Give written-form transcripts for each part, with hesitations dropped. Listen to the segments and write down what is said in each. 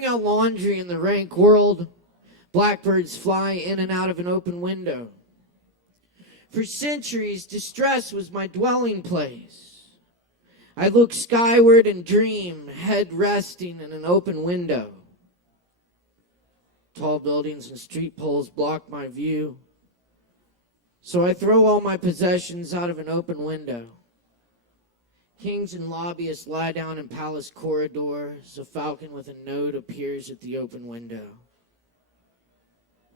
Bring out laundry in the rank world. Blackbirds fly in and out of an open window. For centuries, distress was my dwelling place. I look skyward and dream, head resting in an open window. Tall buildings and street poles block my view. So I throw all my possessions out of an open window. Kings and lobbyists lie down in palace corridors. A falcon with a note appears at the open window.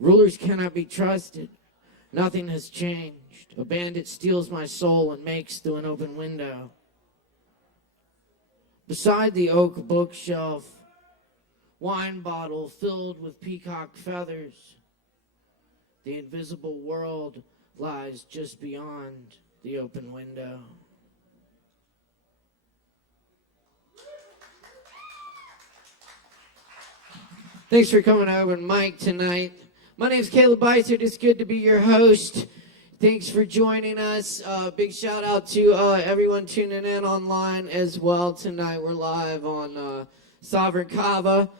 Rulers cannot be trusted. Nothing has changed. A bandit steals my soul and makes through an open window. Beside the oak bookshelf, wine bottle filled with peacock feathers. The invisible world lies just beyond the open window. Thanks for coming over and Mike tonight. My name's Caleb Beissert. It's good to be your host. Thanks for joining us. Big shout out to everyone tuning in online as well tonight. We're live on Sovereign Kava.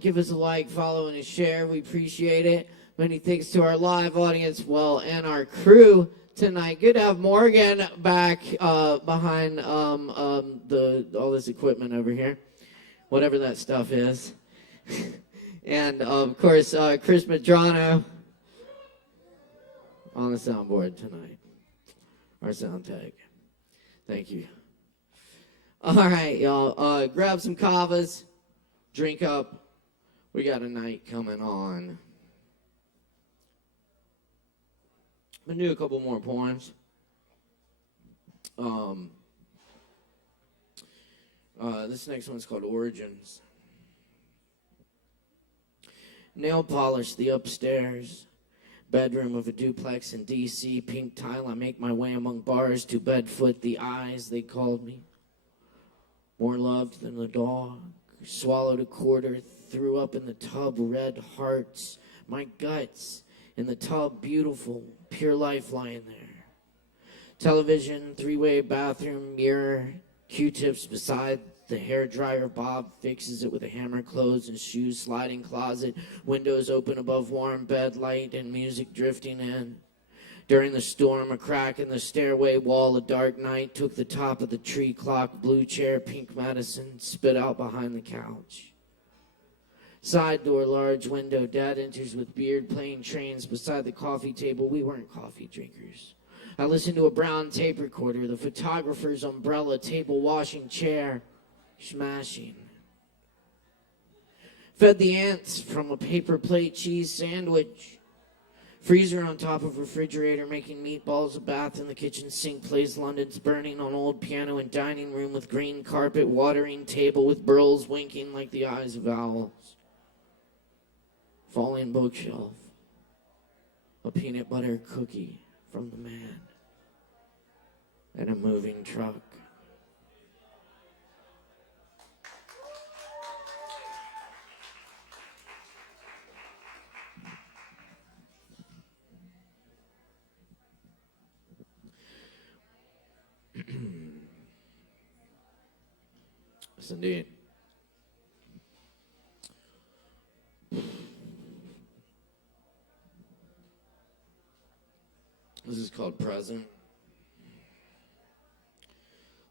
Give us a like, follow, and a share. We appreciate it. Many thanks to our live audience, and our crew tonight. Good to have Morgan back behind all this equipment over here, whatever that stuff is. And, of course, Chris Medrano on the soundboard tonight. Our sound tech. Thank you. All right, y'all. Grab some Kavas. Drink up. We got a night coming on. I'm going to do a couple more poems. This next one's called Origins. Nail polish the upstairs bedroom of a duplex in D.C. Pink tile, I make my way among bars to bedfoot the eyes they called me. More loved than the dog. Swallowed a quarter, threw up in the tub, red hearts. My guts in the tub, beautiful, pure life lying there. Television, three-way bathroom, mirror, Q-tips beside the hairdryer. Bob fixes it with a hammer, clothes and shoes, sliding closet, windows open above warm bed, light and music drifting in. During the storm, a crack in the stairway wall, a dark night, took the top of the tree clock, blue chair, pink medicine, spit out behind the couch. Side door, large window, dad enters with beard, playing trains beside the coffee table. We weren't coffee drinkers. I listened to a brown tape recorder, the photographer's umbrella, table, washing chair, smashing. Fed the ants from a paper plate cheese sandwich. Freezer on top of refrigerator, making meatballs. A bath in the kitchen sink plays London's Burning on old piano and dining room with green carpet, watering table with burls winking like the eyes of owls. Falling bookshelf. A peanut butter cookie from the man. And a moving truck. Yes, indeed. This is called Present.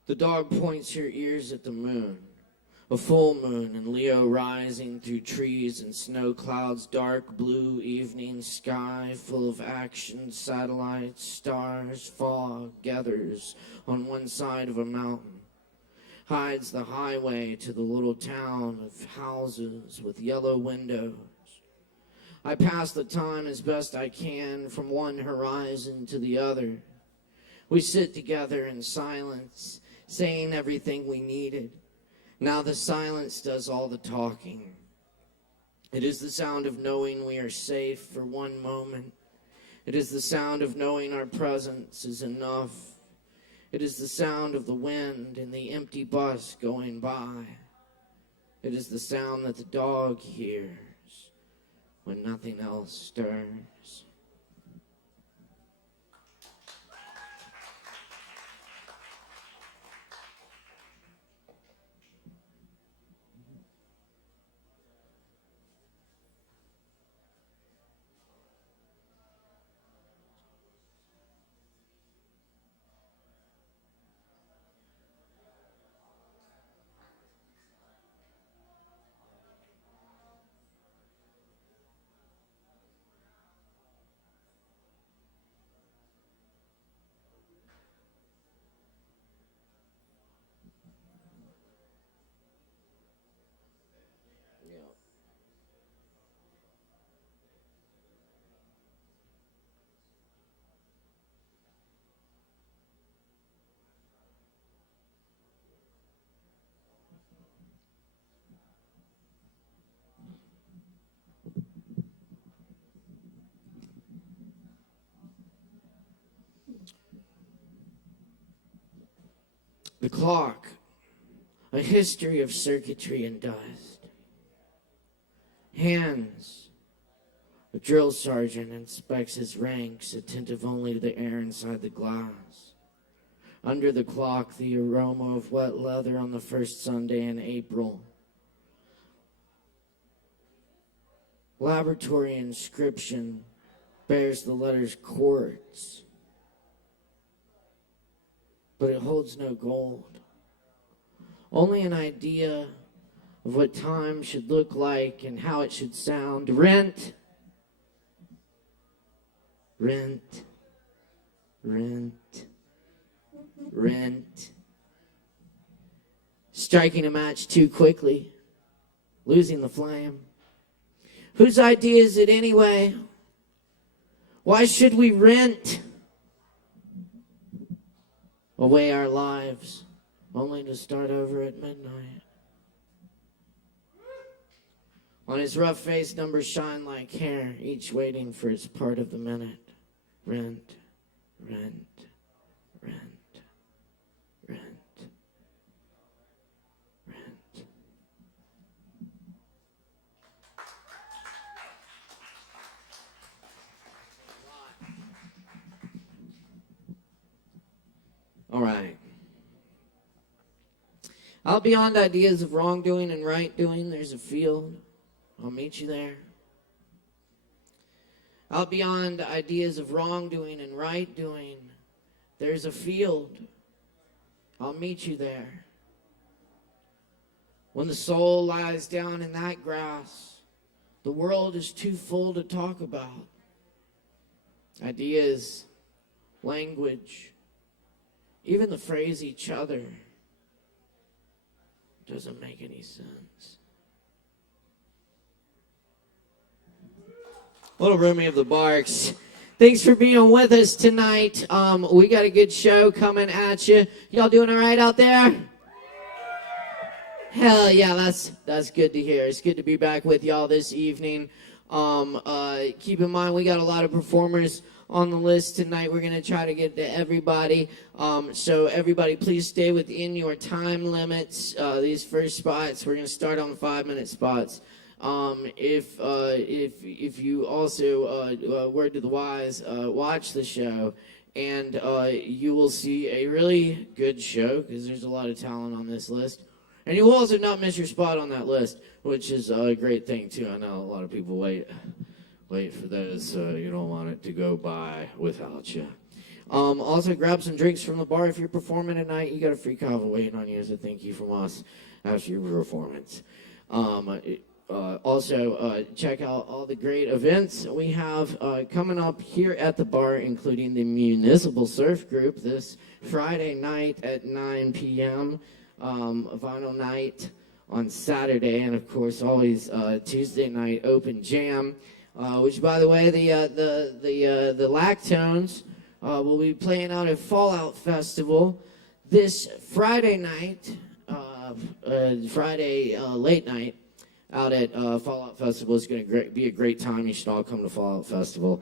The dog points her ears at the moon. A full moon and Leo rising through trees and snow clouds, dark blue evening sky full of action, satellites, stars, fog gathers on one side of a mountain. Hides the highway to the little town of houses with yellow windows. I pass the time as best I can from one horizon to the other. We sit together in silence, saying everything we needed. Now the silence does all the talking. It is the sound of knowing we are safe for one moment. It is the sound of knowing our presence is enough. It is the sound of the wind and the empty bus going by. It is the sound that the dog hears when nothing else stirs. The clock, a history of circuitry and dust. Hands, a drill sergeant inspects his ranks, attentive only to the air inside the glass. Under the clock, the aroma of wet leather on the first Sunday in April. Laboratory inscription bears the letters quartz, but it holds no gold. Only an idea of what time should look like and how it should sound. Rent, rent, rent, rent. Striking a match too quickly, losing the flame. Whose idea is it anyway? Why should we rent away our lives only to start over at midnight? On his rough face, numbers shine like hair, each waiting for its part of the minute. Rent, rent, rent, rent, rent. All right. Out beyond ideas of wrongdoing and right doing, there's a field. I'll meet you there. Out beyond ideas of wrongdoing and right doing, there's a field. I'll meet you there. When the soul lies down in that grass, the world is too full to talk about. Ideas, language, even the phrase each other doesn't make any sense. Little Roomy of the Barks, thanks for being with us tonight. We got a good show coming at you. Y'all doing all right out there? Hell yeah, that's good to hear. It's good to be back with y'all this evening. Keep in mind, we got a lot of performers on the list tonight. We're going to try to get to everybody. So everybody, please stay within your time limits. These first spots, we're going to start on the 5-minute spots. If you also, word to the wise, watch the show, and you will see a really good show, because there's a lot of talent on this list. And you will also not miss your spot on that list, which is a great thing, too. I know a lot of people wait for those, so you don't want it to go by without you. Also, grab some drinks from the bar. If you're performing tonight, you got a free Kava waiting on you as a thank you from us after your performance. Also, check out all the great events we have coming up here at the bar, including the Municipal Surf Group this Friday night at 9 p.m., Vinyl Night on Saturday, and of course, always Tuesday night Open Jam, which, by the way, the Lactones will be playing out at Fallout Festival this Friday night, Friday late night. Out at Fallout Festival. It's going to be a great time. You should all come to Fallout Festival.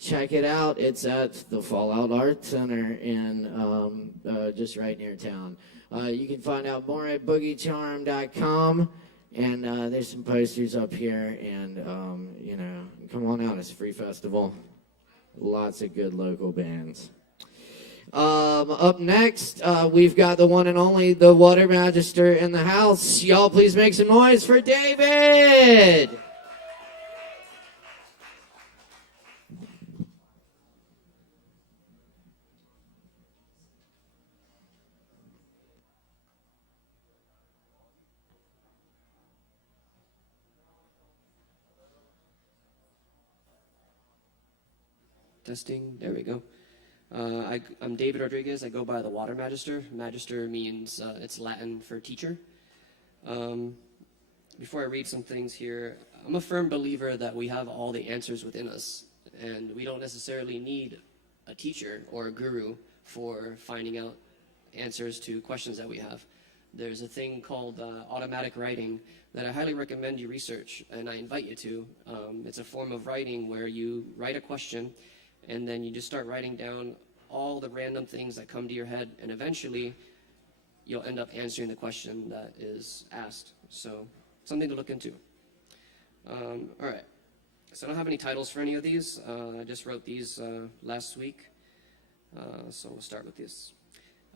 Check it out. It's at the Fallout Arts Center in just right near town. You can find out more at boogiecharm.com. And there's some posters up here. And, come on out. It's a free festival. Lots of good local bands. Up next, we've got the one and only, the Water Magister in the house. Y'all please make some noise for David! Testing, there we go. I'm David Rodriguez. I go by the Water Magister. Magister means it's Latin for teacher. Before I read some things here, I'm a firm believer that we have all the answers within us, and we don't necessarily need a teacher or a guru for finding out answers to questions that we have. There's a thing called automatic writing that I highly recommend you research, and I invite you to. It's a form of writing where you write a question, and then you just start writing down all the random things that come to your head, and eventually you'll end up answering the question that is asked. So something to look into. All right. So I don't have any titles for any of these. I just wrote these last week. So we'll start with this.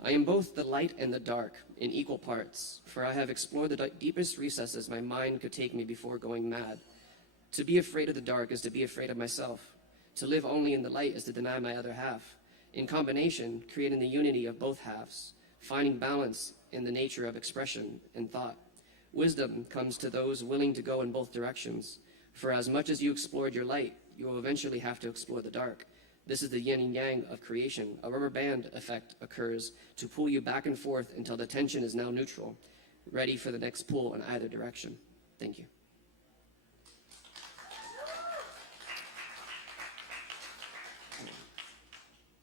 I am both the light and the dark in equal parts, for I have explored the deepest recesses my mind could take me before going mad. To be afraid of the dark is to be afraid of myself. To live only in the light is to deny my other half. In combination, creating the unity of both halves, finding balance in the nature of expression and thought. Wisdom comes to those willing to go in both directions, for as much as you explored your light, you will eventually have to explore the dark. This is the yin and yang of creation. A rubber band effect occurs to pull you back and forth until the tension is now neutral, ready for the next pull in either direction. Thank you.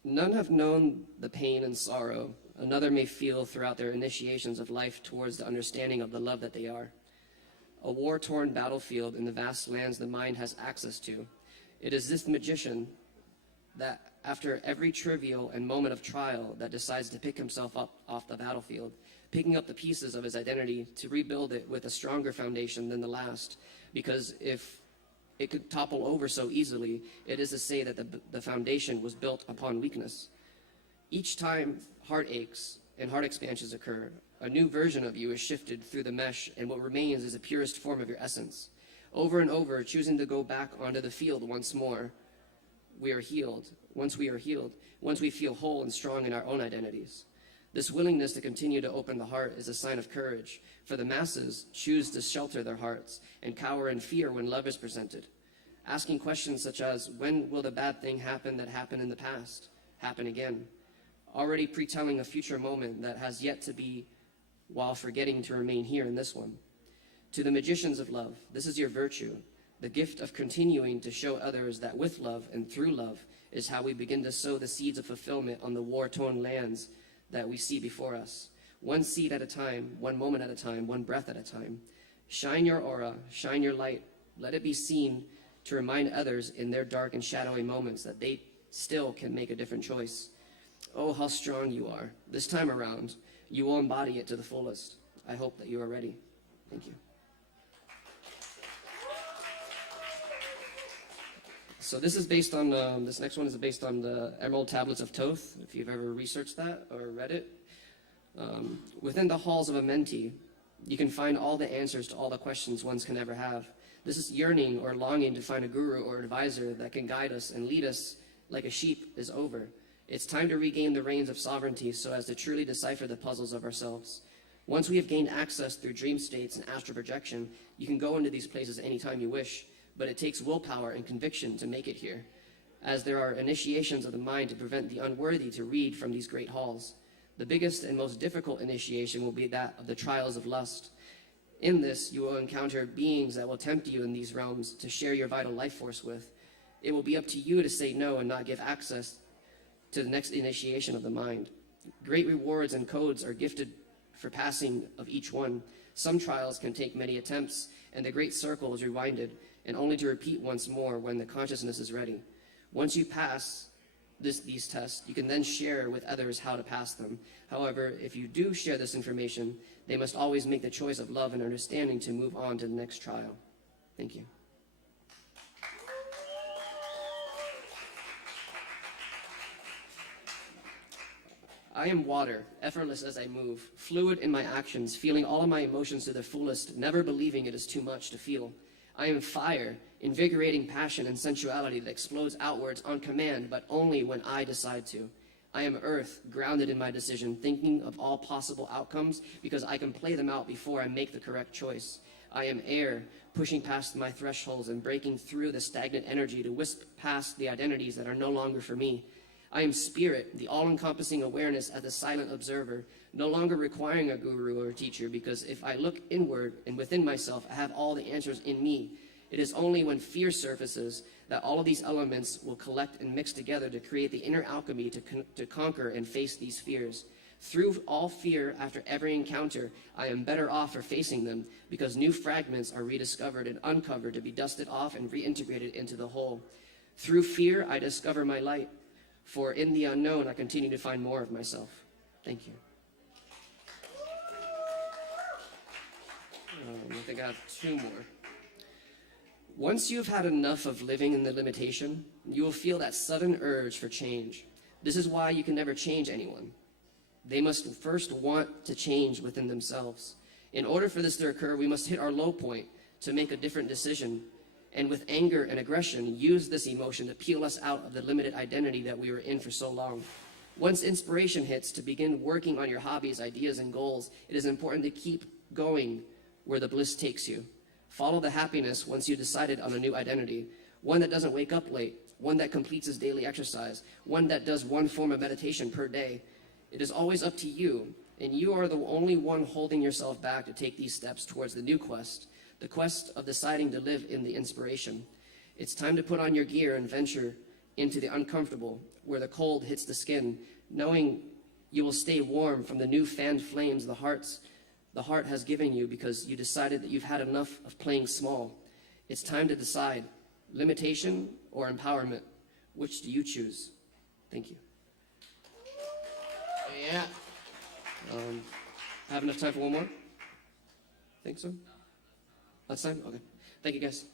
None have known the pain and sorrow another may feel throughout their initiations of life towards the understanding of the love that they are. A war-torn battlefield in the vast lands the mind has access to. It is this magician that, after every trivial and moment of trial, that decides to pick himself up off the battlefield, picking up the pieces of his identity to rebuild it with a stronger foundation than the last. Because if it could topple over so easily, it is to say that the foundation was built upon weakness. Each time heart aches and heart expansions occur, a new version of you is shifted through the mesh, and what remains is the purest form of your essence. Over and over, choosing to go back onto the field once more, we are healed. Once we are healed, once we feel whole and strong in our own identities. This willingness to continue to open the heart is a sign of courage, for the masses choose to shelter their hearts and cower in fear when love is presented. Asking questions such as, when will the bad thing happen that happened in the past happen again? Already pre-telling a future moment that has yet to be, while forgetting to remain here in this one. To the magicians of love, this is your virtue, the gift of continuing to show others that with love and through love is how we begin to sow the seeds of fulfillment on the war-torn lands that we see before us. One seed at a time, one moment at a time, one breath at a time. Shine your aura, shine your light. Let it be seen to remind others in their dark and shadowy moments that they still can make a different choice. Oh, how strong you are. This time around, you will embody it to the fullest. I hope that you are ready. Thank you. So this is based on, this next one is based on the Emerald Tablets of Toth, if you've ever researched that or read it. Within the halls of a mentee, you can find all the answers to all the questions one can ever have. This is yearning or longing to find a guru or advisor that can guide us and lead us like a sheep is over. It's time to regain the reins of sovereignty so as to truly decipher the puzzles of ourselves. Once we have gained access through dream states and astral projection, you can go into these places anytime you wish, but it takes willpower and conviction to make it here, as there are initiations of the mind to prevent the unworthy to read from these great halls. The biggest and most difficult initiation will be that of the trials of lust. In this, you will encounter beings that will tempt you in these realms to share your vital life force with. It will be up to you to say no and not give access to the next initiation of the mind. Great rewards and codes are gifted for passing of each one. Some trials can take many attempts, and the great circle is rewinded, and only to repeat once more when the consciousness is ready. Once you pass these tests, you can then share with others how to pass them. However, if you do share this information, they must always make the choice of love and understanding to move on to the next trial. Thank you. I am water, effortless as I move, fluid in my actions, feeling all of my emotions to the fullest, never believing it is too much to feel. I am fire, invigorating passion and sensuality that explodes outwards on command, but only when I decide to. I am earth, grounded in my decision, thinking of all possible outcomes because I can play them out before I make the correct choice. I am air, pushing past my thresholds and breaking through the stagnant energy to wisp past the identities that are no longer for me. I am spirit, the all-encompassing awareness as a silent observer, no longer requiring a guru or a teacher, because if I look inward and within myself, I have all the answers in me. It is only when fear surfaces that all of these elements will collect and mix together to create the inner alchemy to conquer and face these fears. Through all fear, after every encounter, I am better off for facing them, because new fragments are rediscovered and uncovered to be dusted off and reintegrated into the whole. Through fear, I discover my light. For in the unknown, I continue to find more of myself. Thank you. I think I have 2 more. Once you've had enough of living in the limitation, you will feel that sudden urge for change. This is why you can never change anyone. They must first want to change within themselves. In order for this to occur, we must hit our low point to make a different decision, and with anger and aggression, use this emotion to peel us out of the limited identity that we were in for so long. Once inspiration hits to begin working on your hobbies, ideas, and goals, it is important to keep going where the bliss takes you. Follow the happiness once you decided on a new identity, one that doesn't wake up late, one that completes his daily exercise, one that does 1 form of meditation per day. It is always up to you, and you are the only one holding yourself back to take these steps towards the new quest, the quest of deciding to live in the inspiration. It's time to put on your gear and venture into the uncomfortable, where the cold hits the skin, knowing you will stay warm from the new fanned flames the heart has given you because you decided that you've had enough of playing small. It's time to decide, limitation or empowerment. Which do you choose? Thank you. Yeah. Have enough time for 1 more? Think so? Last time? Okay. Thank you, guys.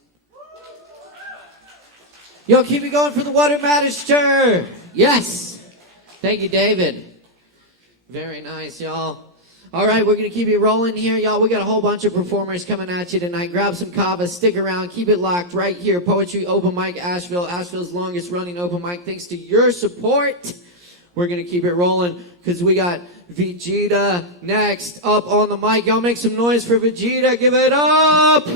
Yo, keep it going for the Water Magister. Yes. Thank you, David. Very nice, y'all. All right, we're going to keep it rolling here, y'all. We got a whole bunch of performers coming at you tonight. Grab some Kava, stick around, keep it locked right here. Poetry Open Mic Asheville, Asheville's longest running open mic. Thanks to your support, we're going to keep it rolling because we got Vegeta next up on the mic. Y'all make some noise for Vegeta. Give it up.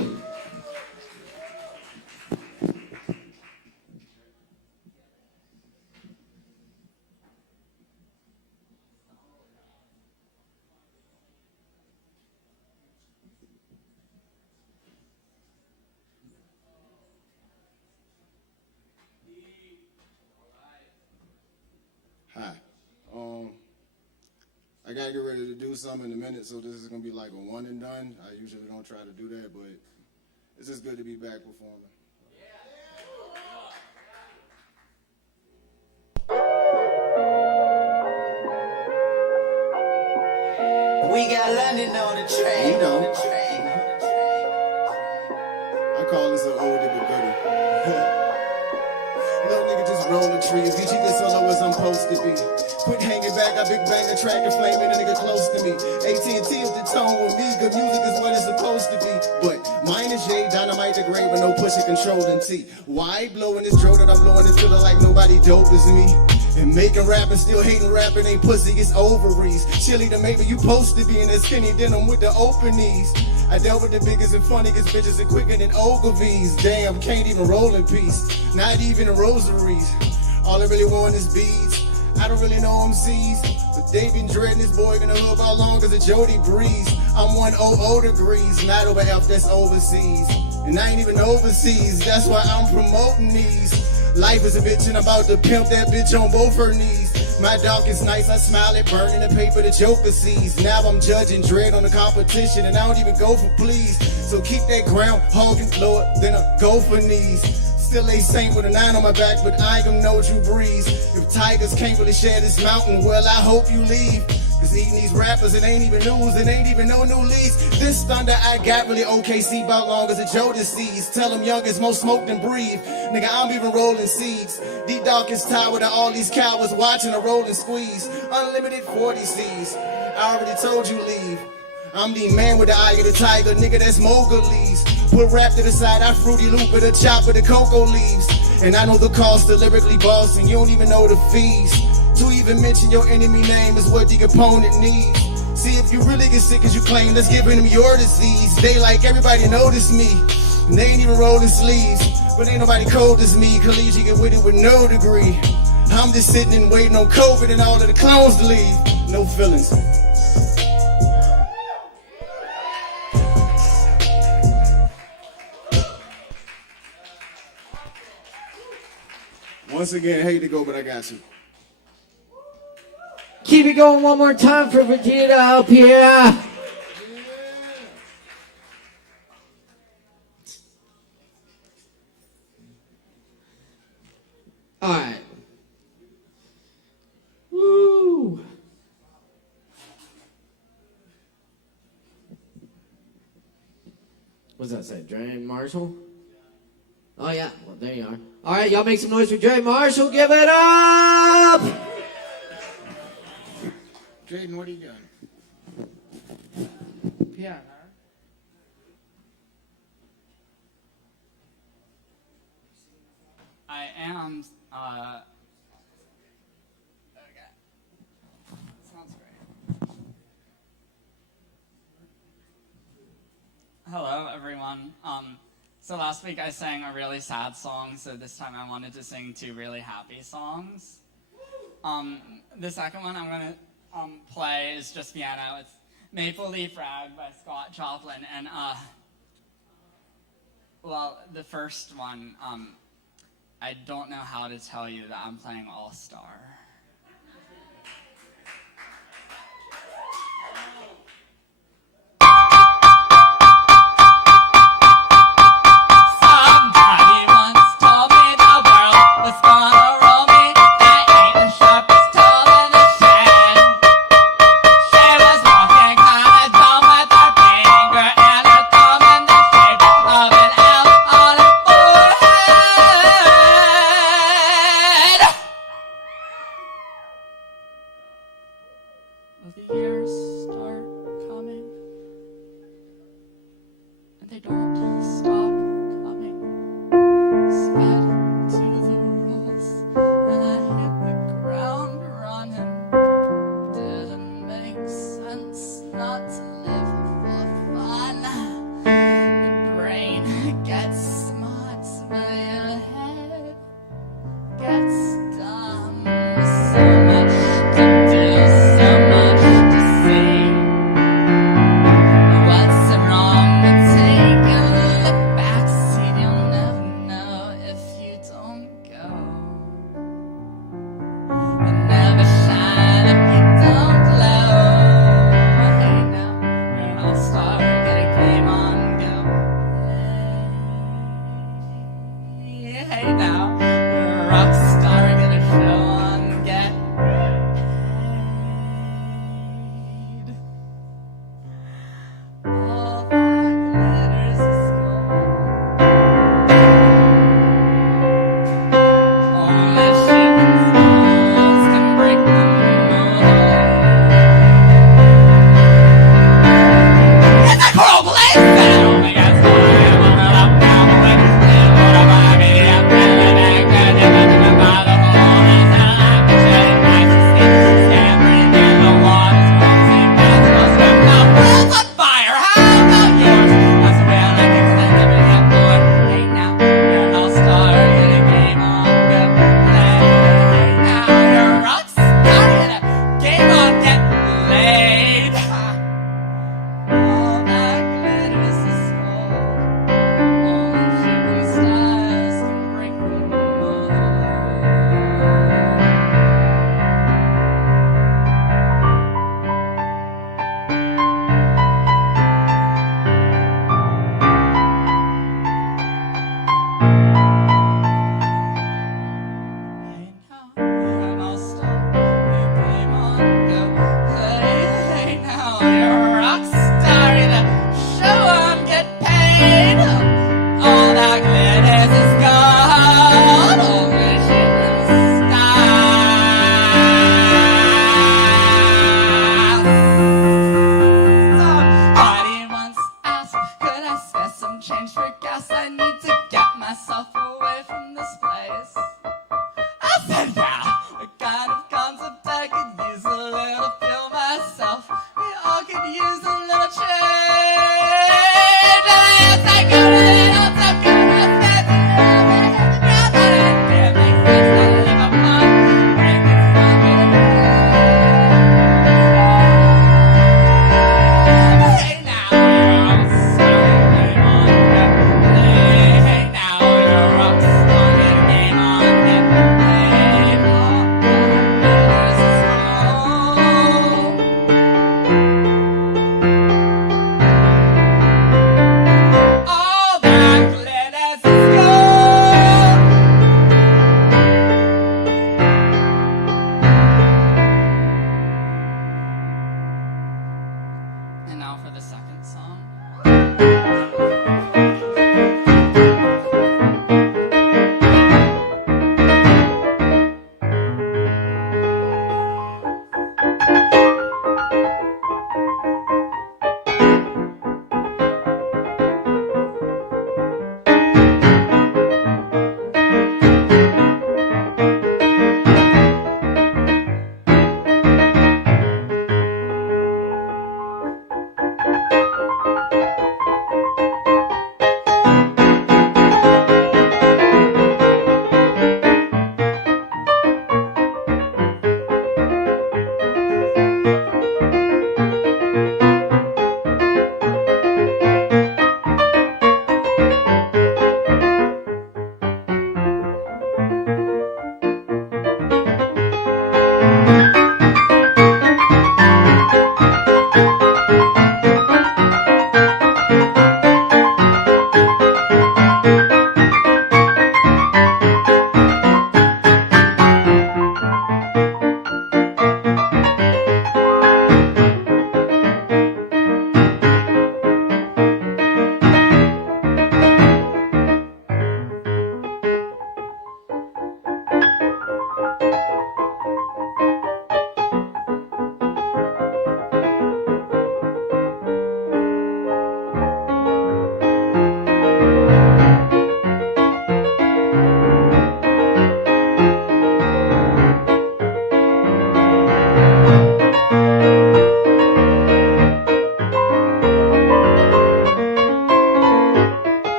Hi. I gotta get ready to do something in a minute, so this is gonna be like a one and done. I usually don't try to do that, but it's just good to be back performing. We got London on the train. You know. I call this an oldie but goodie. Little nigga just rolling trees. Vegeta so low as I'm supposed to be. Quit hanging back, I big bang a track and flaming a nigga close to me. AT&T is the tone with me. Good music is what it's supposed to be. But mine is J, dynamite the grave with no pushing controlling T. Why blowing this drill that I'm blowing and feeling like nobody dope as me? And making rap and still hating rapping ain't pussy, it's ovaries. Chilly to maybe you supposed to be in that skinny denim with the open knees. I dealt with the biggest and funniest bitches and quicker than Ogilvy's. Damn, can't even roll in peace. Not even rosaries. All I really want is beads. I don't really know MCs, but they been dreading this boy gonna live about long as a Jody Breeze. I'm 100 degrees, not over F, that's overseas. And I ain't even overseas, that's why I'm promoting these. Life is a bitch and I'm about to pimp that bitch on both her knees. My dog is nice, I smile at burning the paper the Joker sees. Now I'm judging dread on the competition and I don't even go for please. So keep that ground, hogging lower than a gopher knees. Still a saint with a 9 on my back, but I ain't gonna know what you breeze. If tigers can't really share this mountain, well I hope you leave. Cause eating these rappers, it ain't even news, it ain't even no new leads. This thunder I got really OKC about long as a Joe disease. Tell them young is more smoke than breathe. Nigga, I'm even rolling seeds. The darkest tower to all these cowards watching a rolling squeeze. Unlimited 40 C's. I already told you leave. I'm the man with the eye of the tiger, nigga, that's Mowgli's. Put rap to the side, I fruity loop with a chop with the cocoa leaves. And I know the cost of lyrically boss, and you don't even know the fees. To even mention your enemy name is what the opponent needs. See if you really get sick as you claim, that's giving them your disease. They like everybody notice me, and they ain't even rolling sleeves. But ain't nobody cold as me, collegiate with it with no degree. I'm just sitting and waiting on COVID and all of the clones to leave. No feelings. Once again, hate to go, but I got you. Keep it going one more time for Vegeta up here. All right. Woo. What's that say? Dre Marshall? Oh, yeah. Well, there you are. All right, y'all make some noise for Dre Marshall. Give it up! Drayden, what are you doing? Piano. I am, okay. Sounds great. Hello, everyone. So last week I sang a really sad song, so this time I wanted to sing 2 really happy songs. The second one I'm gonna play is just piano. It's Maple Leaf Rag by Joplin, and well, the first one, I don't know how to tell you that I'm playing All-Star. Somebody once told me the world was gonna roll me. I ain't the sharpest tool in the shed. She was walking kinda dumb with her finger and her thumb in the shape of an L on her forehead. The years start coming, and they don't stop coming. Sped to the rules, and I hit the ground running. Didn't make sense not to live for fun. Your brain gets smart, but your head gets dumb. So much to do, so much to see.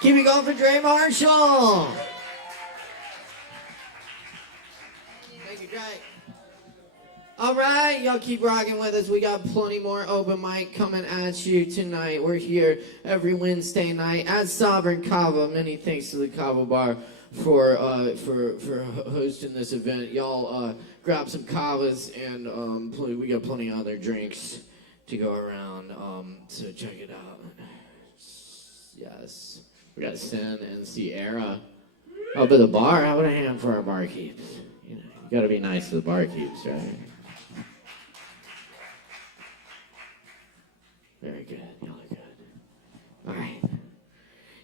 Keep it going for Dre Marshall. Thank you, Dre. All right, y'all keep rocking with us. We got plenty more open mic coming at you tonight. We're here every Wednesday night at Sovereign Kava. Many thanks to the Kava Bar for hosting this event. Y'all grab some Kavas and we got plenty of other drinks to go around. So check it out. Yes, we got Sin and Sierra up at the bar. How about a hand for our barkeeps? You gotta be nice to the barkeeps, right? Very good. Y'all are good. All right.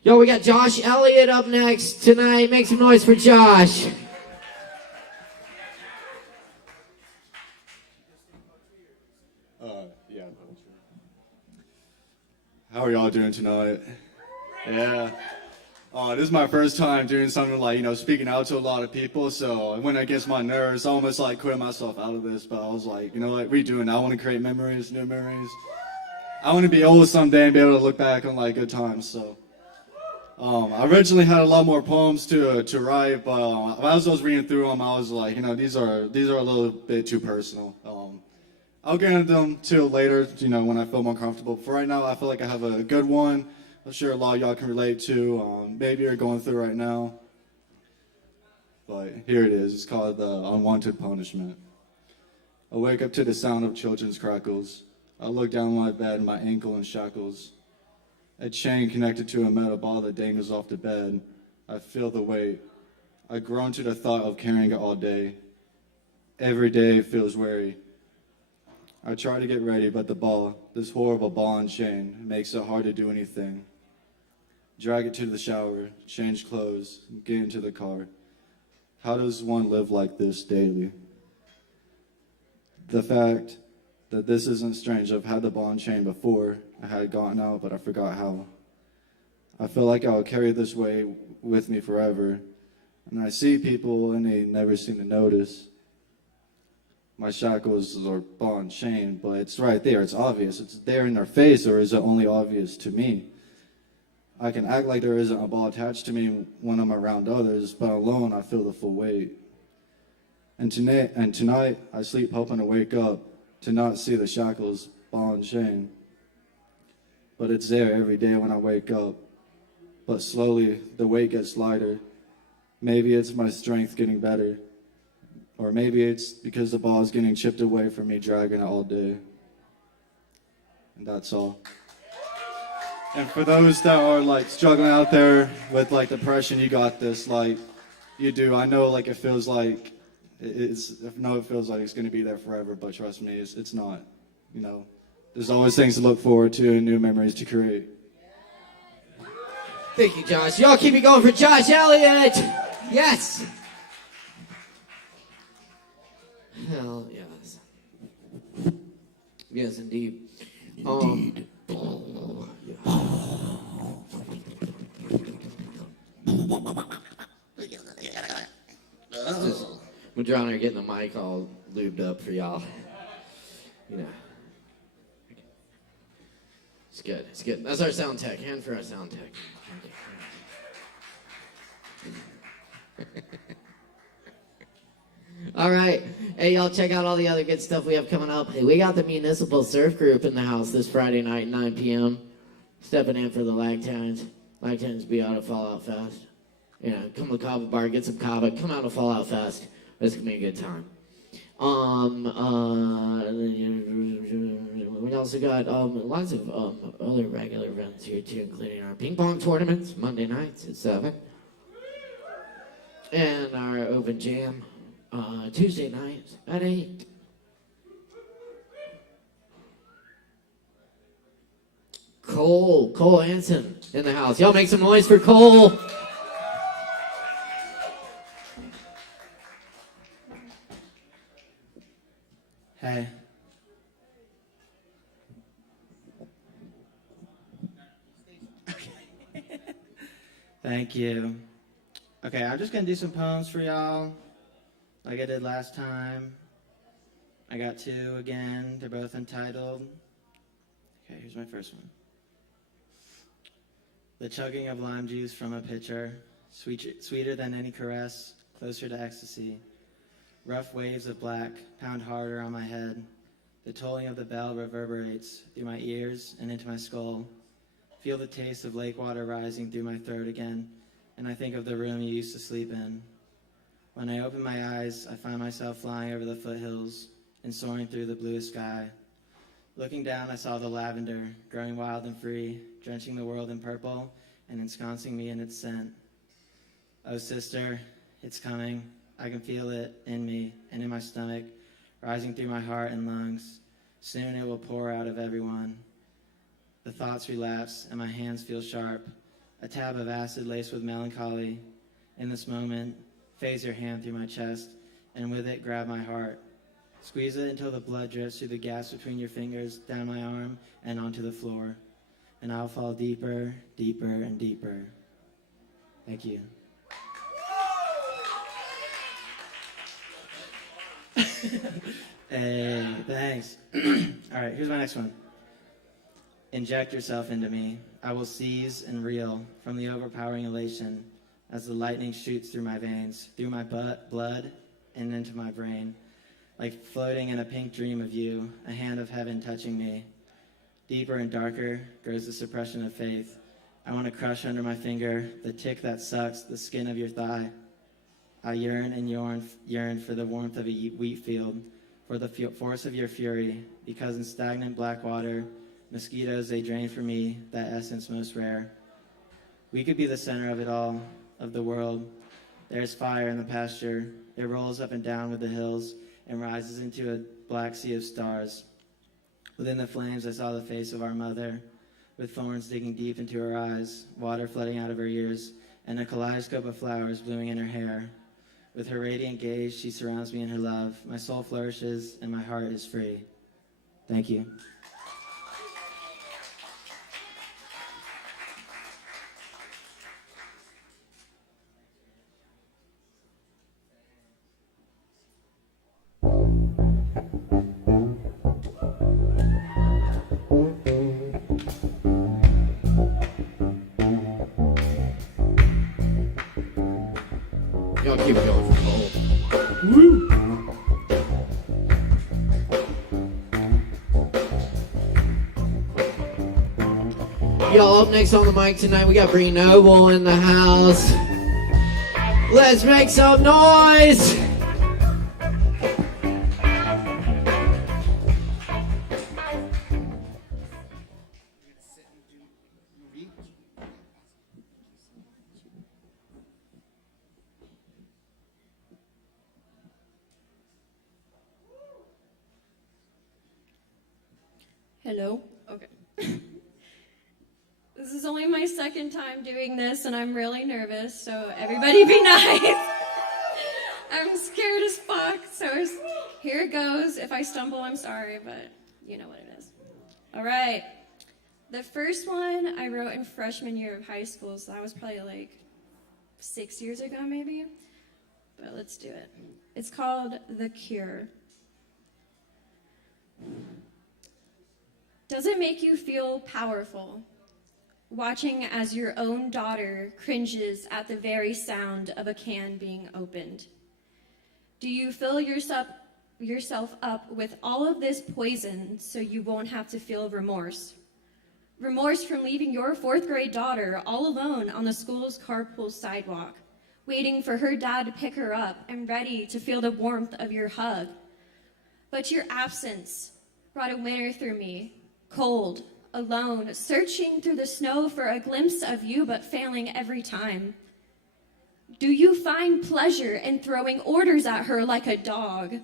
Yo, we got Josh Elliott up next tonight. Make some noise for Josh. Yeah. How are y'all doing tonight? Yeah. This is my first time doing something like, speaking out to a lot of people, so I went against my nerves. I almost like quit myself out of this, but I was like, redoing it. I want to create memories, new memories. I want to be old someday and be able to look back on like good times, so. I originally had a lot more poems to write, but as I was reading through them, I was like, these are a little bit too personal. I'll get into them till later, when I feel more comfortable. For right now, I feel like I have a good one. I'm sure a lot of y'all can relate to. Maybe you're going through right now. But here it is. It's called The Unwanted Punishment. I wake up to the sound of children's crackles. I look down my bed, my ankle in shackles. A chain connected to a metal ball that dangles off the bed. I feel the weight. I groan to the thought of carrying it all day. Every day feels weary. I try to get ready, but the ball, this horrible ball and chain, makes it hard to do anything. Drag it to the shower, change clothes, get into the car. How does one live like this daily? The fact that this isn't strange. I've had the ball and chain before. I had gotten out, but I forgot how. I feel like I'll carry this way with me forever. And I see people and they never seem to notice. My shackles or ball and chain, but it's right there. It's obvious. It's there in their face, or is it only obvious to me? I can act like there isn't a ball attached to me when I'm around others, but alone I feel the full weight. And tonight I sleep hoping to wake up to not see the shackles, ball and chain. But it's there every day when I wake up. But slowly the weight gets lighter. Maybe it's my strength getting better. Or maybe it's because the ball is getting chipped away from me dragging it all day. And that's all. And for those that are like struggling out there with like depression, you got this, like you do. I know like it feels like it feels like it's going to be there forever, but trust me, it's not. There's always things to look forward to and new memories to create. Thank you, Josh. Y'all keep it going for Josh Elliott. Yes. Hell yes. Yes, indeed. Indeed. Medrano getting the mic all lubed up for y'all. It's good. It's good. That's our sound tech. Hand for our sound tech. All right. Hey, y'all, check out all the other good stuff we have coming up. Hey, we got the Municipal Surf Group in the house this Friday night, 9 p.m. Stepping in for the Lagtines. Lagtines be out of Fallout Fest. Come to the Kava Bar, get some Kava, come out to Fallout Fest. It's going to be a good time. We also got lots of other regular events here, too, including our ping pong tournaments, Monday nights at 7. And our open jam. Tuesday nights at 8. Cole Anson in the house. Y'all make some noise for Cole. Hey. Thank you. Okay, I'm just gonna do some poems for y'all. Like I did last time. I got 2 again. They're both entitled. Okay, here's my first one. the chugging of lime juice from a pitcher, sweeter than any caress, closer to ecstasy. Rough waves of black pound harder on my head. The tolling of the bell reverberates through my ears and into my skull. Feel the taste of lake water rising through my throat again, and I think of the room you used to sleep in. When I open my eyes, I find myself flying over the foothills and soaring through the bluest sky. Looking down, I saw the lavender, growing wild and free, drenching the world in purple and ensconcing me in its scent. Oh, sister, it's coming. I can feel it in me and in my stomach, rising through my heart and lungs. Soon it will pour out of everyone. The thoughts relapse and my hands feel sharp, a tab of acid laced with melancholy. In this moment, phase your hand through my chest, and with it grab my heart. Squeeze it until the blood drips through the gaps between your fingers, down my arm, and onto the floor. And I'll fall deeper, deeper, and deeper. Thank you. Hey, thanks. All right, here's my next one. Inject yourself into me. I will seize and reel from the overpowering elation as the lightning shoots through my veins, through my blood, and into my brain. Like floating in a pink dream of you, a hand of heaven touching me. Deeper and darker grows the suppression of faith. I want to crush under my finger the tick that sucks the skin of your thigh. I yearn and yearn for the warmth of a wheat field, for the force of your fury, because in stagnant black water, mosquitoes, they drain from me that essence most rare. We could be the center of it all, of the world. There's fire in the pasture. It rolls up and down with the hills and rises into a black sea of stars. Within the flames, I saw the face of our mother, with thorns digging deep into her eyes, water flooding out of her ears, and a kaleidoscope of flowers blooming in her hair. With her radiant gaze, she surrounds me in her love. My soul flourishes, and my heart is free. Thank you. Y'all keep going for gold. Woo! Y'all, up next on the mic tonight, we got Bree Noble in the house. Let's make some noise! Hello? Okay. This is only my second time doing this, and I'm really nervous, so everybody be nice. I'm scared as fuck, so here it goes. If I stumble, I'm sorry, but you know what it is. All right. The first one I wrote in freshman year of high school, so that was probably like 6 years ago, maybe. But let's do it. It's called The Cure. Does it make you feel powerful, watching as your own daughter cringes at the very sound of a can being opened? Do you fill yourself up with all of this poison so you won't have to feel remorse? Remorse from leaving your 4th grade daughter all alone on the school's carpool sidewalk, waiting for her dad to pick her up and ready to feel the warmth of your hug. But your absence brought a winter through me. Cold, alone, searching through the snow for a glimpse of you, but failing every time. Do you find pleasure in throwing orders at her like a dog,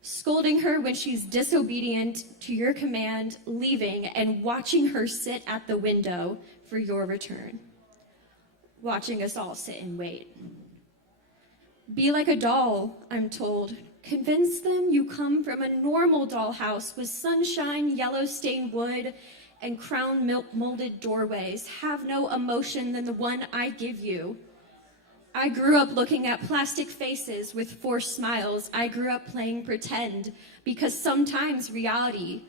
scolding her when she's disobedient to your command, leaving, and watching her sit at the window for your return, watching us all sit and wait? Be like a doll, I'm told. Convince them you come from a normal dollhouse with sunshine, yellow stained wood, and crown molded doorways. Have no emotion than the one I give you. I grew up looking at plastic faces with forced smiles. I grew up playing pretend because sometimes reality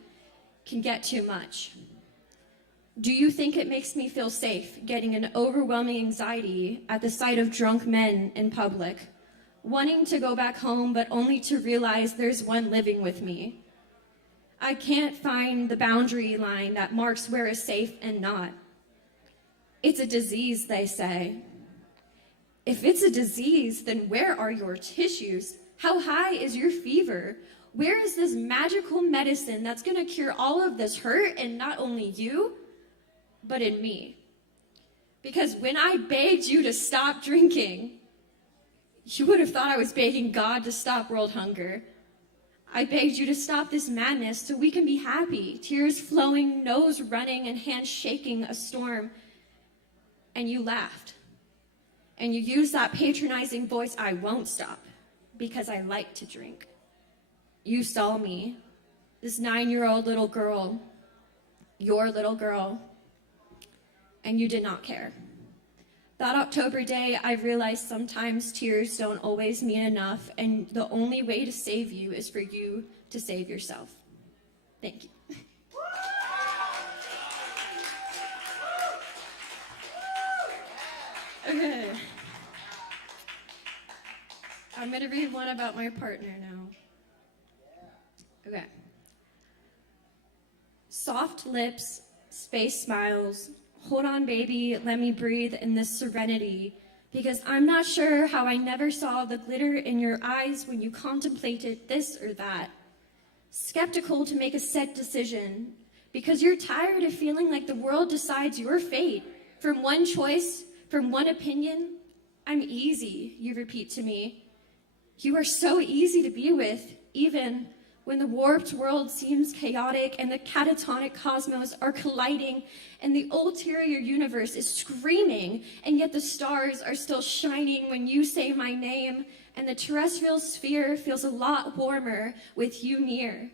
can get too much. Do you think it makes me feel safe getting an overwhelming anxiety at the sight of drunk men in public, wanting to go back home but only to realize there's one living with me? I can't find the boundary line that marks where is safe and not. It's a disease, they say. If it's a disease, then where are your tissues? How high is your fever? Where is this magical medicine that's gonna cure all of this hurt in not only you, but in me? Because when I begged you to stop drinking, you would have thought I was begging God to stop world hunger. I begged you to stop this madness so we can be happy, tears flowing, nose running, and hands shaking a storm. And you laughed. And you used that patronizing voice, I won't stop, because I like to drink. You saw me, this 9-year-old little girl, your little girl, and you did not care. That October day, I realized sometimes tears don't always mean enough, and the only way to save you is for you to save yourself. Thank you. Okay. I'm going to read one about my partner now. Okay. Soft lips, space smiles. Hold on, baby, let me breathe in this serenity, because I'm not sure how I never saw the glitter in your eyes when you contemplated this or that. Skeptical to make a set decision, because you're tired of feeling like the world decides your fate. From one choice, from one opinion, I'm easy, you repeat to me. You are so easy to be with, even when the warped world seems chaotic and the catatonic cosmos are colliding and the ulterior universe is screaming, and yet the stars are still shining when you say my name, and the terrestrial sphere feels a lot warmer with you near.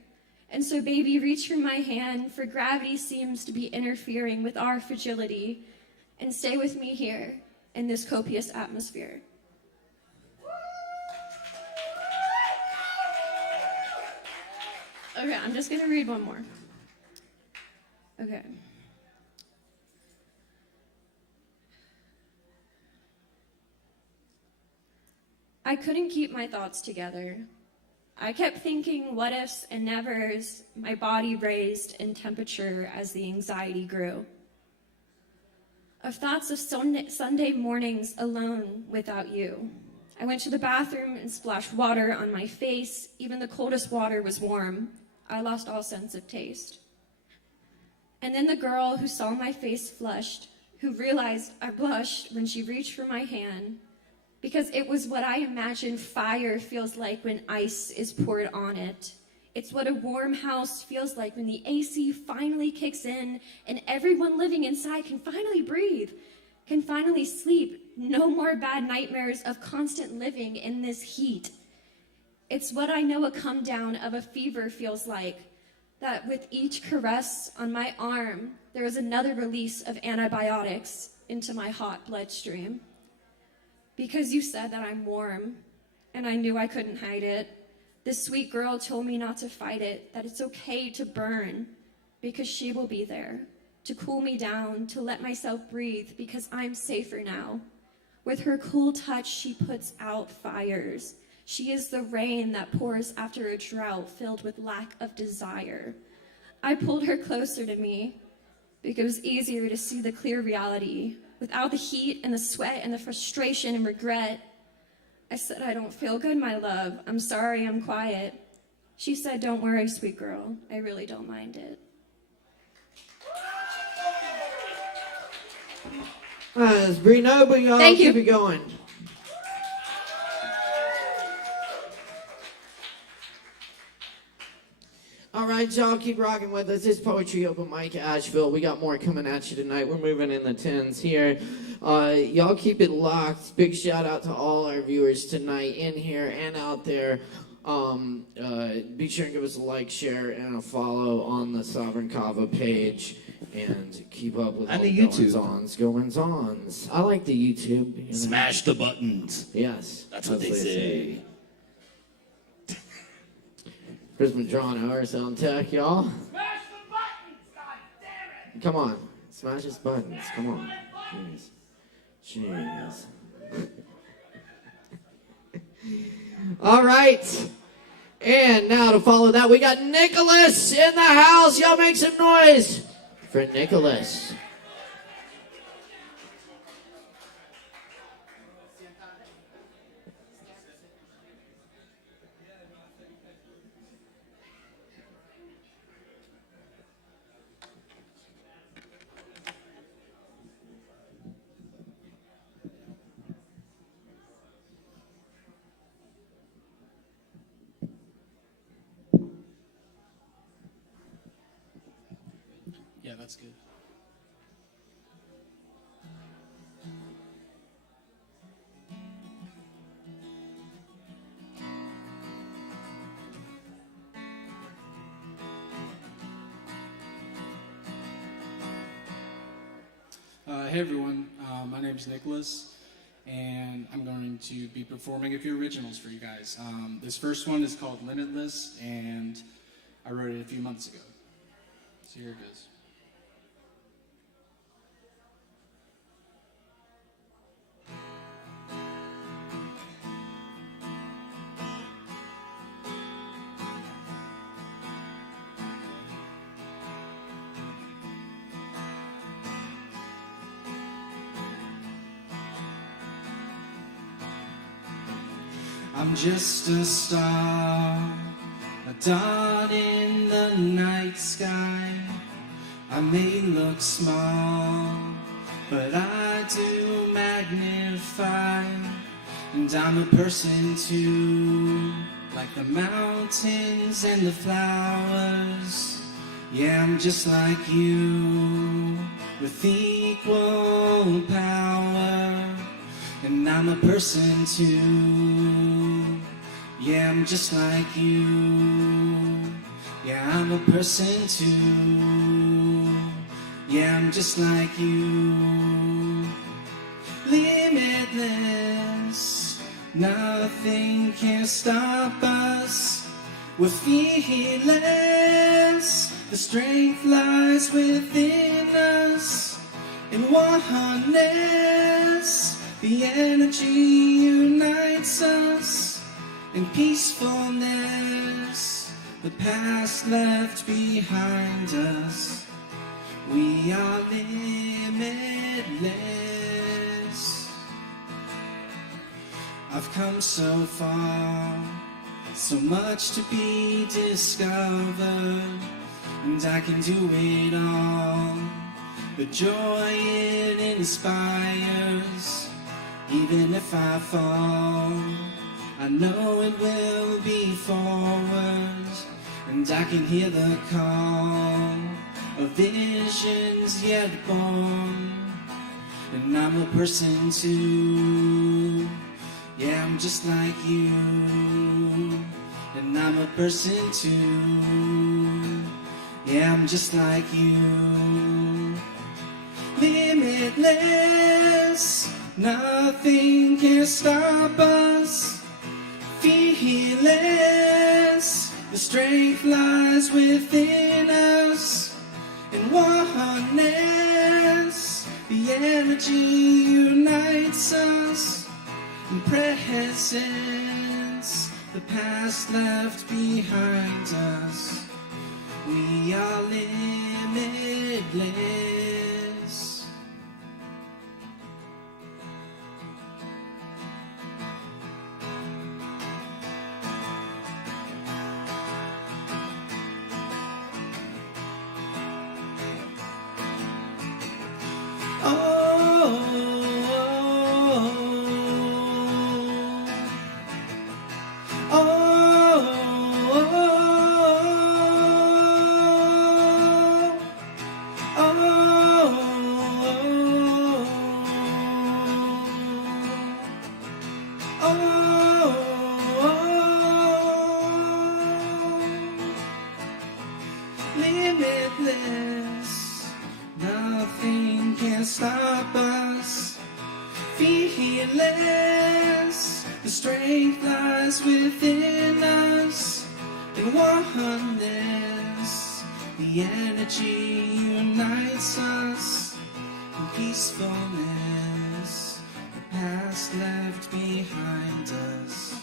And so, baby, reach for my hand, for gravity seems to be interfering with our fragility, and stay with me here in this copious atmosphere. Okay, I'm just gonna read one more. Okay. I couldn't keep my thoughts together. I kept thinking what ifs and nevers, my body raised in temperature as the anxiety grew. Of thoughts of Sunday mornings alone without you. I went to the bathroom and splashed water on my face. Even the coldest water was warm. I lost all sense of taste. And then the girl who saw my face flushed, who realized I blushed when she reached for my hand, because it was what I imagined fire feels like when ice is poured on it. It's what a warm house feels like when the AC finally kicks in and everyone living inside can finally breathe, can finally sleep. No more bad nightmares of constant living in this heat. It's what I know a come down of a fever feels like, that with each caress on my arm, there is another release of antibiotics into my hot bloodstream. Because you said that I'm warm, and I knew I couldn't hide it. This sweet girl told me not to fight it, that it's okay to burn, because she will be there, to cool me down, to let myself breathe, because I'm safer now. With her cool touch, she puts out fires. She is the rain that pours after a drought filled with lack of desire. I pulled her closer to me because it was easier to see the clear reality without the heat and the sweat and the frustration and regret. I said, I don't feel good, my love. I'm sorry, I'm quiet. She said, don't worry, sweet girl. I really don't mind it. It's pretty noble, y'all. Thank you. Keep it going. All right, y'all, keep rocking with us. It's Poetry Open Mic Asheville. We got more coming at you tonight. We're moving in the 10s here. Y'all keep it locked. Big shout out to all our viewers tonight in here and out there. Be sure and give us a like, share, and a follow on the Sovereign Kava page. And keep up with all the goings-ons. I like the YouTube. You know? Smash the buttons. Yes. That's what they say. Chris Medrano, our sound tech, y'all. Smash the buttons, god damn it! Come on. Smash his buttons. Come on. Jeez. All right. And now to follow that, we got Nicholas in the house. Y'all make some noise for Nicholas. Yeah, that's good. Hey everyone, my name is Nicholas, and I'm going to be performing a few originals for you guys. This first one is called Limitless, and I wrote it a few months ago. So here it goes. I'm just a star, a dot in the night sky. I may look small, but I do magnify. And I'm a person too, like the mountains and the flowers. Yeah, I'm just like you, with equal power. And I'm a person too. Yeah, I'm just like you. Yeah, I'm a person too. Yeah, I'm just like you. Limitless, nothing can stop us. We're fearless. The strength lies within us. In oneness, the energy unites us. In peacefulness, the past left behind us. We are limitless. I've come so far, so much to be discovered, and I can do it all. The joy it inspires, even if I fall, I know it will be forward, and I can hear the call of visions yet born. And I'm a person too. Yeah, I'm just like you. And I'm a person too. Yeah, I'm just like you. Limitless, nothing can stop us. Fearless, the strength lies within us. In oneness, the energy unites us. In presence, the past left behind us. We are limitless. Limitless, nothing can stop us. Fearless, the strength lies within us. In oneness, the energy unites us. peacefulness, the past left behind us.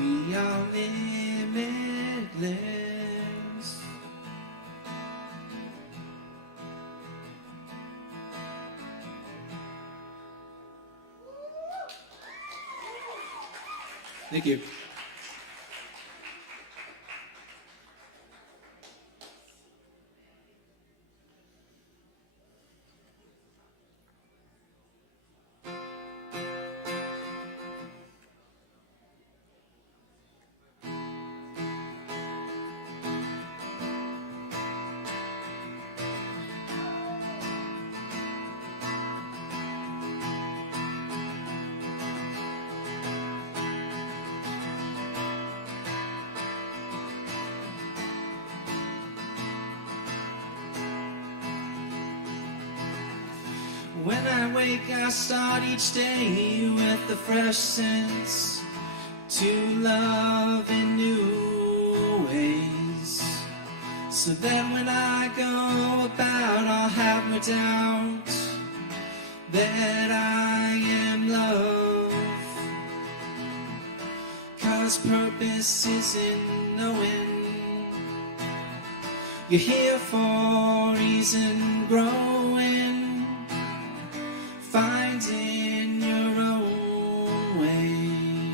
We are limitless. Thank you. When I wake, I start each day with a fresh sense to love in new ways, so that when I go about, I'll have no doubt that I am love. 'Cause purpose is in knowing you're here for a reason, growing, finding your own way.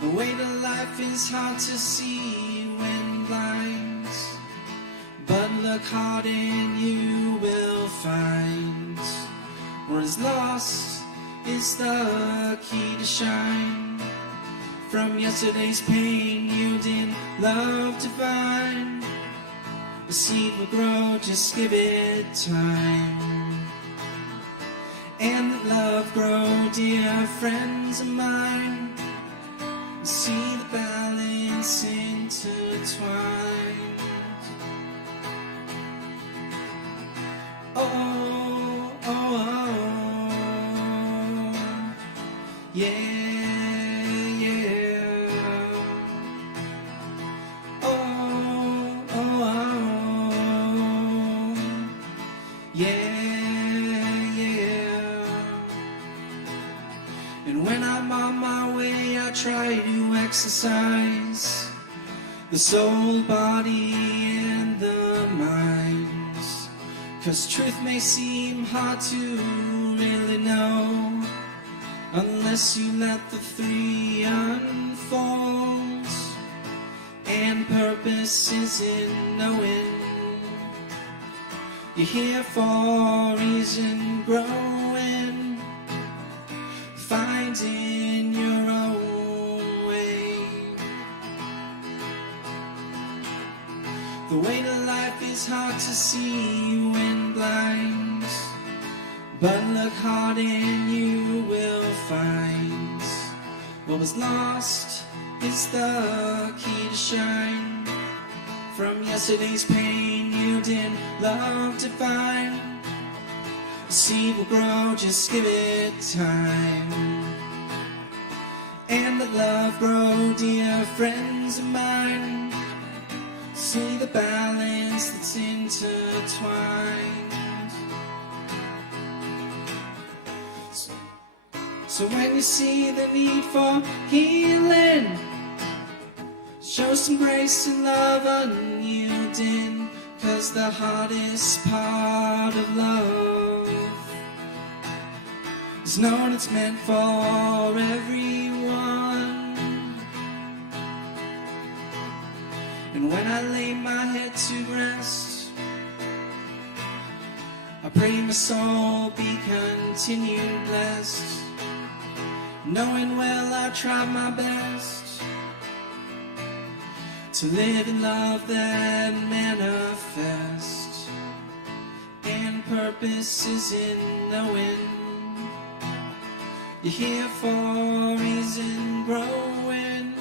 The way to life is hard to see when blind, but look hard and you will find. What is lost is the key to shine. From yesterday's pain, yielding love divine. The seed will grow, just give it time. And let love grow, dear friends of mine. See the balance intertwined. Oh, oh, oh, yeah. Try to exercise the soul, body, and the mind. 'Cause truth may seem hard to really know unless you let the three unfold. And purpose is in knowing you're here for a reason, growing, finding your own. The way to life is hard to see when blind, but look hard and you will find. What was lost is the key to shine. From yesterday's pain, yielding love divine. The seed will grow, just give it time. And let love grow, dear friends of mine. See the balance that's intertwined. So when you see the need for healing, show some grace and love unyielding. 'Cause the hardest part of love is knowing it's meant for everyone. And when I lay my head to rest, I pray my soul be continued blessed, knowing well I try my best to live in love that manifests. And purpose is in knowing you're here for a reason, growing,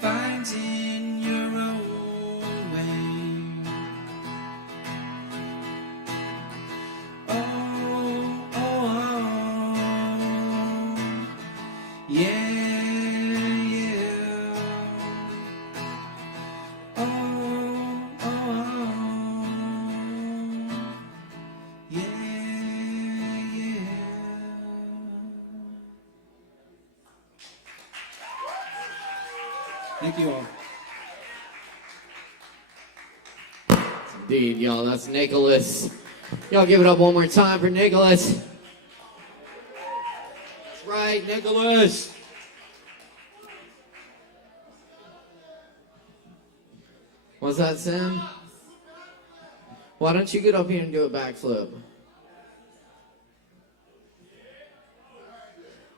finding your own way. Oh, oh, oh, yeah, yeah. Oh, oh, oh. Thank you all. Indeed, y'all. That's Nicholas. Y'all give it up one more time for Nicholas. That's right, Nicholas. What's that, Sam? Why don't you get up here and do a backflip?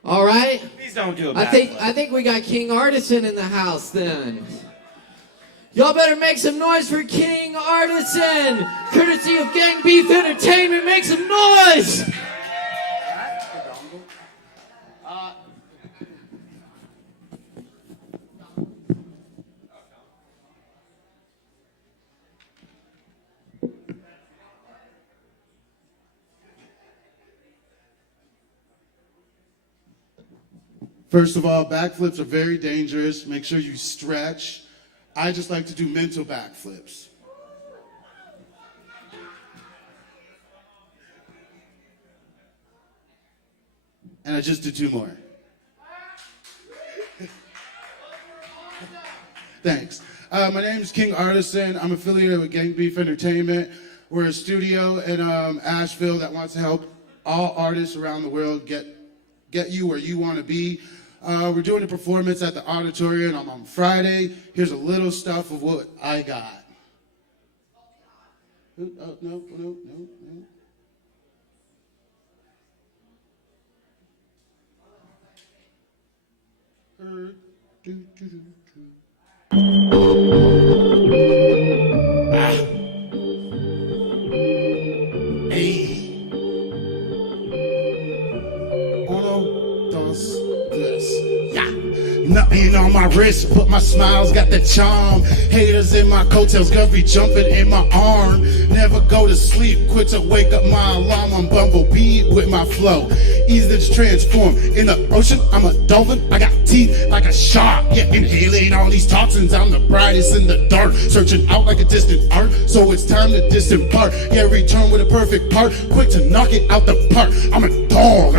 All right. Please don't do a backflip. I think we got King Artisan in the house then. Y'all better make some noise for King Artisan, courtesy of Gang Beef Entertainment. Make some noise. First of all, backflips are very dangerous. Make sure you stretch. I just like to do mental backflips. And I just did 2 more. Thanks. My name is King Artisan. I'm affiliated with Gang Beef Entertainment. We're a studio in Asheville that wants to help all artists around the world get you where you want to be. We're doing a performance at the auditorium on Friday. Here's a little stuff of what I got. Oh, no. Hey. Uno, dos, tres. Yeah. Nothing on my wrist, but my smile's got the charm. Haters in my coattails, gonna be jumping in my arm. Never go to sleep, quick to wake up my alarm. I'm Bumblebee with my flow. Easy to transform. In the ocean, I'm a dolphin. I got teeth like a shark. Yeah, inhaling all these toxins. I'm the brightest in the dark. Searching out like a distant art. So it's time to disembark. Yeah, return with a perfect part. Quick to knock it out the park. I'm a dog.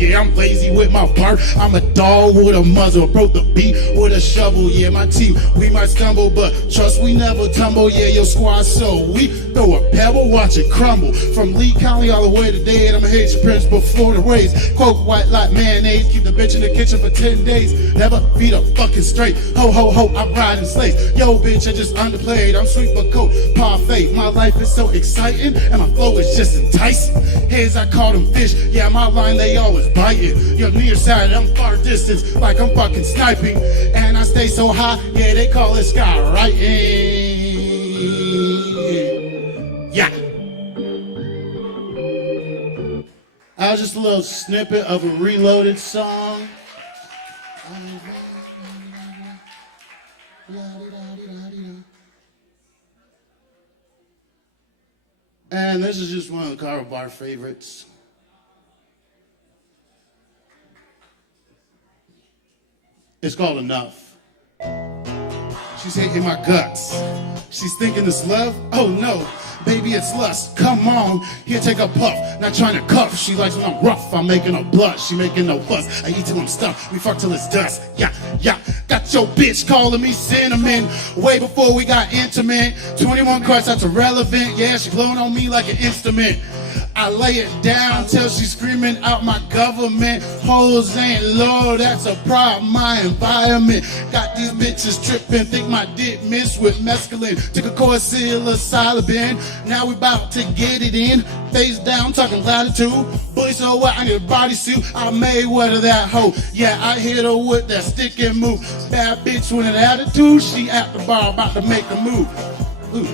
Yeah, I'm lazy with my bark. I'm a dog with a muzzle. Broke the beat with a shovel. Yeah, my team, we might stumble, but trust we never tumble. Yeah, your squad so we throw a pebble, watch it crumble. From Lee County all the way to Dade, I'ma hate your parents before the race. Quote white like mayonnaise, keep the bitch in the kitchen for 10 days. Never feed her fucking straight. Ho, ho, ho, I'm riding slaves. Yo, bitch, I just underplayed. I'm sweet but cold, parfait. My life is so exciting, and my flow is just enticing. Heads, I call them fish. Yeah, my line, they always biting. You're near side, I'm far distance, like I'm fucking sniping. And I stay so high, yeah, they call it skywriting. Yeah. That was just a little snippet of a reloaded song. And this is just one of the Kava bar favorites. It's called Enough. She's hating my guts. She's thinking it's love? Oh no, baby, it's lust. Come on, here, take a puff. Not trying to cuff. She likes when I'm rough. I'm making her blush. She making no fuss. I eat till I'm stuffed. We fuck till it's dust. Yeah. Got your bitch calling me cinnamon. Way before we got intimate. 21 cards, that's irrelevant. Yeah, she blowing on me like an instrument. I lay it down till she's screaming out my government. Hoes ain't low, that's a problem, my environment. Got these bitches tripping, think my dick mixed with mescaline. Took a course, psilocybin. Now we about to get it in. Face down, talking latitude. Boy, so what? I need a bodysuit. I made what of that hoe. Yeah, I hit her with that stick and move. Bad bitch with an attitude. She at the bar about to make a move. Ooh.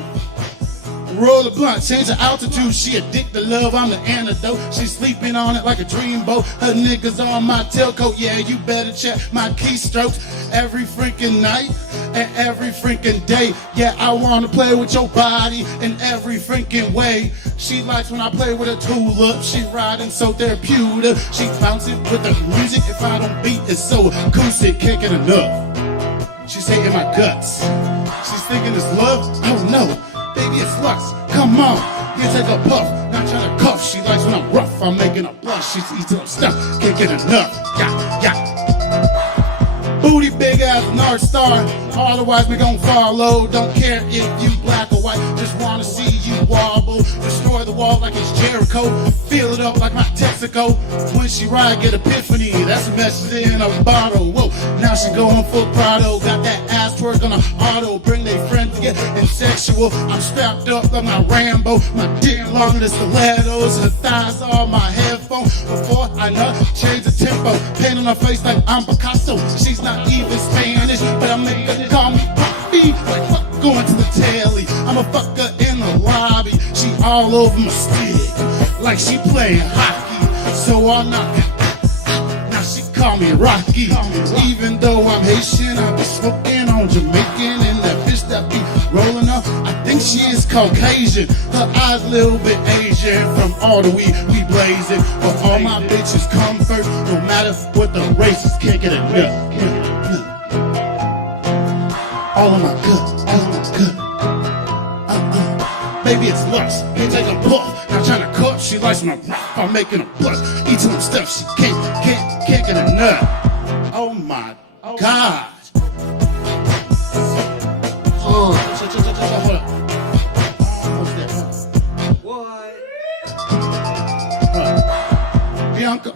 Roll a blunt, change the altitude. She addicted to love, I'm the antidote. She's sleeping on it like a dreamboat. Her niggas on my tailcoat. Yeah, you better check my keystrokes every freaking night and every freaking day. Yeah, I wanna play with your body in every freaking way. She likes when I play with a tulip. She riding so therapeutic. She bouncing with the music. If I don't beat, it's so acoustic. Can't get enough. She's hating my guts. She's thinking it's love. Oh no. Baby, it's lust. Come on, here, take a puff. Not trying to cuff. She likes when I'm rough. I'm making her blush. She's eating up stuff. Can't get enough. Yeah. Booty big as a North Star, otherwise we gon' follow. Don't care if you black or white, just wanna see you wobble. Destroy the wall like it's Jericho, fill it up like my Texaco. When she ride, get epiphany, that's a message in a bottle. Whoa, now she going full Prado, got that ass twerk on a auto. Bring they friends together and sexual. I'm strapped up like my Rambo, my dick longer than stilettos. Her thighs are my headphones. Before I know, change the tempo, paint on her face like I'm Picasso. She's not even Spanish, but I make her call me Poppy. Like fuck going to the telly, I'm a fucker in the lobby. She all over my stick, like she playing hockey. So I'm not. Now she call me Rocky. Even though I'm Haitian, I be smoking on Jamaican, and that bitch that be rolling up, I think she is Caucasian. Her eyes a little bit Asian from all the weed we blazing. But all my bitches come first, no matter what the race is. Can't get enough. All of my good, all of my good. Baby, it's lust. Can't take a puff. Not trying to cuff. She likes my rough. I'm making a bust. Eating them stuff. She can't get enough. Oh my God. Hold up. What? Bianca.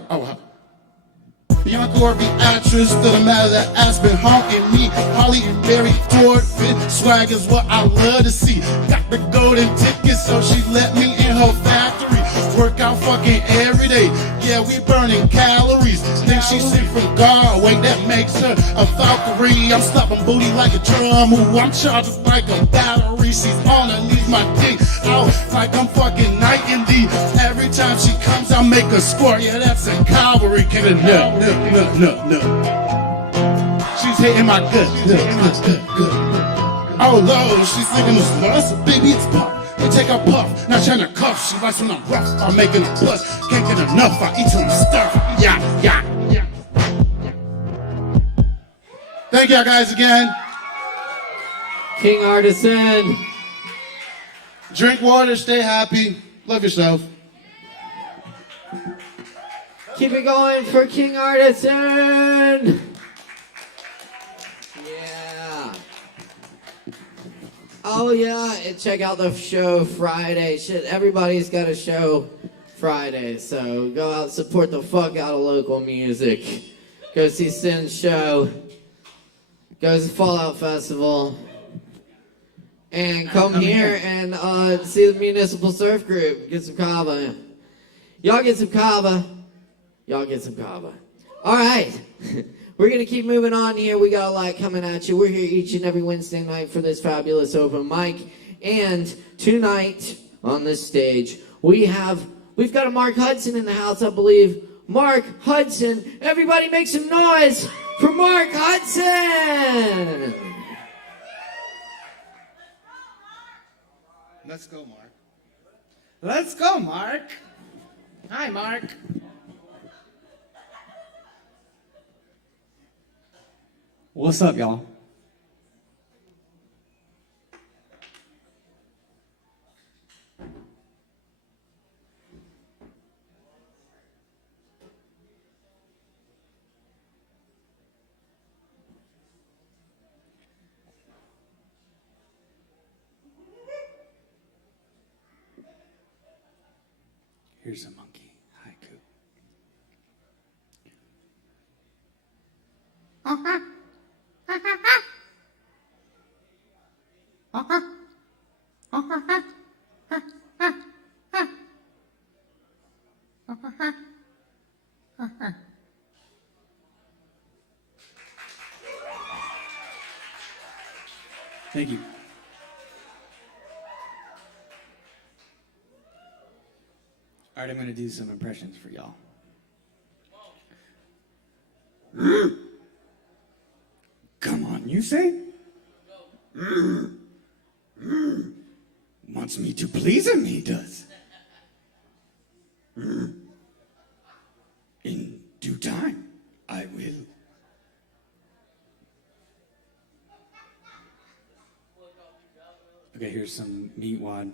Bianca or Beatrice, doesn't matter, that ass been haunting me. Holly and Mary Ford fit, swag is what I love to see. Got the golden ticket, so she let me in her factory. Work out fucking every day, yeah, we burning calories. Then she sent from Galway, that makes her a Valkyrie. I'm stopping booty like a drum, ooh, I'm charging like a battery. She's on her knees, my dick out like I'm fucking Night and D. Every time she comes, I make her squirt, yeah, that's a cavalry. Get a no. She's hitting my gut. Oh Lord, she's thinking of sluts. Baby, it's pop. They take a puff, not trying to cuff. She likes when I'm rough. I'm making a bust. Can't get enough. I eat till I'm stuffed. Yeah. Thank y'all guys again. King Artisan. Drink water, stay happy, love yourself. Keep it going for King Artisan. Yeah. Oh yeah, and check out the show Friday. Shit, everybody's got a show Friday, so go out and support the fuck out of local music. Go see Sin's show. Go to Fallout Festival. And come here and see the Municipal Surf Group. Get some Kava. Y'all get some Kava. Y'all get some Kava. All right. We're going to keep moving on here. We got a lot coming at you. We're here each and every Wednesday night for this fabulous open mic. And tonight on this stage, we've got a Mark Hudson in the house, I believe. Mark Hudson. Everybody make some noise for Mark Hudson. Let's go, Mark. Let's go, Mark. Hi, Mark. What's up, y'all? Here's a monkey haiku. Thank you. All right, I'm going to do some impressions for y'all. Come on, you say? Wants me to please him, he does. In due time, I will. Okay, here's some meat wad.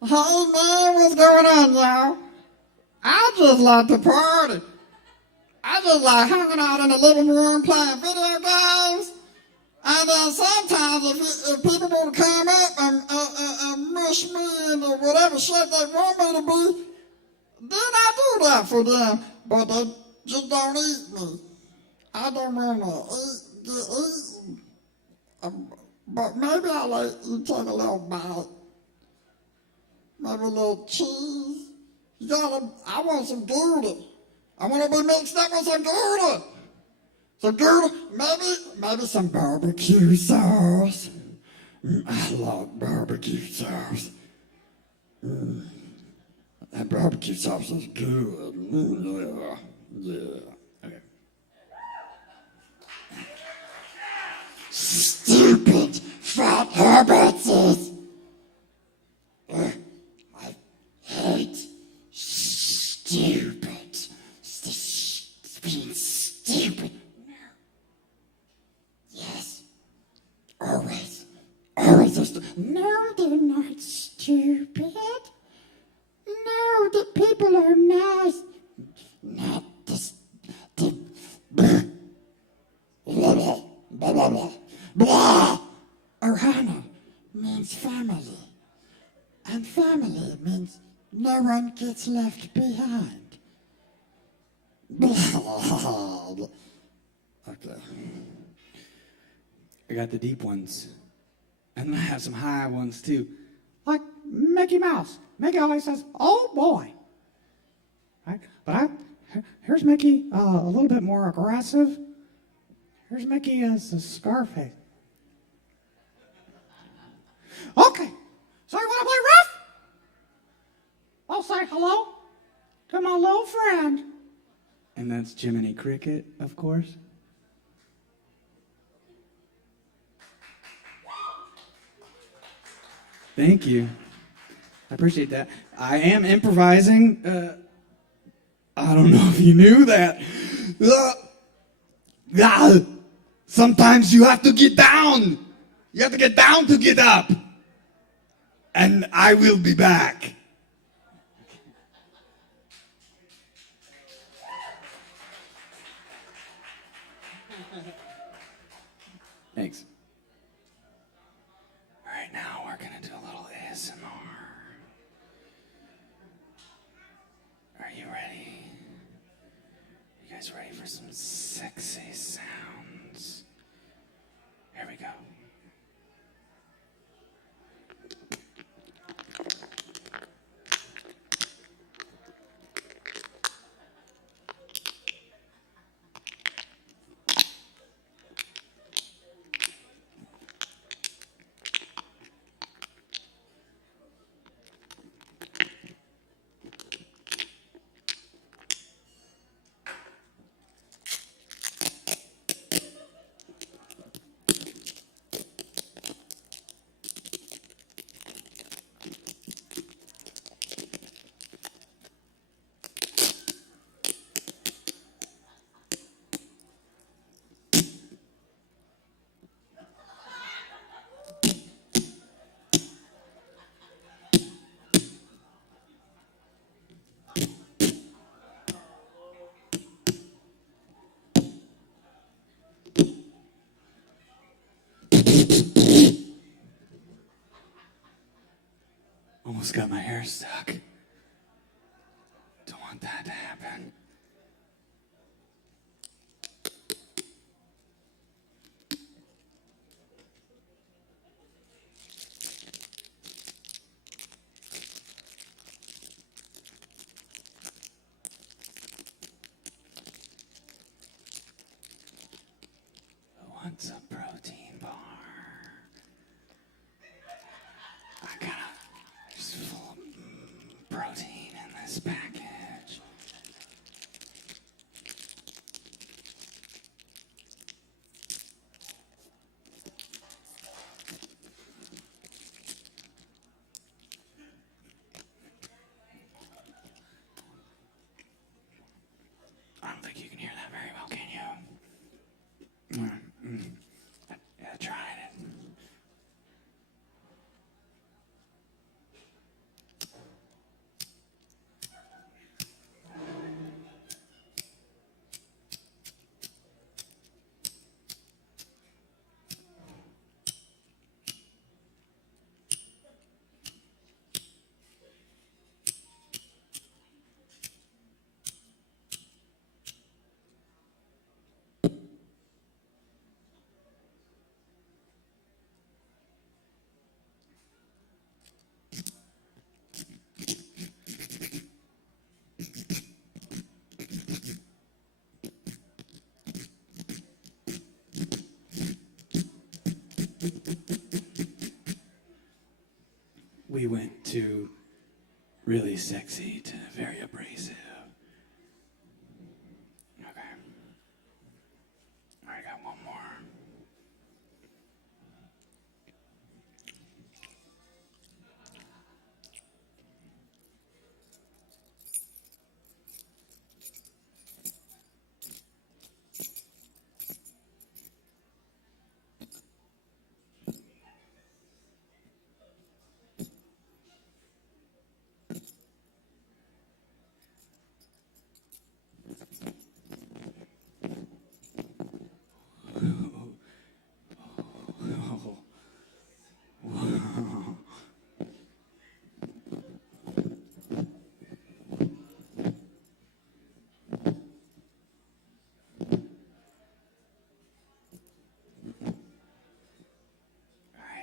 Hey man, what's going on, y'all? I just like to party. I just like hanging out in the living room playing video games. And then sometimes if people want to come up and mush me into whatever shape they want me to be, then I do that for them. But they just don't eat me. I don't want to get eaten. But maybe I'll let you take a little bite. Maybe a little cheese. I want some Gouda. I want to be mixed up with some Gouda. Some Gouda, maybe some barbecue sauce. I love barbecue sauce. That barbecue sauce is good. Yeah. Okay. Stupid fat Herbertses. I hate stupid. Being stupid. Yes. Always. No, they're not stupid. No, the people are nice. Not this. Blah. Ohana means family. And family means no one gets left behind. Okay. I got the deep ones. And I have some high ones too. Like Mickey Mouse. Mickey always says, oh boy. Right? But here's Mickey a little bit more aggressive. Here's Mickey as a Scarface. Okay. So you want to play rough? I'll say hello to my little friend. And that's Jiminy Cricket, of course. Thank you. I appreciate that. I am improvising. I don't know if you knew that. Sometimes you have to get down. You have to get down to get up. And I will be back. Thanks. All right, now we're going to do a little ASMR. Are you ready? You guys ready for some sexy sounds? Here we go. Almost got my hair stuck. Don't want that to happen. Who wants a protein bar? I gotta. It's full of protein in this package. I don't think you can hear that very well, can you? Yeah, I tried it. we went to really sexy to very abrasive. Okay. I got one more.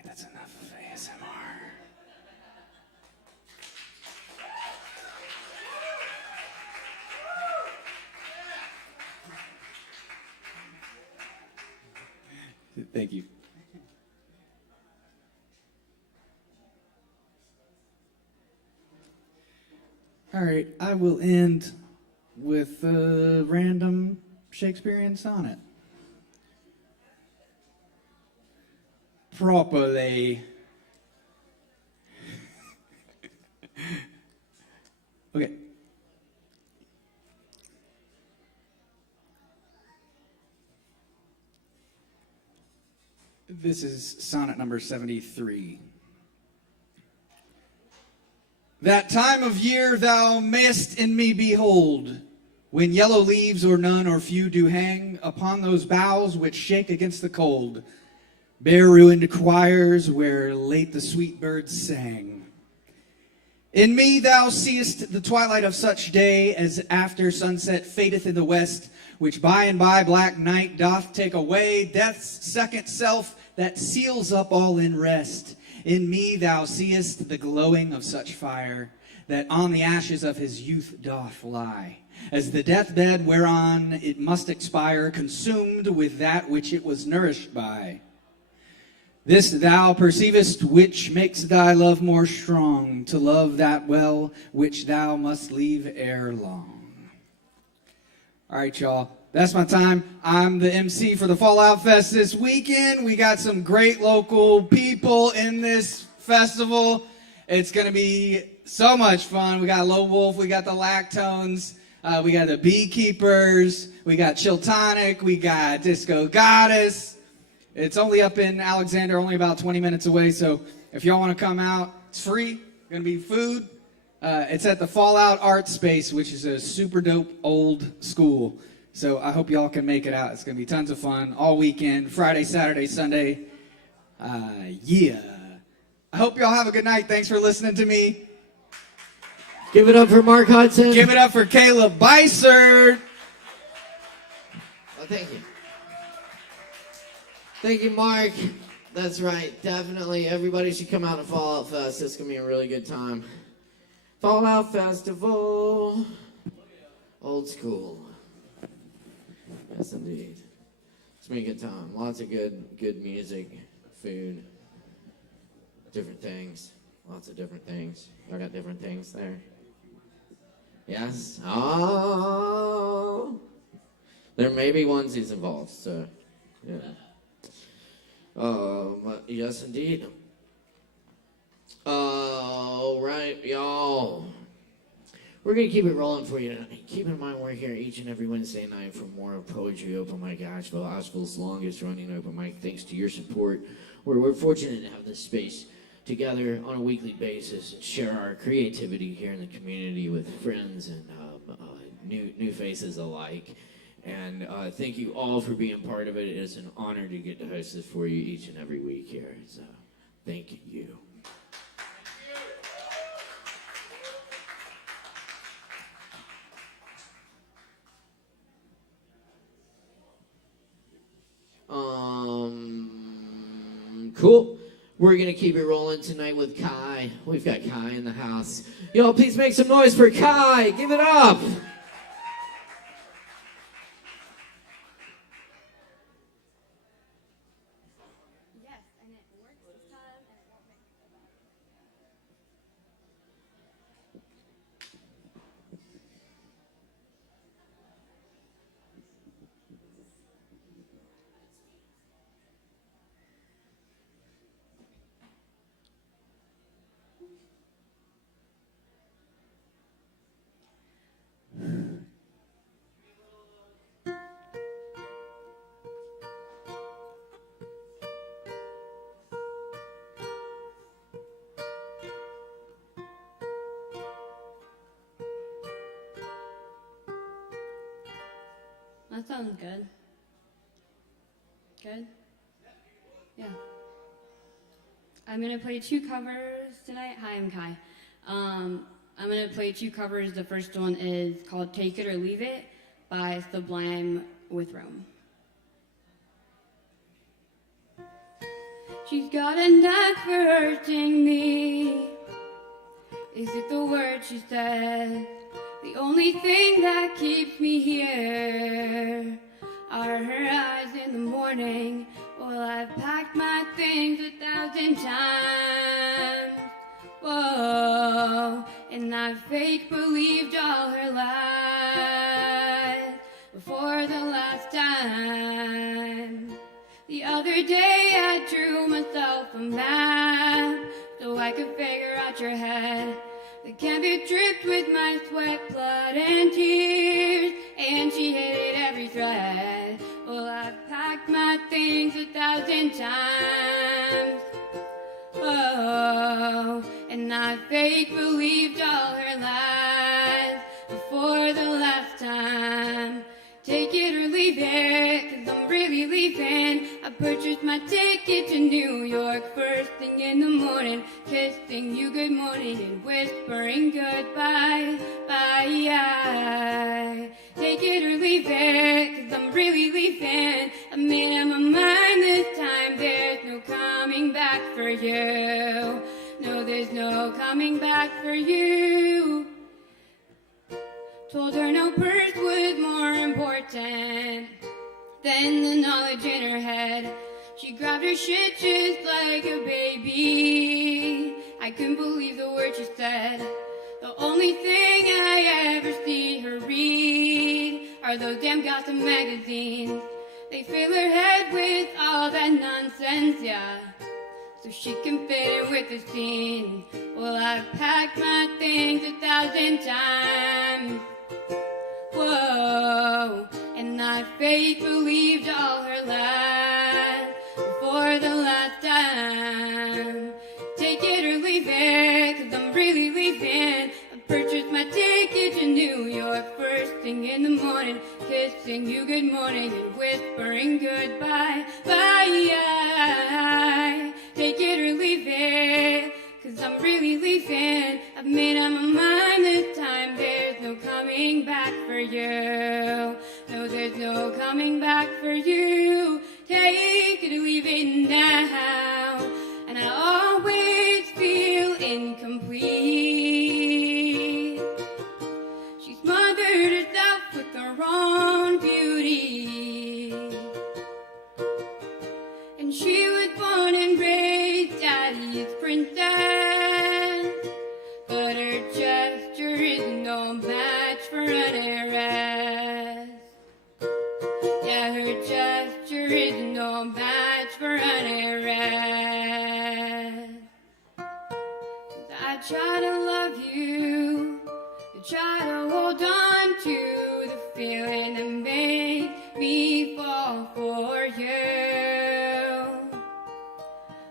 That's enough of ASMR. Thank you. All right, I will end with a random Shakespearean sonnet. Properly. Okay. This is sonnet number 73. That time of year thou mayst in me behold, when yellow leaves or none or few do hang upon those boughs which shake against the cold, bare ruined choirs where late the sweet birds sang. In me thou seest the twilight of such day as after sunset fadeth in the west, which by and by black night doth take away, death's second self that seals up all in rest. In me thou seest the glowing of such fire that on the ashes of his youth doth lie, as the deathbed whereon it must expire, consumed with that which it was nourished by. This thou perceivest, which makes thy love more strong, to love that well which thou must leave ere long. All right, y'all. That's my time. I'm the MC for the Fallout Fest this weekend. We got some great local people in this festival. It's going to be so much fun. We got Low Wolf. We got the Lactones. We got the Beekeepers. We got Chilltonic. We got Disco Goddess. It's only up in Alexander, only about 20 minutes away. So if y'all want to come out, it's free. Going to be food. It's at the Fallout Art Space, which is a super dope old school. So I hope y'all can make it out. It's going to be tons of fun all weekend, Friday, Saturday, Sunday. Yeah. I hope y'all have a good night. Thanks for listening to me. Give it up for Mark Hudson. Give it up for Caleb Beissert. Oh, thank you. Thank you, Mark. That's right. Definitely. Everybody should come out to Fallout Fest. It's going to be a really good time. Fallout Festival. Old school. Yes, indeed. It's been a good time. Lots of good music, food, different things. Lots of different things. Y'all got different things there? Yes? Oh! There may be onesies involved, so, yeah. Yes, indeed. All right, y'all. We're going to keep it rolling for you tonight. Keep in mind we're here each and every Wednesday night for more of Poetry Open Mic Asheville, Asheville's longest running open mic. Thanks to your support, we're fortunate to have this space together on a weekly basis and share our creativity here in the community with friends and new faces alike. And thank you all for being part of it. It is an honor to get to host this for you each and every week here. So thank you. Cool. We're going to keep it rolling tonight with Kai. We've got Kai in the house. Y'all, please make some noise for Kai. Give it up. That sounds good. Good? Yeah. I'm going to play 2 covers tonight. Hi, I'm Kai. I'm going to play 2 covers. The first one is called Take It or Leave It by Sublime with Rome. She's got a knack for hurting me. Is it the words she said? The only thing that keeps me here are her eyes in the morning. Well, I've packed my things 1,000 times. Whoa, and I fake believed all her lies before the last time. The other day I drew myself a map so I could figure out your head. The canvas dripped with my sweat, blood, and tears, and she hit it every thread. Well, I've packed my things 1,000 times. Whoa, and I fake believed all her lies before the last time. Take it or leave it, 'cause I'm really leaving. I purchased my ticket to New York first thing in the morning, kissing you good morning and whispering goodbye. Bye. Take it or leave it, 'cause I'm really leaving. I made up my mind this time, there's no coming back for you. No, there's no coming back for you. Told her no purse was more important than the knowledge in her head. She grabbed her shit just like a baby. I couldn't believe the words she said. The only thing I ever see her read are those damn gossip magazines. They fill her head with all that nonsense, yeah, so she can fit in with the scene. Well, I've packed my things 1,000 times. Whoa, and I fake believed all her lies before the last time. Take it or leave it, 'cause I'm really leaving. I purchased my ticket to New York first thing in the morning, kissing you good morning and whispering goodbye. Bye. Take it or leave it, 'cause I'm really leaving. I've made up my mind this time, there's no coming back for you. No, there's no coming back for you. Take it or leave it now. And I always feel incomplete. She smothered herself with her own beauty. And she was born and raised daddy's princess. But her gesture is no match for an heiress. Yeah, her gesture is no match for an heiress. 'Cause I try to love you, I try to hold on to the feeling that makes me fall for you.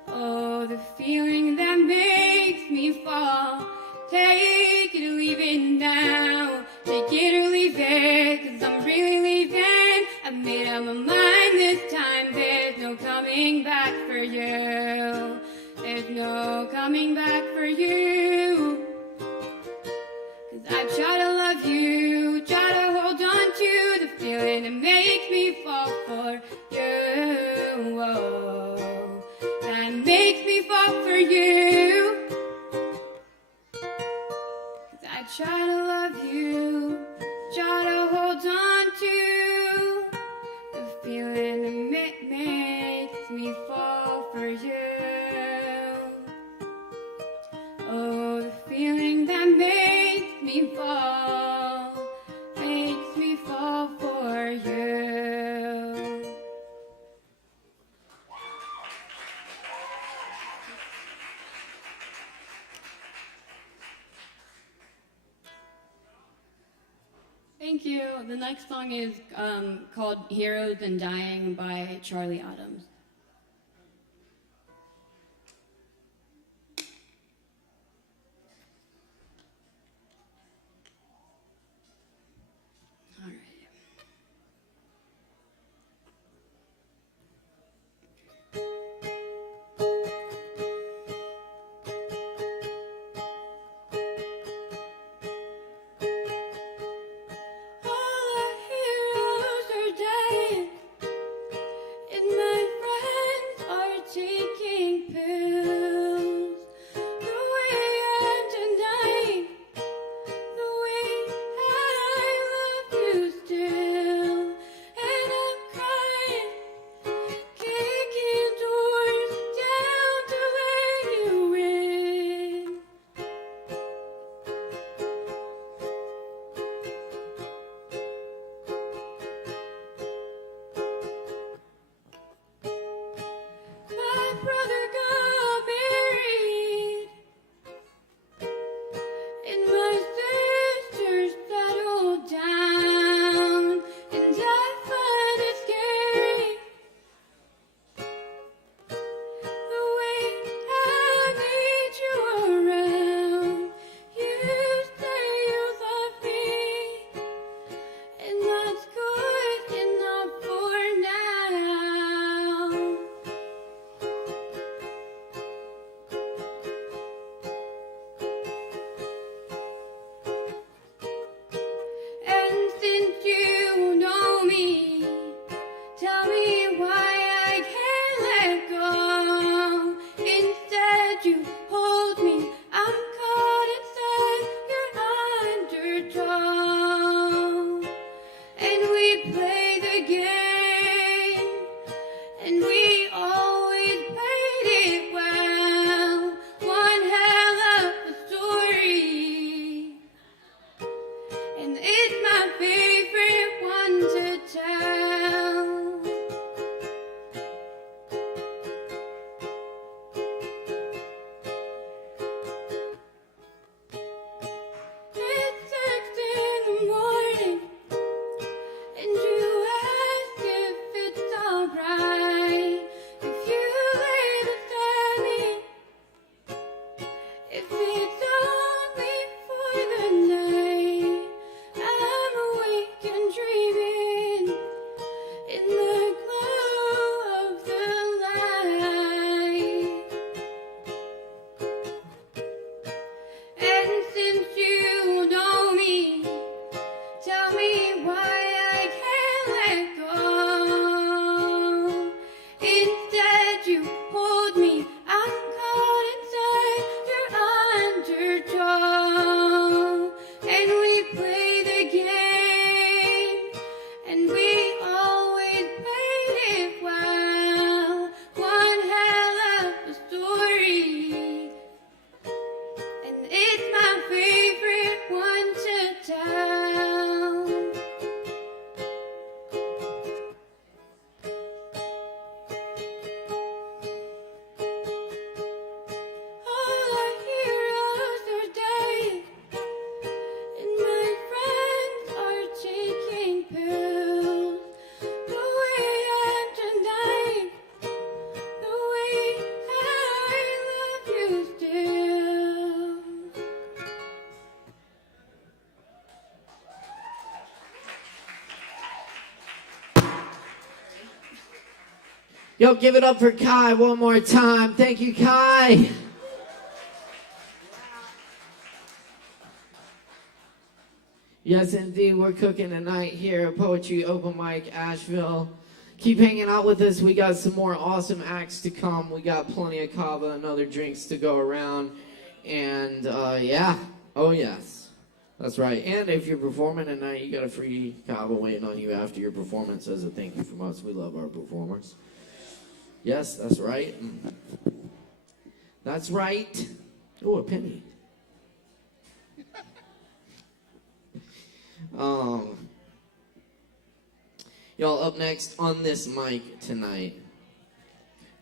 Oh, the feeling that makes me fall. Take it or leave it now. Take it or leave it, 'cause I'm really leaving. I made up my mind this time, there's no coming back for you. There's no coming back for you. 'Cause I try to love you, try to hold on to the feeling that makes me fall for you. Whoa, that makes me fall for you. I try to love you, try to hold on to the feeling that makes me fall for you. Oh, the feeling that makes me fall for you. Thank you. The next song is called Heroes and Dying by Charlie Adams. All right. patrol, and we play the game, and we always played it well. One hell of a story, and it's my favorite one to tell. All our heroes are dead, and my friends are taking pills. The way I'm tonight, the way I love you still. Yo, give it up for Kai one more time. Thank you, Kai. Yes, indeed, we're cooking tonight here at Poetry Open Mic, Asheville. Keep hanging out with us. We got some more awesome acts to come. We got plenty of Kava and other drinks to go around. And, yeah. Oh, yes. That's right. And if you're performing tonight, you got a free Kava waiting on you after your performance as a thank you from us. We love our performers. Yes, that's right. That's right. Oh, a penny. Y'all, up next on this mic tonight,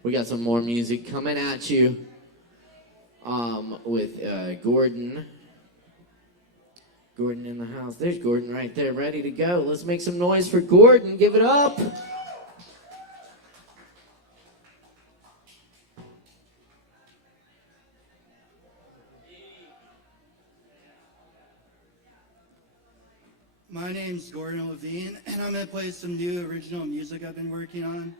we got some more music coming at you with Gordon. Gordon in the house. There's Gordon right there, ready to go. Let's make some noise for Gordon. Give it up. My name's Gordon Levine, and I'm going to play some new original music I've been working on.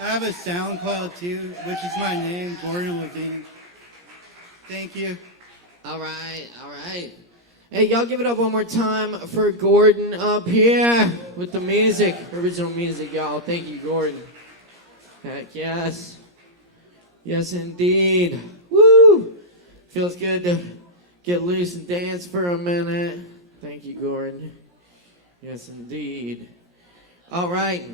I have a SoundCloud too, which is my name, Gordon Levine. Thank you. All right, all right. Hey, y'all give it up one more time for Gordon up here with the music, original music, y'all. Thank you, Gordon. Heck yes. Yes, indeed. Woo! Feels good to get loose and dance for a minute. Thank you, Gordon. Yes, indeed. All right.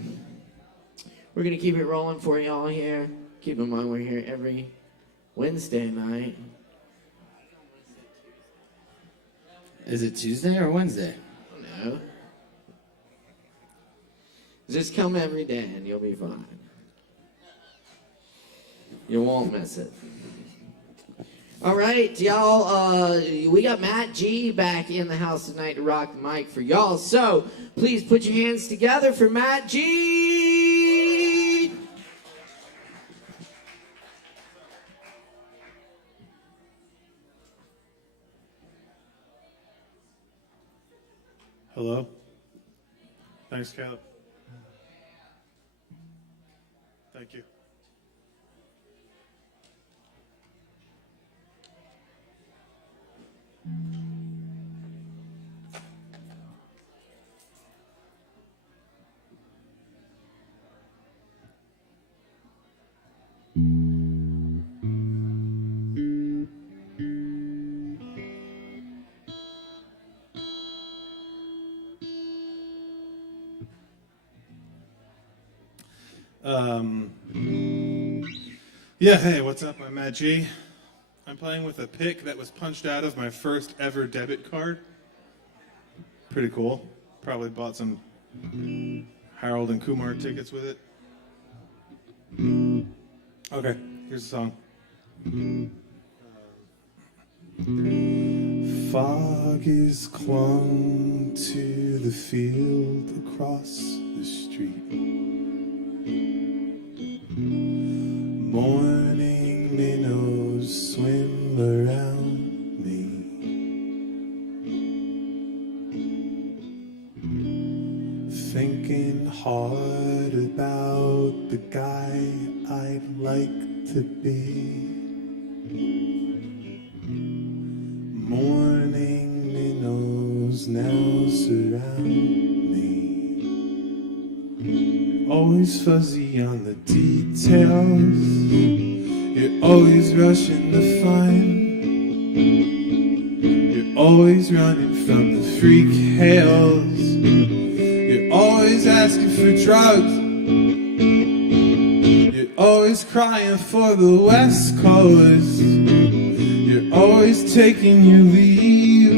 We're going to keep it rolling for y'all here. Keep in mind we're here every Wednesday night. Is it Tuesday or Wednesday? No. Just come every day and you'll be fine. You won't miss it. All right, y'all. We got Matt G back in the house tonight to rock the mic for y'all. So please put your hands together for Matt G. Hello. Thanks, Caleb. Thank you. Yeah, hey, what's up? I'm Matt G. I'm playing with a pick that was punched out of my first ever debit card. Pretty cool. Probably bought some Harold and Kumar tickets with it. Okay, here's the song. Fog is clung to the field across the street. Morning minnows swim around me. Thinking hard about the guy I'd like to be. Morning minnows now surround me. Always fuzzy on the details. You're always rushing to find. You're always running from the freak hails. You're always asking for drugs. You're always crying for the West Coast. You're always taking your leave.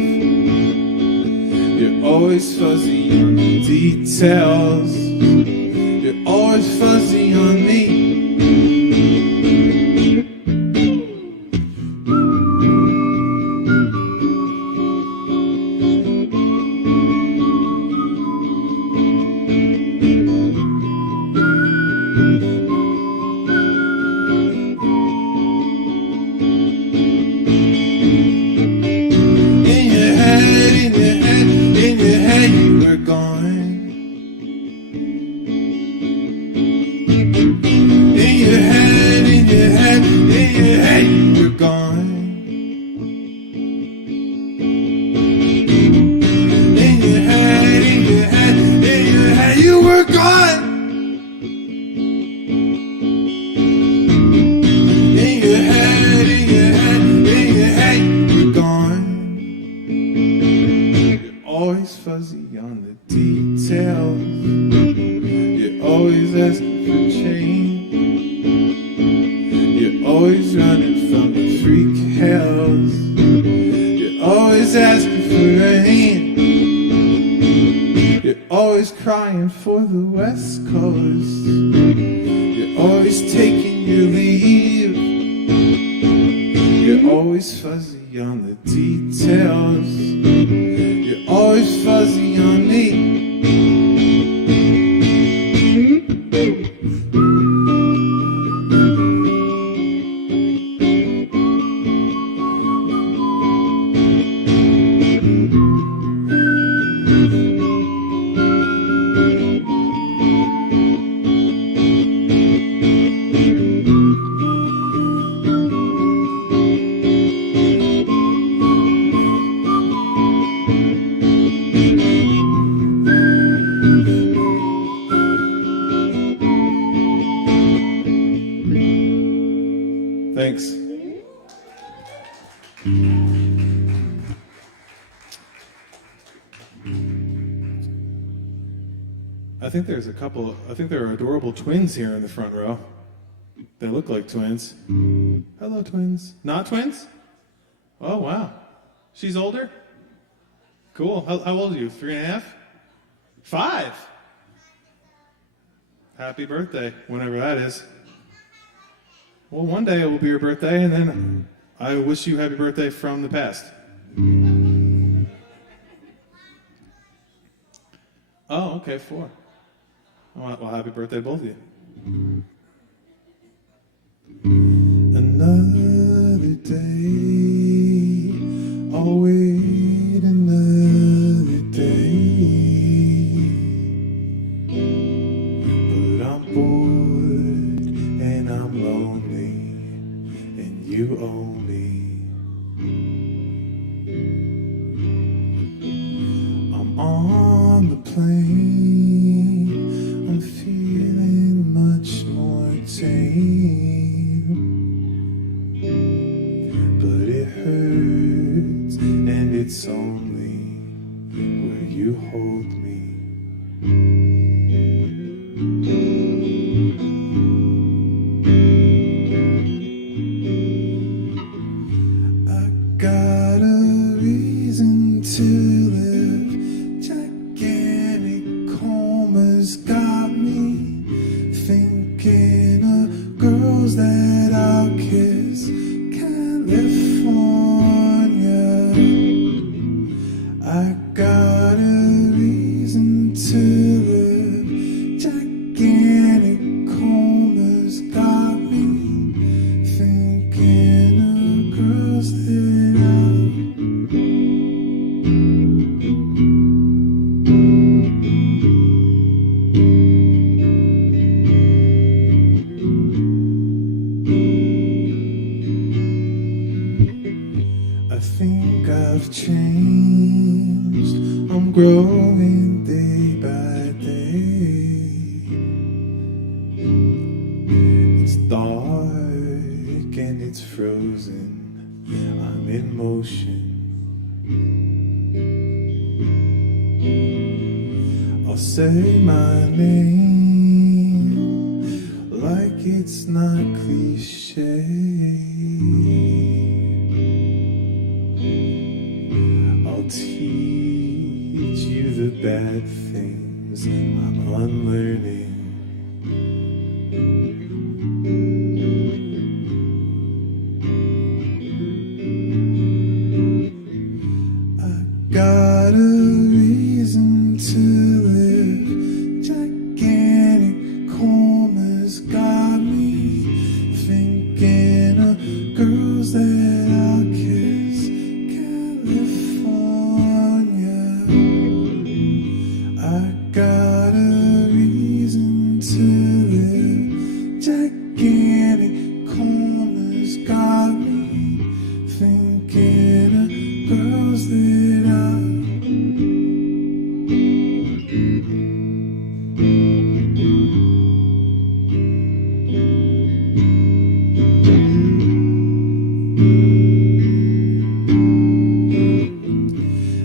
You're always fuzzy on the details. You're always fuzzy on me. Thanks. I think there are adorable twins here in the front row. They look like twins. Hello, twins. Not twins? Oh, wow. She's older? Cool. How old are you? 3.5? 5? Happy birthday, whenever that is. Well, one day it will be your birthday, and then I wish you happy birthday from the past. Oh, okay, 4. Well, happy birthday to both of you. Another day, I'll wait another day. But I'm bored and I'm lonely, and you owe me. I'm on the plane, I'm feeling much more tame, but it hurts and it's only where you hold me. I got a reason to live, gigantic comas got me thinking of girls that I'll kiss. California, I got a reason to live, gigantic comas got me thinking of girls that I'll. I think I've changed, I'm growing day by day. It's dark and it's frozen, I'm in motion. I'll say my name like it's not cliche. I'll teach you the bad things I'm unlearning. I got a reason to live, gigantic comas got me thinking of girls that I'll kiss. California, I got a reason to live, gigantic comas got me thinking of girls that I.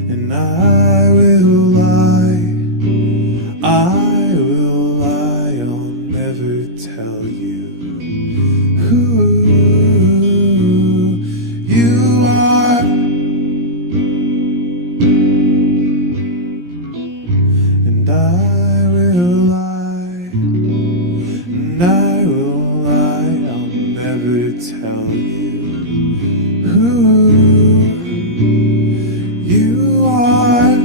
And I will lie, I'll never tell you who you are. And I will lie, I'll never tell you who you are.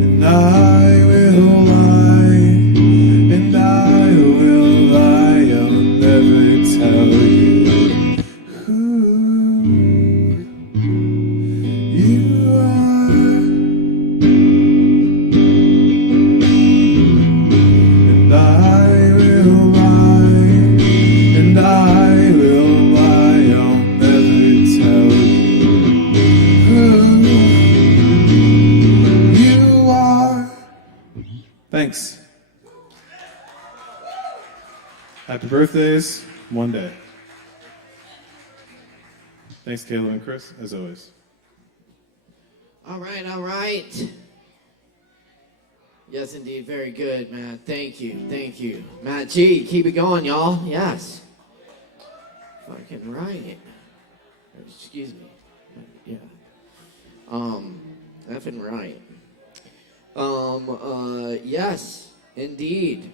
And I will lie, I'll never tell you who you are. And I will lie, I'll never tell you who you are. Thanks. Happy birthdays, one day. Thanks, Caleb and Chris, as always. All right, all right. Yes, indeed. Very good, man. Thank you. Thank you. Matt G, keep it going, y'all. Yes. Fucking right. Excuse me. Yeah. Effing right. Yes, indeed.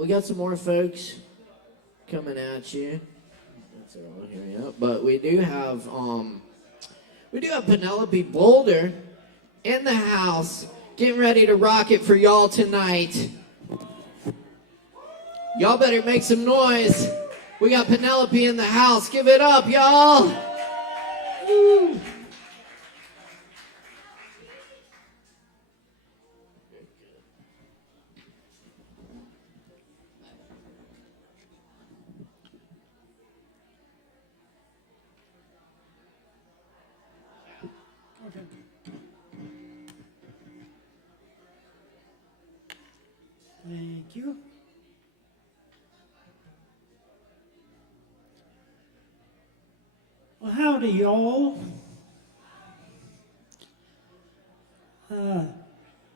We got some more folks coming at you. That's all here, yeah. But we do have Penelope Boulder in the house, getting ready to rock it for y'all tonight. Y'all better make some noise. We got Penelope in the house. Give it up, y'all. Woo. Thank you. Well, howdy, y'all.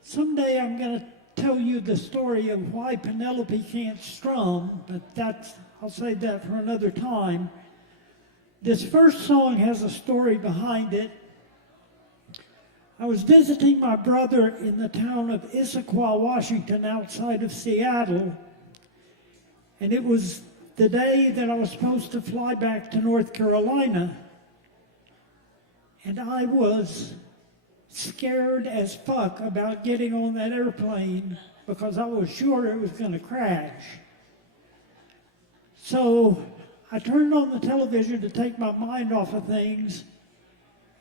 Someday I'm going to tell you the story of why Penelope can't strum, but I'll save that for another time. This first song has a story behind it. I was visiting my brother in the town of Issaquah, Washington, outside of Seattle, and it was the day that I was supposed to fly back to North Carolina, and I was scared as fuck about getting on that airplane because I was sure it was going to crash. So I turned on the television to take my mind off of things.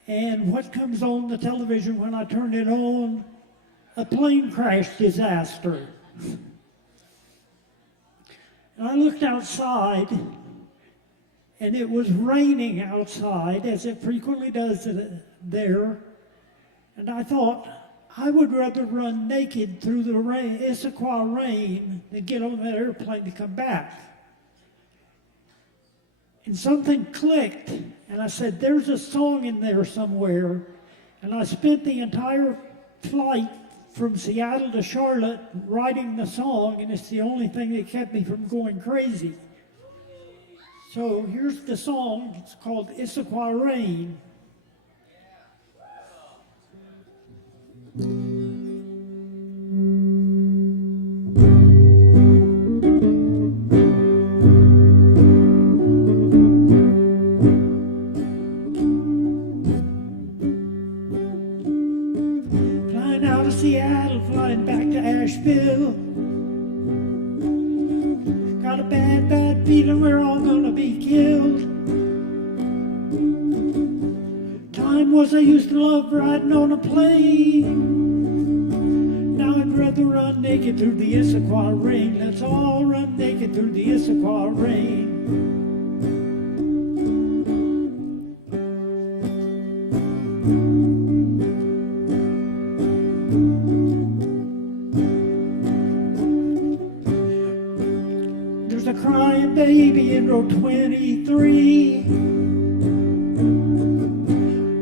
And what comes on the television when I turn it on? A plane crash disaster. And I looked outside, and it was raining outside, as it frequently does there. And I thought, I would rather run naked through the rain, Issaquah rain, than get on that airplane to come back. And something clicked, and I said, there's a song in there somewhere. And I spent the entire flight from Seattle to Charlotte writing the song, and it's the only thing that kept me from going crazy. So here's the song. It's called Issaquah Rain. Seattle, flying back to ASHEViLLE. Got a bad, bad feeling we're all gonna be killed. Time was I used to love riding on a plane. Now I'd rather run naked through the Issaquah rain. Let's all run naked through the Issaquah rain. Crying baby in row 23.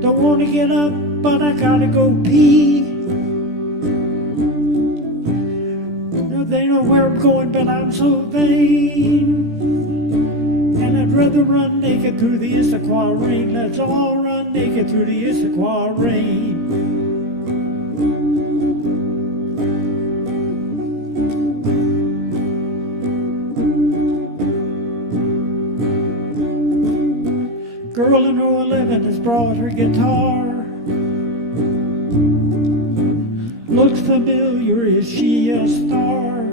Don't want to get up, but I gotta go pee. No, they know where I'm going, but I'm so vain. And I'd rather run naked through the Issaquah rain. Let's all run naked through the Issaquah rain. Girl in row 11 has brought her guitar. Looks familiar, is she a star?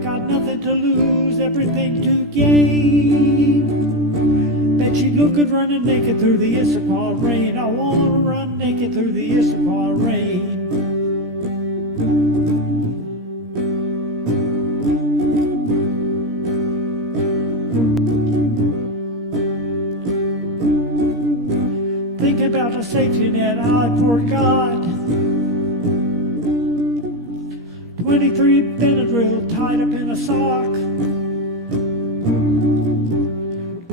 Got nothing to lose, everything to gain. Bet she'd look good running naked through the Issaquah rain. I wanna run naked through the Issaquah rain. About a safety net I forgot. 23 Benadryl tied up in a sock.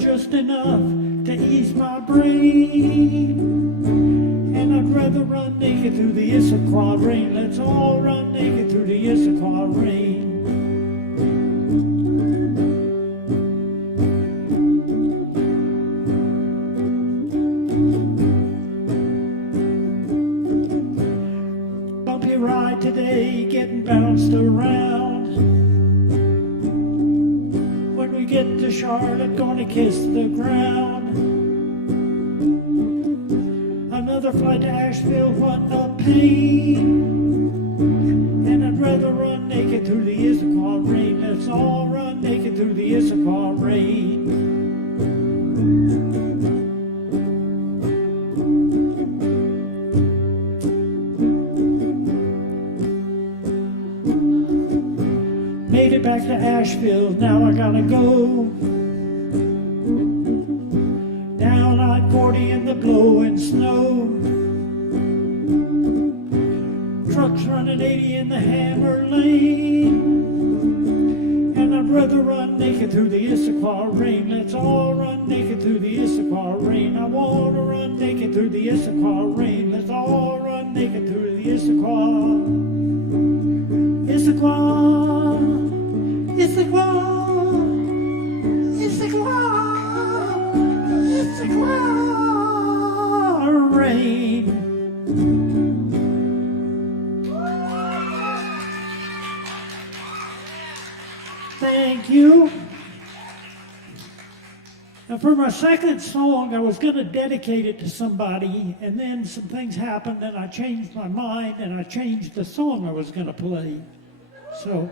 Just enough to ease my brain. And I'd rather run naked through the Issaquah rain. Let's all run naked through the Issaquah rain. Bumpy ride today, getting bounced around. When we get to Charlotte, gonna kiss the ground. Another flight to Asheville, what a pain. And I'd rather run naked through the Issaquah rain. Let's all run naked through the Issaquah rain. Made it back to Asheville, now I gotta go. Down I-40 in the blowing snow. Trucks running 80 in the Hammer Lane. And I'd rather run naked through the Issaquah rain. Let's all run naked through the Issaquah rain. I wanna run naked through the Issaquah rain. Let's all run naked through the Issaquah. Issaquah, Issaquah, Issaquah, Issaquah rain. Thank you. Now for my second song, I was going to dedicate it to somebody, and then some things happened, and I changed my mind, and I changed the song I was going to play. So.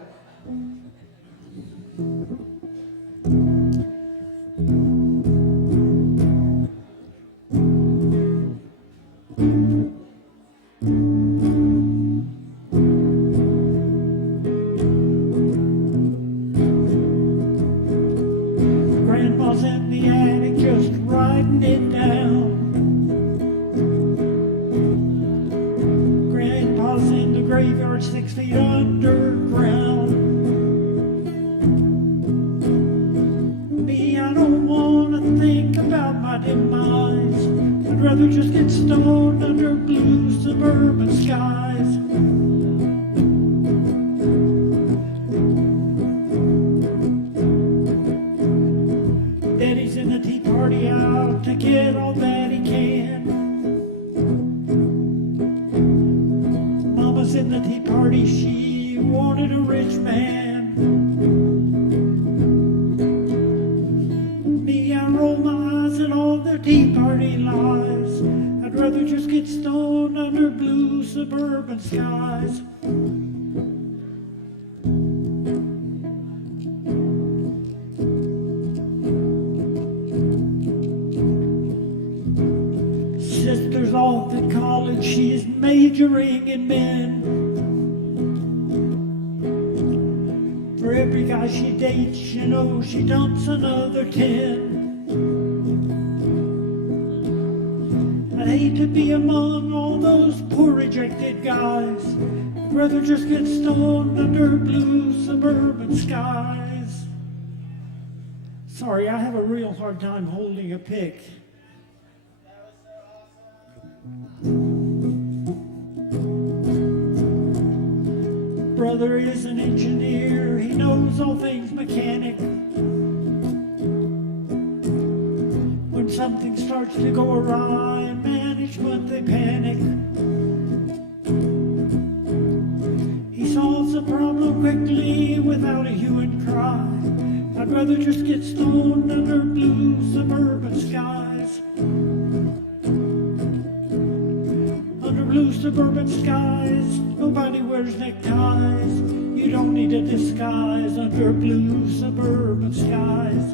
Grandma's in the attic just writing it down. Grandpa's in the graveyard 6 feet underground. Me, I don't want to think about my demise. I'd rather just get stoned under blue suburban skies. Daddy's in the tea party out to get all that he can. Mama's in the tea party, she wanted a rich man. Me, I roll my eyes at all their tea party lies. I'd rather just get stoned under blue suburban skies. Sister's off at college, she's majoring in men. For every guy she dates, you know she dumps another 10. I'd hate to be among all those poor rejected guys. I'd rather just get stoned under blue suburban skies. Sorry, I have a real hard time holding a pick. Brother is an engineer, he knows all things mechanic. When something starts to go awry, management they panic. He solves a problem quickly without a hue and cry. I'd rather just get stoned under blue suburban skies. Under blue suburban skies, nobody wears neckties. You don't need a disguise under blue suburban skies.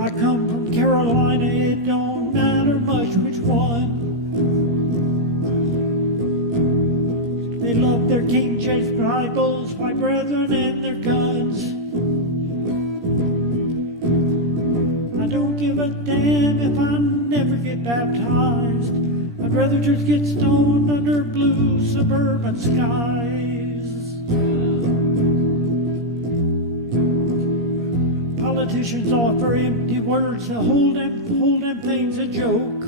I come from Carolina, it don't matter much which one. They love their King James Bibles, my brethren, and their guns. I don't give a damn am if I never get baptized. I'd rather just get stoned under blue suburban skies. Politicians offer empty words to hold them things a joke.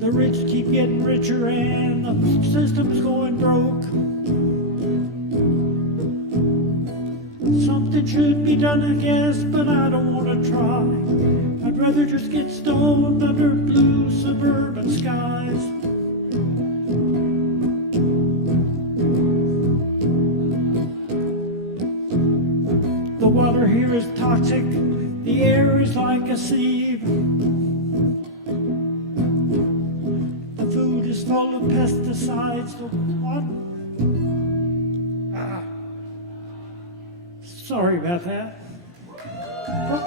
The rich keep getting richer and the system's going broke. Something should be done, I guess, but I don't want to try. I'd rather just get stoned under blue suburban skies. The water here is toxic, the air is like a sieve. The food is full of pesticides, the water... Sorry about that. Well,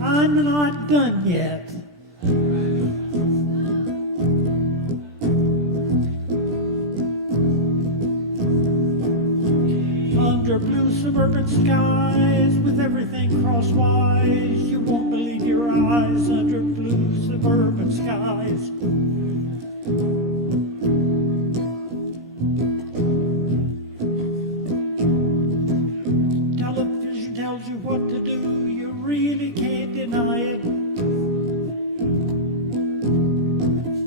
I'm not done yet. Under blue suburban skies, with everything crosswise, you won't believe your eyes. Under blue suburban skies. Television tells you what to do, you really can't deny it.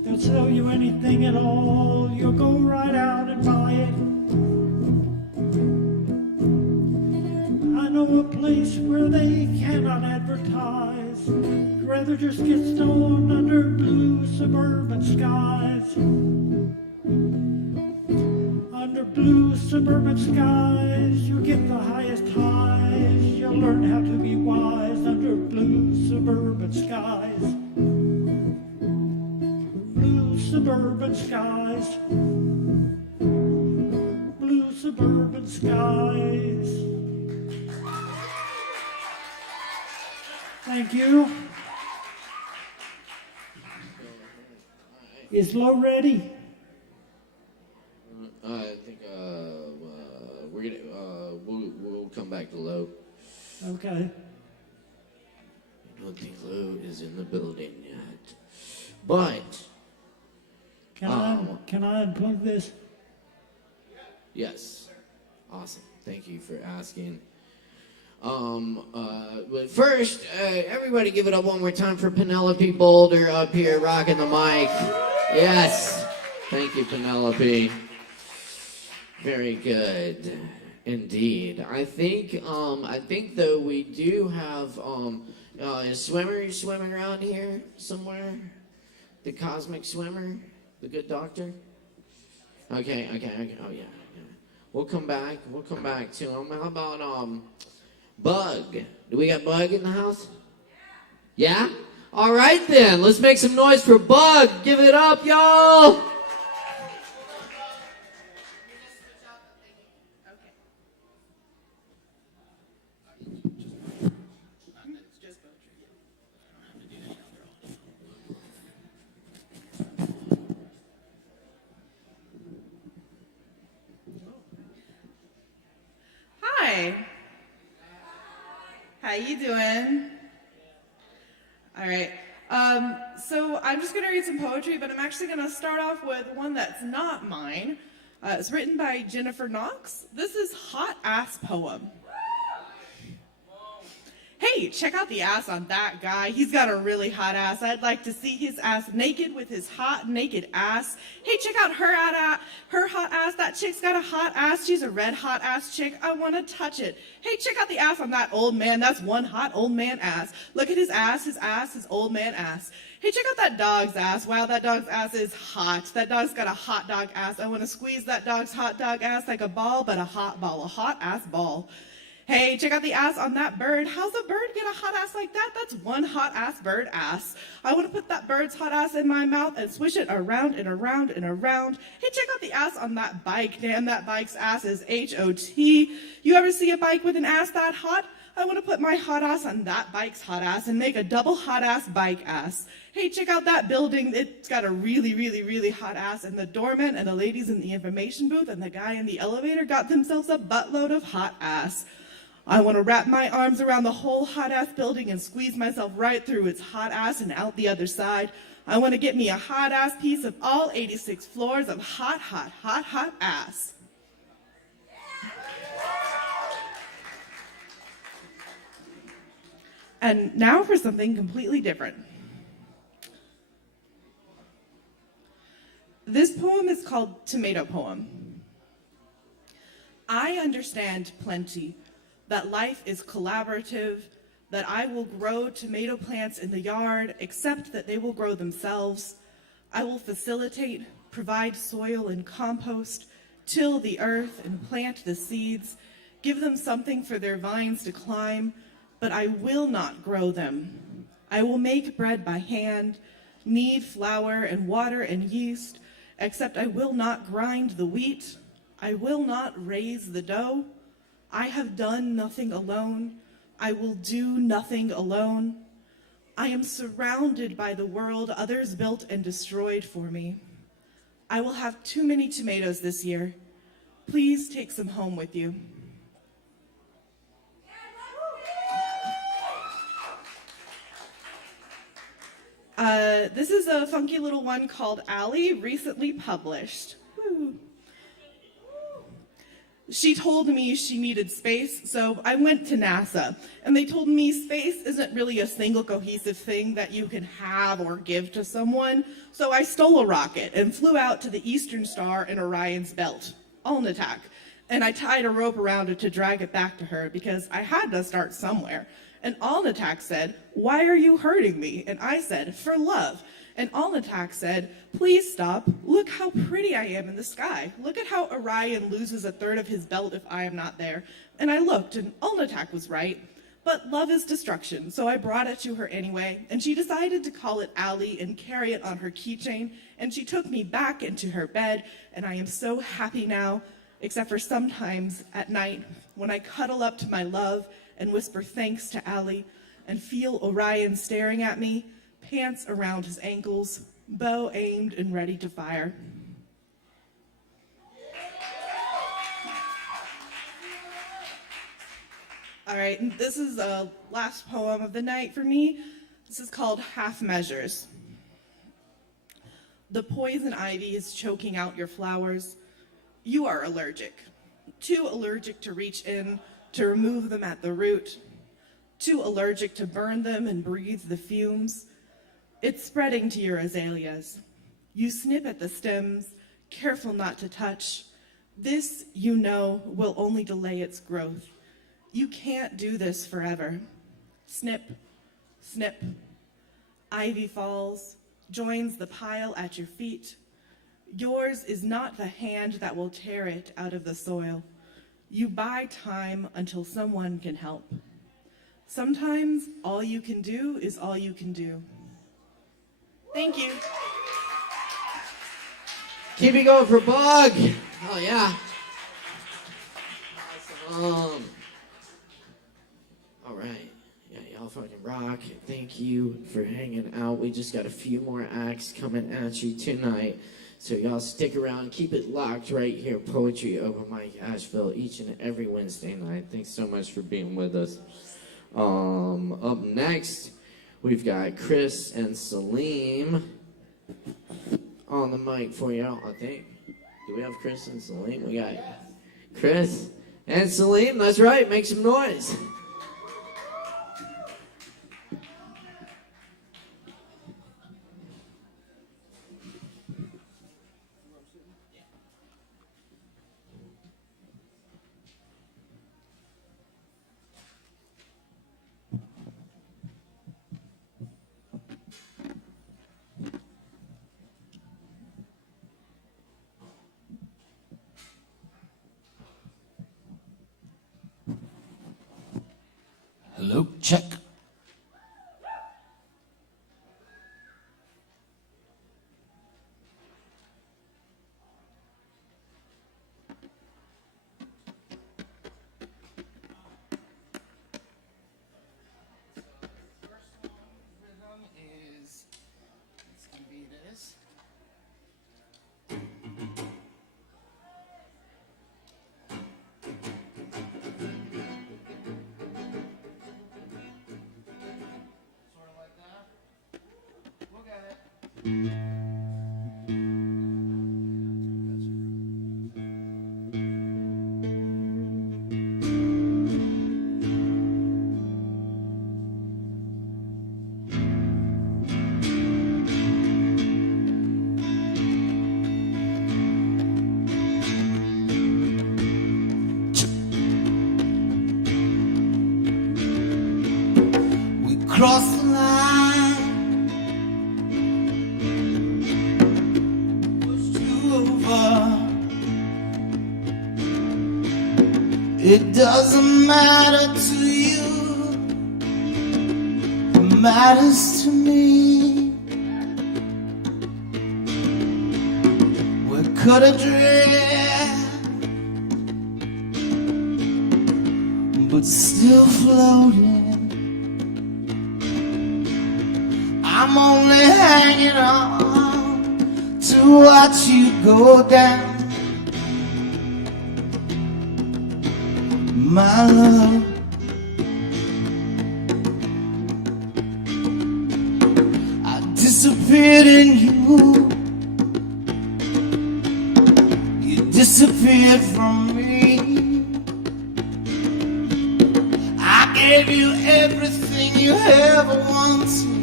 They'll sell you anything at all, you'll go right out and buy it. I know a place where they cannot advertise. I'd rather just get stoned under blue suburban skies. Under blue suburban skies, you'll get the highest highs. You'll learn how to be wise under blue suburban skies. Blue suburban skies. Blue suburban skies. Thank you. Is Lo ready? I think we're gonna we'll come back to Lo. Okay. I don't think Lo is in the building yet, but can I unplug this? Yes. Awesome. Thank you for asking. But first, everybody give it up one more time for Penelope Boulder up here rocking the mic. Yes. Thank you, Penelope. Very good. Indeed. I think though we do have, is Swimmer swimming around here somewhere? The cosmic swimmer? The good doctor? Okay. Oh, yeah. We'll come back to him. How about, Bug? Do we got Bug in the house? Yeah? All right then. Let's make some noise for Bug. Give it up, y'all. Hi. How you doing? All right. So I'm just going to read some poetry, but I'm actually going to start off with one that's not mine. It's written by Jennifer Knox. This is Hot Ass Poem. Hey, check out the ass on that guy. He's got a really hot ass. I'd like to see his ass naked with his hot, naked ass. Hey, check out her hot ass. That chick's got a hot ass. She's a red hot ass chick. I want to touch it. Hey, check out the ass on that old man. That's one hot old man ass. Look at his old man ass. Hey, check out that dog's ass. Wow, that dog's ass is hot. That dog's got a hot dog ass. I want to squeeze that dog's hot dog ass like a ball, but a hot ball, a hot ass ball. Hey, check out the ass on that bird. How's a bird get a hot ass like that? That's one hot ass bird ass. I want to put that bird's hot ass in my mouth and swish it around and around and around. Hey, check out the ass on that bike. Damn, that bike's ass is H-O-T. You ever see a bike with an ass that hot? I want to put my hot ass on that bike's hot ass and make a double hot ass bike ass. Hey, check out that building. It's got a really, really, really hot ass, and the doorman and the ladies in the information booth and the guy in the elevator got themselves a buttload of hot ass. I want to wrap my arms around the whole hot-ass building and squeeze myself right through its hot ass and out the other side. I want to get me a hot-ass piece of all 86 floors of hot, hot, hot, hot ass. And now for something completely different. This poem is called Tomato Poem. I understand plenty, that life is collaborative, that I will grow tomato plants in the yard, except that they will grow themselves. I will facilitate, provide soil and compost, till the earth and plant the seeds, give them something for their vines to climb, but I will not grow them. I will make bread by hand, knead flour and water and yeast, except I will not grind the wheat. I will not raise the dough. I have done nothing alone. I will do nothing alone. I am surrounded by the world others built and destroyed for me. I will have too many tomatoes this year. Please take some home with you. This is a funky little one called Allie, recently published. Woo. She told me she needed space, so I went to NASA, and they told me space isn't really a single cohesive thing that you can have or give to someone, so I stole a rocket and flew out to the Eastern Star in Orion's belt, Alnitak, and I tied a rope around it to drag it back to her because I had to start somewhere. And Alnitak said, "Why are you hurting me?" And I said, "For love." And Alnitak said, "Please stop. Look how pretty I am in the sky. Look at how Orion loses a third of his belt if I am not there." And I looked, and Alnitak was right. But love is destruction, so I brought it to her anyway, and she decided to call it Allie and carry it on her keychain, and she took me back into her bed, and I am so happy now, except for sometimes at night when I cuddle up to my love and whisper thanks to Allie and feel Orion staring at me, pants around his ankles, bow aimed and ready to fire. All right, and this is the last poem of the night for me. This is called Half Measures. The poison ivy is choking out your flowers. You are allergic, too allergic to reach in, to remove them at the root, too allergic to burn them and breathe the fumes. It's spreading to your azaleas. You snip at the stems, careful not to touch. This, you know, will only delay its growth. You can't do this forever. Snip, snip. Ivy falls, joins the pile at your feet. Yours is not the hand that will tear it out of the soil. You buy time until someone can help. Sometimes all you can do is all you can do. Thank you. Keep it going for Bug. Oh, yeah. Awesome. All right. Yeah, y'all fucking rock. Thank you for hanging out. We just got a few more acts coming at you tonight. So y'all stick around. Keep it locked right here. Poetry Open Mic Asheville each and every Wednesday night. Thanks so much for being with us. Up next, we've got Chris and Salim on the mic for y'all, I think. Do we have Chris and Salim? We got Chris and Salim. That's right. Make some noise. Hello, check. Cross the line, pushed you over. It doesn't matter to you, it matters to me. We could have drifted, but still floating. I'm only hanging on to watch you go down, my love. I disappeared in you, you disappeared from me. I gave you everything you ever wanted.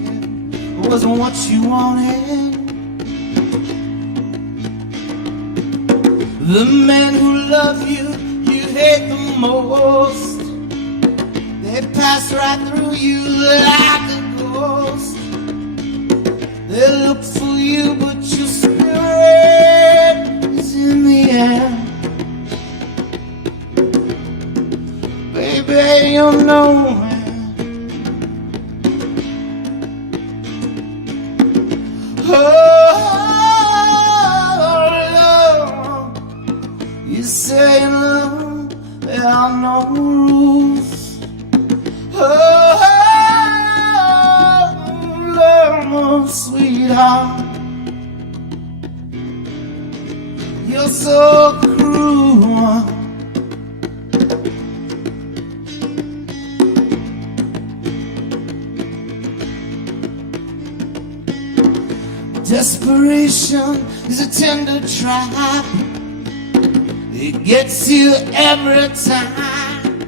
Wasn't what you wanted. The men who love you, you hate the most. They pass right through you like a ghost. They look for you, but your spirit is in the air. Baby, you're nowhere. Oh, love, you say love, there are no rules. Oh, love, sweetheart, you're so cruel. Desperation is a tender trap. It gets you every time.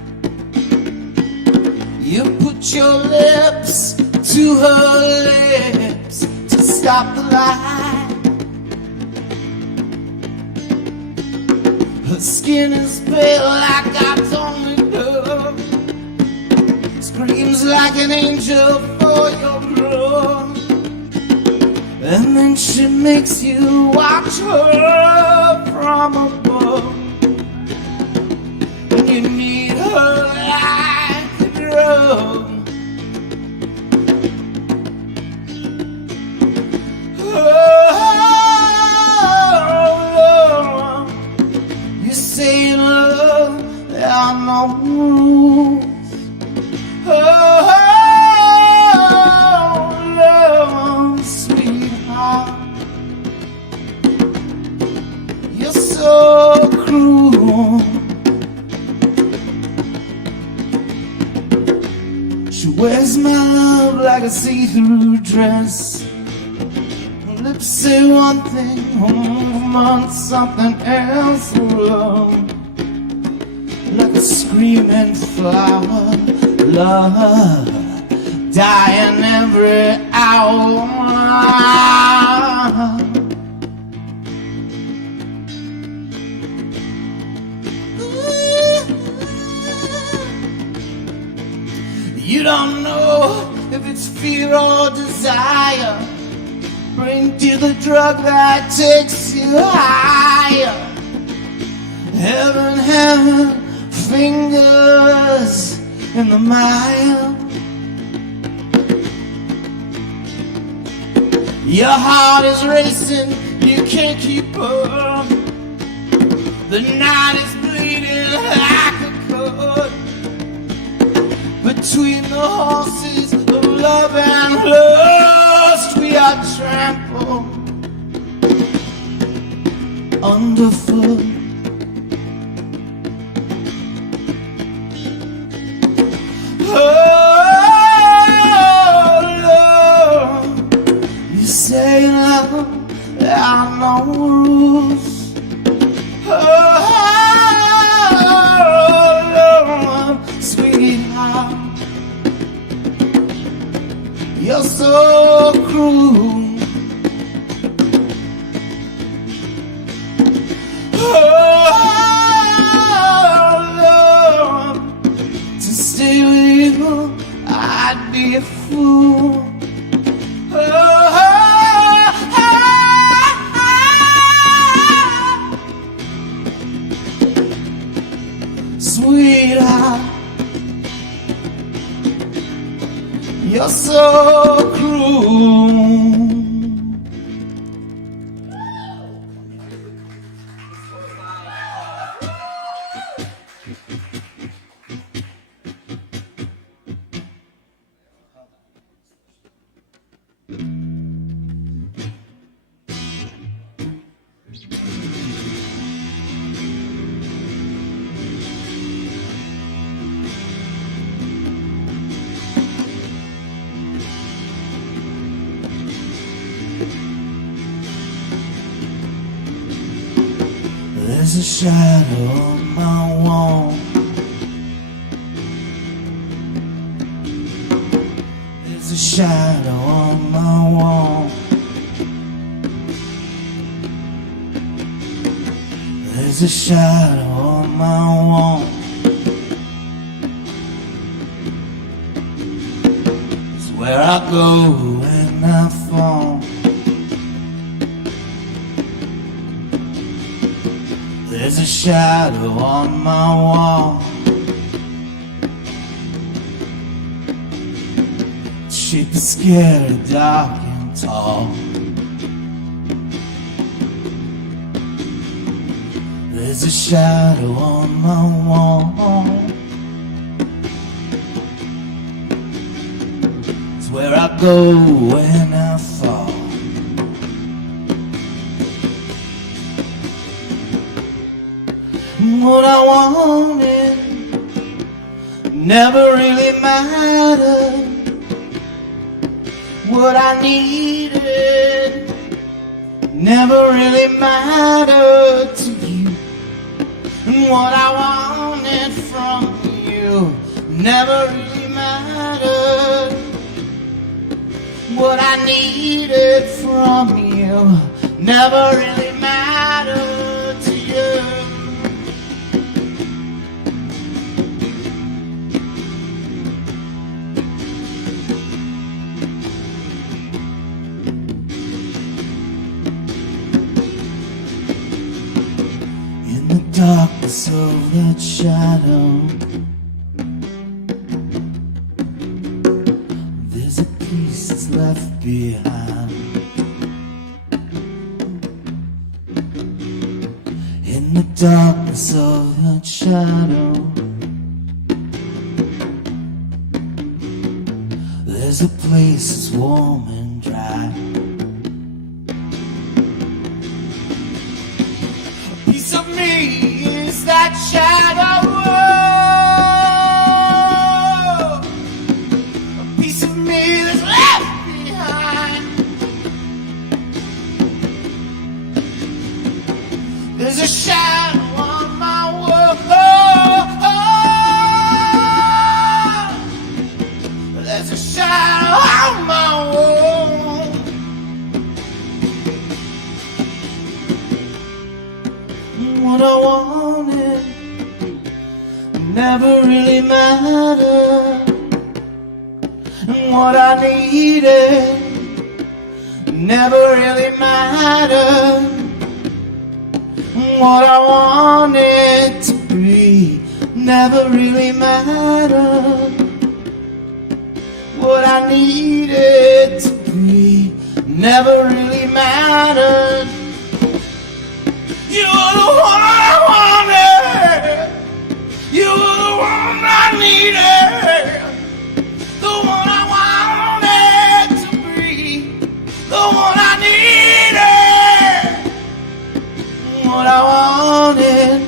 You put your lips to her lips to stop the lie. Her skin is pale like atomic love. Screams like an angel for your love. And then she makes you watch her from above. And you need her like a drug. Oh, Lord, you say in love there are no rules. Oh, so cruel. She wears my love like a see-through dress. Her lips say one thing, her movements something else. Love, like a screaming flower. Love, dying every hour. You don't know if it's fear or desire. Bring to the drug that takes you higher. Heaven, heaven, fingers in the mire. Your heart is racing, you can't keep up. The night is bleeding like a cut. Between the horses of love and lust, we are trampled underfoot. Oh, Lord, you say cruise. Oh, Lord, sweetheart, you're so cruel. Oh, Lord, to stay with you, I'd be a fool. Sweetheart, you're so cruel. There's a shadow on my wall. There's a shadow on my wall. There's a shadow on my wall. It's where I go when I fall. There's a shadow on my wall. Its shape is scary, dark and tall. There's a shadow on my wall. It's where I go when I fall. What I wanted never really mattered. What I needed never really mattered to you. And what I wanted from you never really mattered. What I needed from you never really mattered to you. Darkness of that shadow, there's a piece that's left behind. In the darkness of that shadow, there's a place that's warm and dry. A piece of me is that shadow. A piece of me that's left behind. There's a shadow on my wall. There's a shadow on my wall. What I wanted never really mattered. And what I needed never really mattered. And what I wanted to be never really mattered. What I needed to be never really mattered. You were the one I wanted. You were the one I needed. The one I wanted to be. The one I needed. What I wanted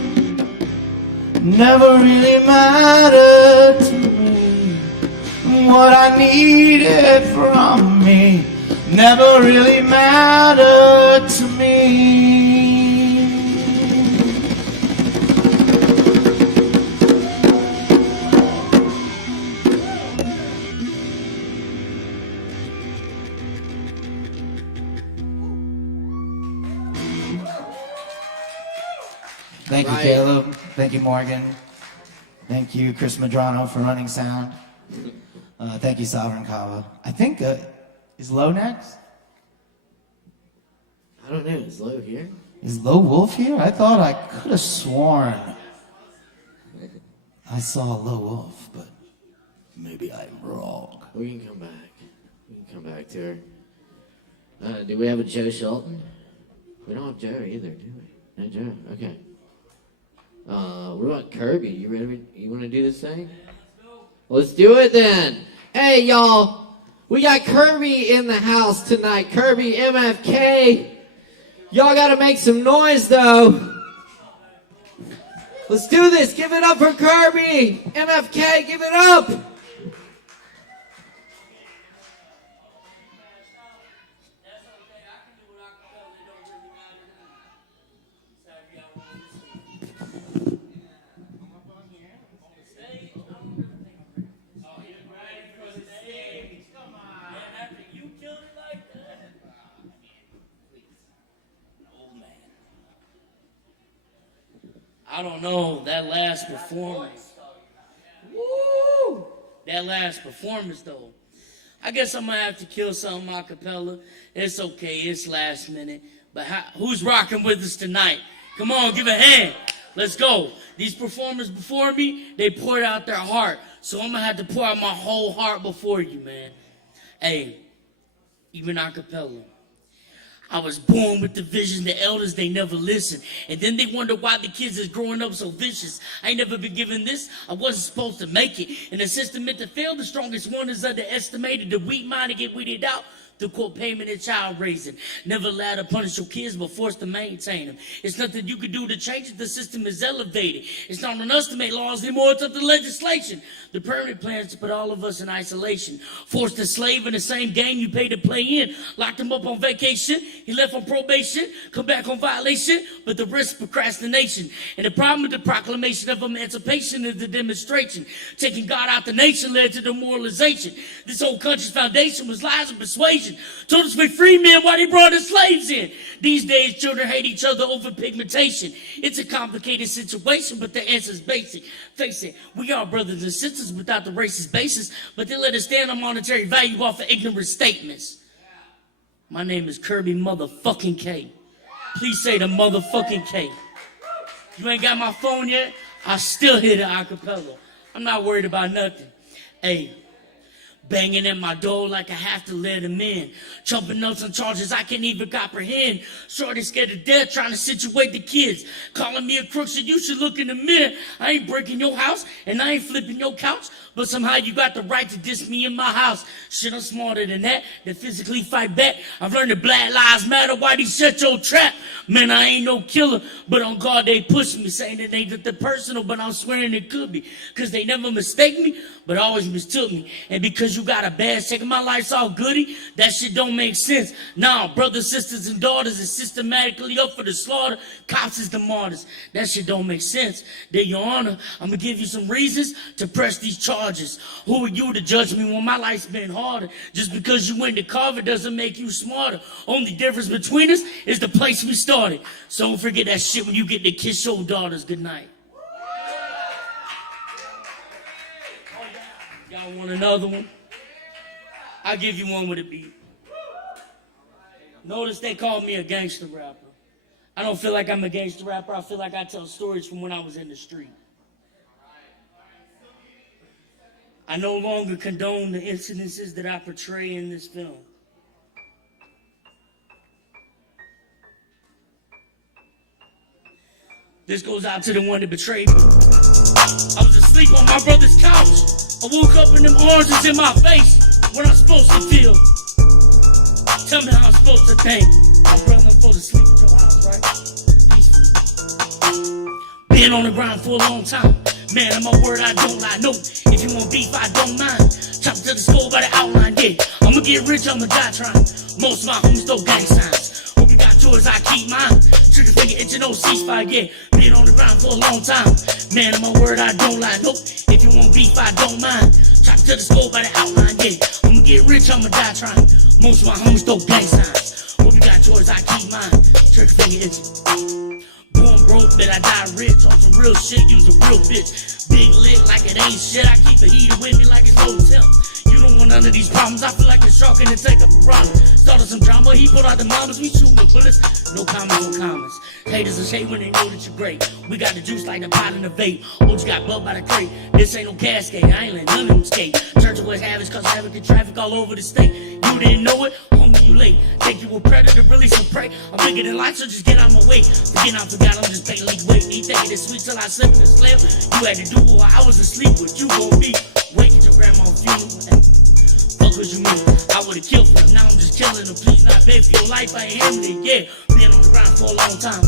never really mattered to me. What I needed from me never really mattered to me. Thank you, Right. Caleb. Thank you, Morgan. Thank you, Chris Medrano, for running sound. Thank you, Sovereign Kava. I think, is Low next? I don't know. Is Lo here? Is Low Wolf here? I thought I could have sworn I saw Low Wolf, but maybe I'm wrong. We can come back. We can come back to her. Do we have a Joe Shelton? We don't have Joe either, do we? No Joe. Okay. What about Kirby? You ready? You want to do this thing? Let's do it then. Hey, y'all. We got Kirby in the house tonight. Kirby MFK. Y'all got to make some noise, though. Let's do this. Give it up for Kirby. MFK, give it up. I don't know, that last performance. Woo! That last performance, though. I guess I'm going to have to kill something a cappella. It's okay, it's last minute. But who's rocking with us tonight? Come on, give a hand. Let's go. These performers before me, they poured out their heart. So I'm going to have to pour out my whole heart before you, man. Hey, even a cappella. I was born with the vision, the elders, they never listen. And then they wonder why the kids is growing up so vicious. I ain't never been given this, I wasn't supposed to make it. And the system meant to fail, the strongest one is underestimated. The weak-minded get weeded out through court payment and child raising. Never allowed to punish your kids, but forced to maintain them. It's nothing you can do to change it, the system is elevated. It's not on us to make laws anymore, it's up to legislation. The permanent plans to put all of us in isolation. Forced to slave in the same game you pay to play in. Locked him up on vacation, he left on probation, come back on violation, but the risk procrastination. And the problem with the proclamation of emancipation is the demonstration. Taking God out the nation led to demoralization. This whole country's foundation was lies and persuasion. Told us we're free men while they brought the slaves in. These days, children hate each other over pigmentation. It's a complicated situation, but the answer's basic. Face it, we are brothers and sisters without the racist basis, but they let us stand on monetary value off of ignorant statements. My name is Kirby motherfucking K. Please say the motherfucking K. You ain't got my phone yet? I still hit it a cappella. I'm not worried about nothing. Hey. Banging at my door like I have to let him in. Jumping up some charges I can't even comprehend. Shorty scared to death trying to situate the kids. Calling me a crook, so you should look in the mirror. I ain't breaking your house and I ain't flipping your couch. But somehow you got the right to diss me in my house. Shit, I'm smarter than that. To physically fight back. I've learned that Black Lives Matter. Why they shut your trap? Man, I ain't no killer. But on God, they push me. Saying that ain't that personal, but I'm swearing it could be. Cause they never mistake me, but always mistook me. And because you got a bad second, my life's all goody, that shit don't make sense. Nah, brothers, sisters, and daughters is systematically up for the slaughter. Cops is the martyrs. That shit don't make sense. Dear Your Honor, I'm gonna give you some reasons to press these charges. Who are you to judge me when my life's been harder? Just because you went to Kava doesn't make you smarter. Only difference between us is the place we started. So don't forget that shit when you get to kiss your daughters goodnight. Y'all want another one? I'll give you one with a beat. Notice they call me a gangster rapper. I don't feel like I'm a gangster rapper. I feel like I tell stories from when I was in the street. I no longer condone the incidences that I portray in this film. This goes out to the one that betrayed me. I was asleep on my brother's couch. I woke up and them oranges in my face. What I'm supposed to feel? Tell me how I'm supposed to think. My brother, I'm supposed to sleep at your house, right? Peacefully. Been on the ground for a long time. Man, I'm a word, I don't lie. No, if you want beef, I don't mind. Chop to the skull by the outline, yeah. I'ma get rich, I'ma die trying. Most of my homies throw gang signs. Hope you got yours, I keep mine. Trigger finger itching, no ceasefire, yeah. Been on the ground for a long time. Man, I'm a word, I don't lie. No, if you want beef, I don't mind. Chop to the skull by the outline, yeah. I'ma get rich, I'ma die trying. Most of my homies throw gang signs. Hope you got yours, I keep mine. Trigger finger itching. Born broke, but I die rich. on some real shit, use a real bitch. Big lit like it ain't shit, I keep the heater with me like it's low temp. You don't want none of these problems, I feel like a shark in the take up a piranha. Started some drama, he put out the mamas, we shooting with bullets. No comments, no comments. Haters will shade when they know that you're great. We got the juice like the pot in the vape. OG got bumped by the crate. This ain't no cascade, I ain't letting none of them skate. Church of West Havens cause havoc and traffic all over the state. You didn't know it, homie, you late. Think you a predator, really some prey. I'm bigger than life, so just get out my way. Forget I forgot, I'm just patiently waiting. He thinking it's sweet till I slip and slip. You had to do it while I was asleep, but you gon' be waking your grandma's funeral. Fuck what you mean? I would've killed for him, now I'm just killing him. Please not beg for your life, I ain't having it, yeah. Been on the ground for a long time.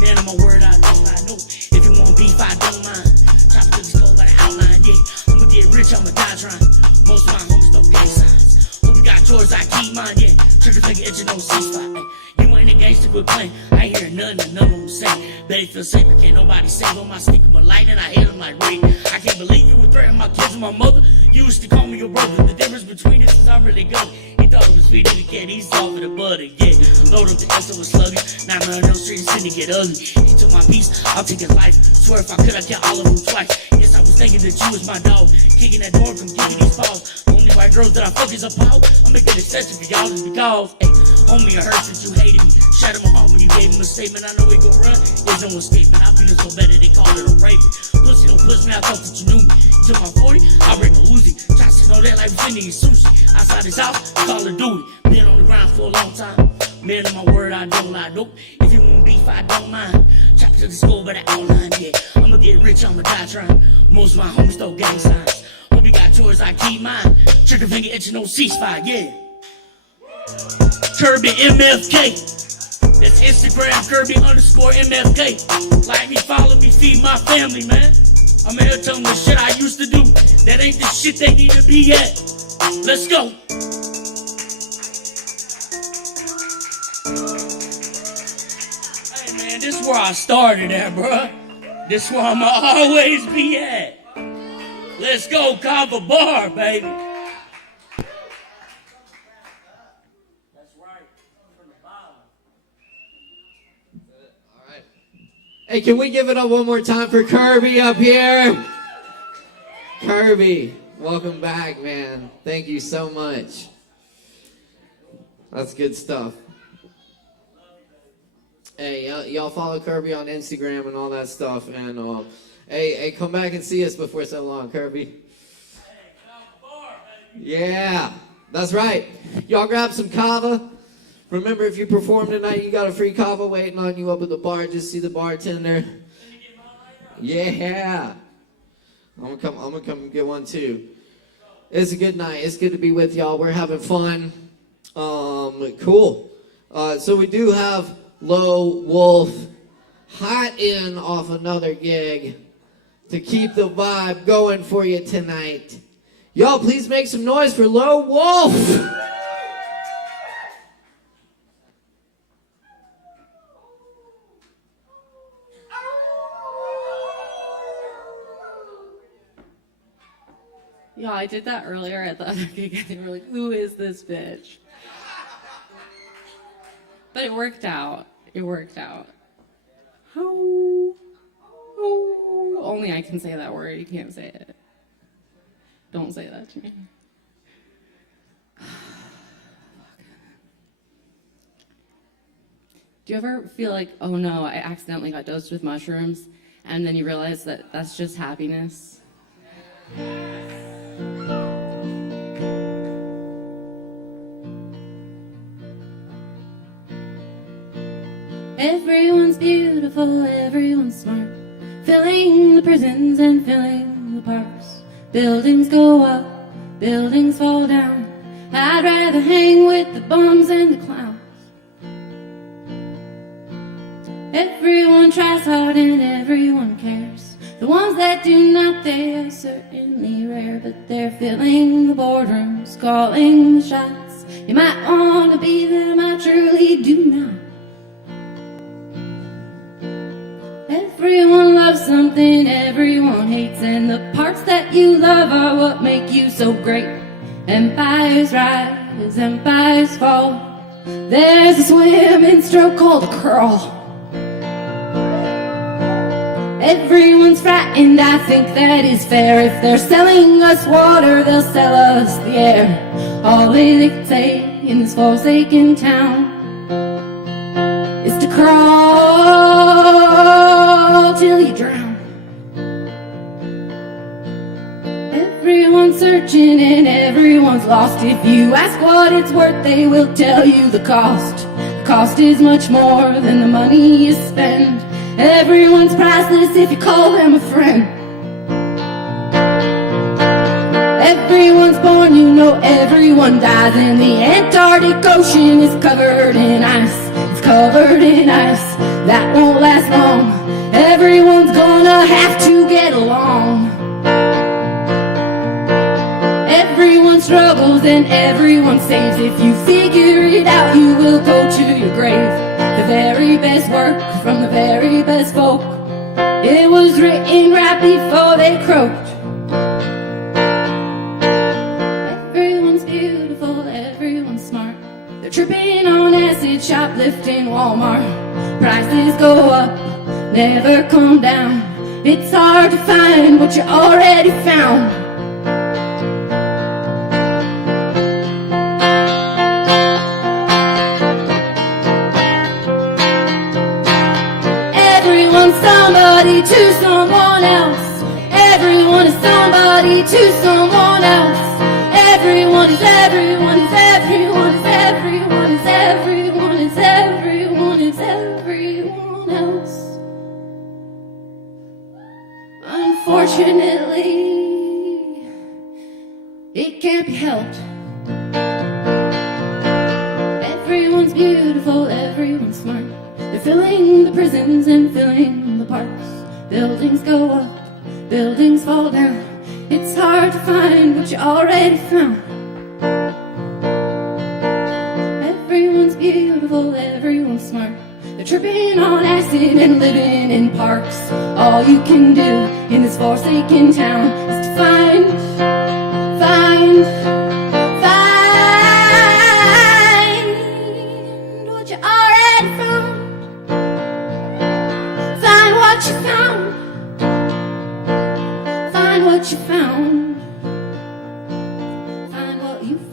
Man of my word, I don't lie, no. If you want beef, I don't mind. Chop to the skull by the outline, yeah. I'ma get rich, I'ma die trying. Most of my homies don't gang signs. Hope you got yours, I keep mine, yeah. Trigger finger itching, no ceasefire, ay. You ain't a gangster, quit playing. I hear none of them say. They feel safe, but can't nobody save on my stick of a light, and I hit them like rape. I can't believe you would threaten my kids and my mother. You used to call me your brother. The difference between us is I'm really good. He thought it was sweet in the kid, he's soft for the butter, yeah. Load up the S, was sluggish. Now I'm on the street, and get ugly. He took my piece, I'll take his life. Swear if I could, I'd kill all of them twice. Yes, I was thinking that you was my dog. Kicking that door, come give me these balls. Only white girls that I fuck is a pal. I'm making an exception for y'all just because, ay, homie, it hurts that you hated me. Shattered my heart when you gave him a statement. I know he gon' run, there's no escaping. I feel so better, they call it a raping. Pussy don't push me, I thought that you knew me. Till my 40, I bring a Uzi. Try to know that like we finna eat sushi. Outside his house, call it duty. Been on the ground for a long time. Man of my word, I don't lie, nope. If you want beef, I don't mind. Chop to the skull by the outline, yeah. I'ma get rich, I'ma die trying. Most of my homies throw gang signs. Hope you got yours, I keep mine. Trigger finger itching, no ceasefire, yeah. Kirby MFK. That's Instagram, Kirby_MFK. Like me, follow me, feed my family, man. I'm here telling them the shit I used to do. That ain't the shit they need to be at. Let's go. Hey, man, this is where I started at, bruh. This is where I'ma always be at. Let's go, Kava bar, baby. Hey, can we give it up one more time for Kirby up here? Kirby, welcome back, man. Thank you so much. That's good stuff. Hey, y'all follow Kirby on Instagram and all that stuff. And hey, come back and see us before so long, Kirby. Yeah, that's right. Y'all grab some Kava. Remember, if you perform tonight, you got a free Kava waiting on you up at the bar. Just see the bartender. Yeah. I'm gonna come get one too. It's a good night. It's good to be with y'all. We're having fun. Cool. So we do have Low Wolf hot in off another gig to keep the vibe going for you tonight. Y'all, please make some noise for Low Wolf. Yeah, I did that earlier at the other gig, and they were like, who is this bitch? But it worked out. It worked out. Oh, only I can say that word. You can't say it. Don't say that to me. Do you ever feel like, oh no, I accidentally got dosed with mushrooms, and then you realize that that's just happiness? Everyone's beautiful, everyone's smart, filling the prisons and filling the parks. Buildings go up, buildings fall down. I'd rather hang with the bums and the clowns. Everyone tries hard and everyone cares. The ones that do not, they are certainly rare, but they're filling the boardrooms, calling the shots. You might want to be them, I truly do not. Everyone loves something, everyone hates, and the parts that you love are what make you so great. Empires rise, empires fall. There's a swimming stroke called a curl. Everyone's frightened, I think that is fair. If they're selling us water, they'll sell us the air. All they can say in this forsaken town is to crawl till you drown. Everyone's searching and everyone's lost. If you ask what it's worth, they will tell you the cost. The cost is much more than the money you spend. Everyone's priceless if you call them a friend. Everyone's born, you know everyone dies. And the Antarctic Ocean is covered in ice. It's covered in ice, that won't last long. Everyone's gonna have to get along. Everyone struggles and everyone saves. If you figure it out, you will go to your grave. The very best work from the very best folk. It was written right before they croaked. Everyone's beautiful, everyone's smart. They're tripping on acid, shoplifting Walmart. Prices go up, never come down. It's hard to find what you already found. Somebody to someone else. Everyone is somebody to someone else. Everyone is everyone is everyone is everyone is everyone is everyone is everyone else. Unfortunately, it can't be helped. Everyone's beautiful, everyone's smart. They're filling the prisons and filling the parks. Buildings go up, buildings fall down. It's hard to find what you already found. Everyone's beautiful, everyone's smart. They're tripping on acid and living in parks. All you can do in this forsaken town is to find what you already found. Find what you found. Find what you found. Find what you found.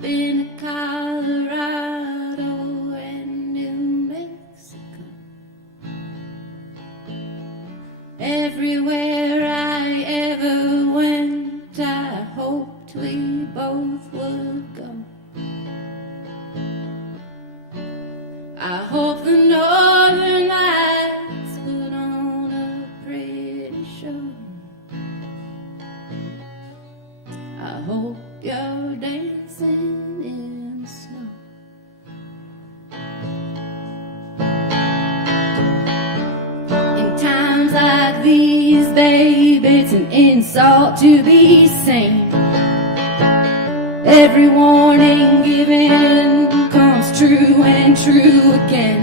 Been to Colorado and New Mexico. Everywhere I ever went, I hoped we both would go. I hope the Northern Lights put on a pretty show. I hope you're dancing in the snow. In times like these, babe, it's an insult to be sane. Every warning given comes true and true again.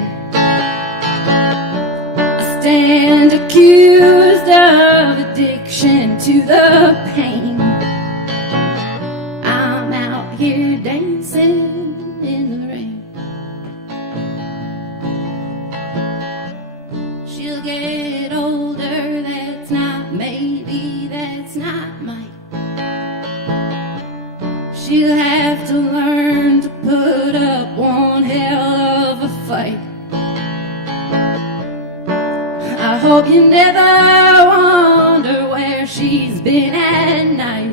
I stand accused of addiction to the pain. Here dancing in the rain. She'll get older, that's not maybe, that's not might. She'll have to learn to put up one hell of a fight. I hope you never wonder where she's been at night.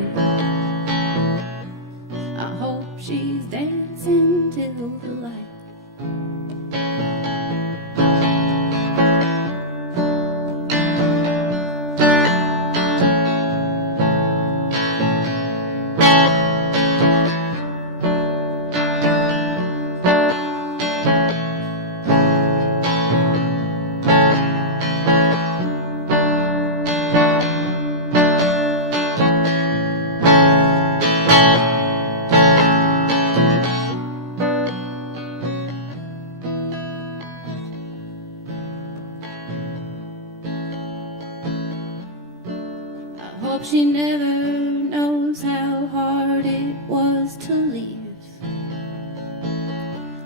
hope she never knows how hard it was to leave.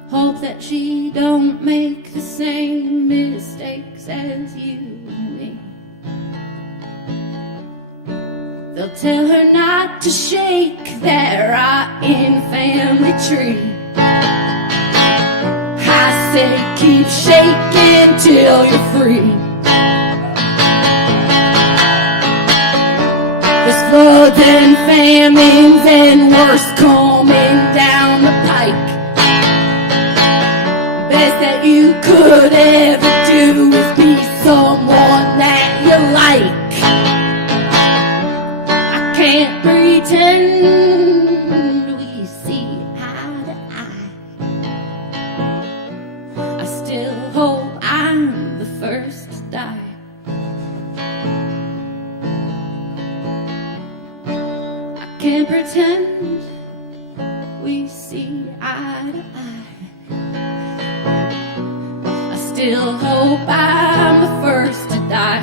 Hope that she don't make the same mistakes as you and me. They'll tell her not to shake that rotten family tree. I say keep shaking till you're free. There's floods and famines and worse coming down the pike. Best that you could ever do is be someone that you like. I can't pretend we see eye to eye. I still hope I'm the first to die. I can't pretend we see eye to eye. I still hope I'm the first to die.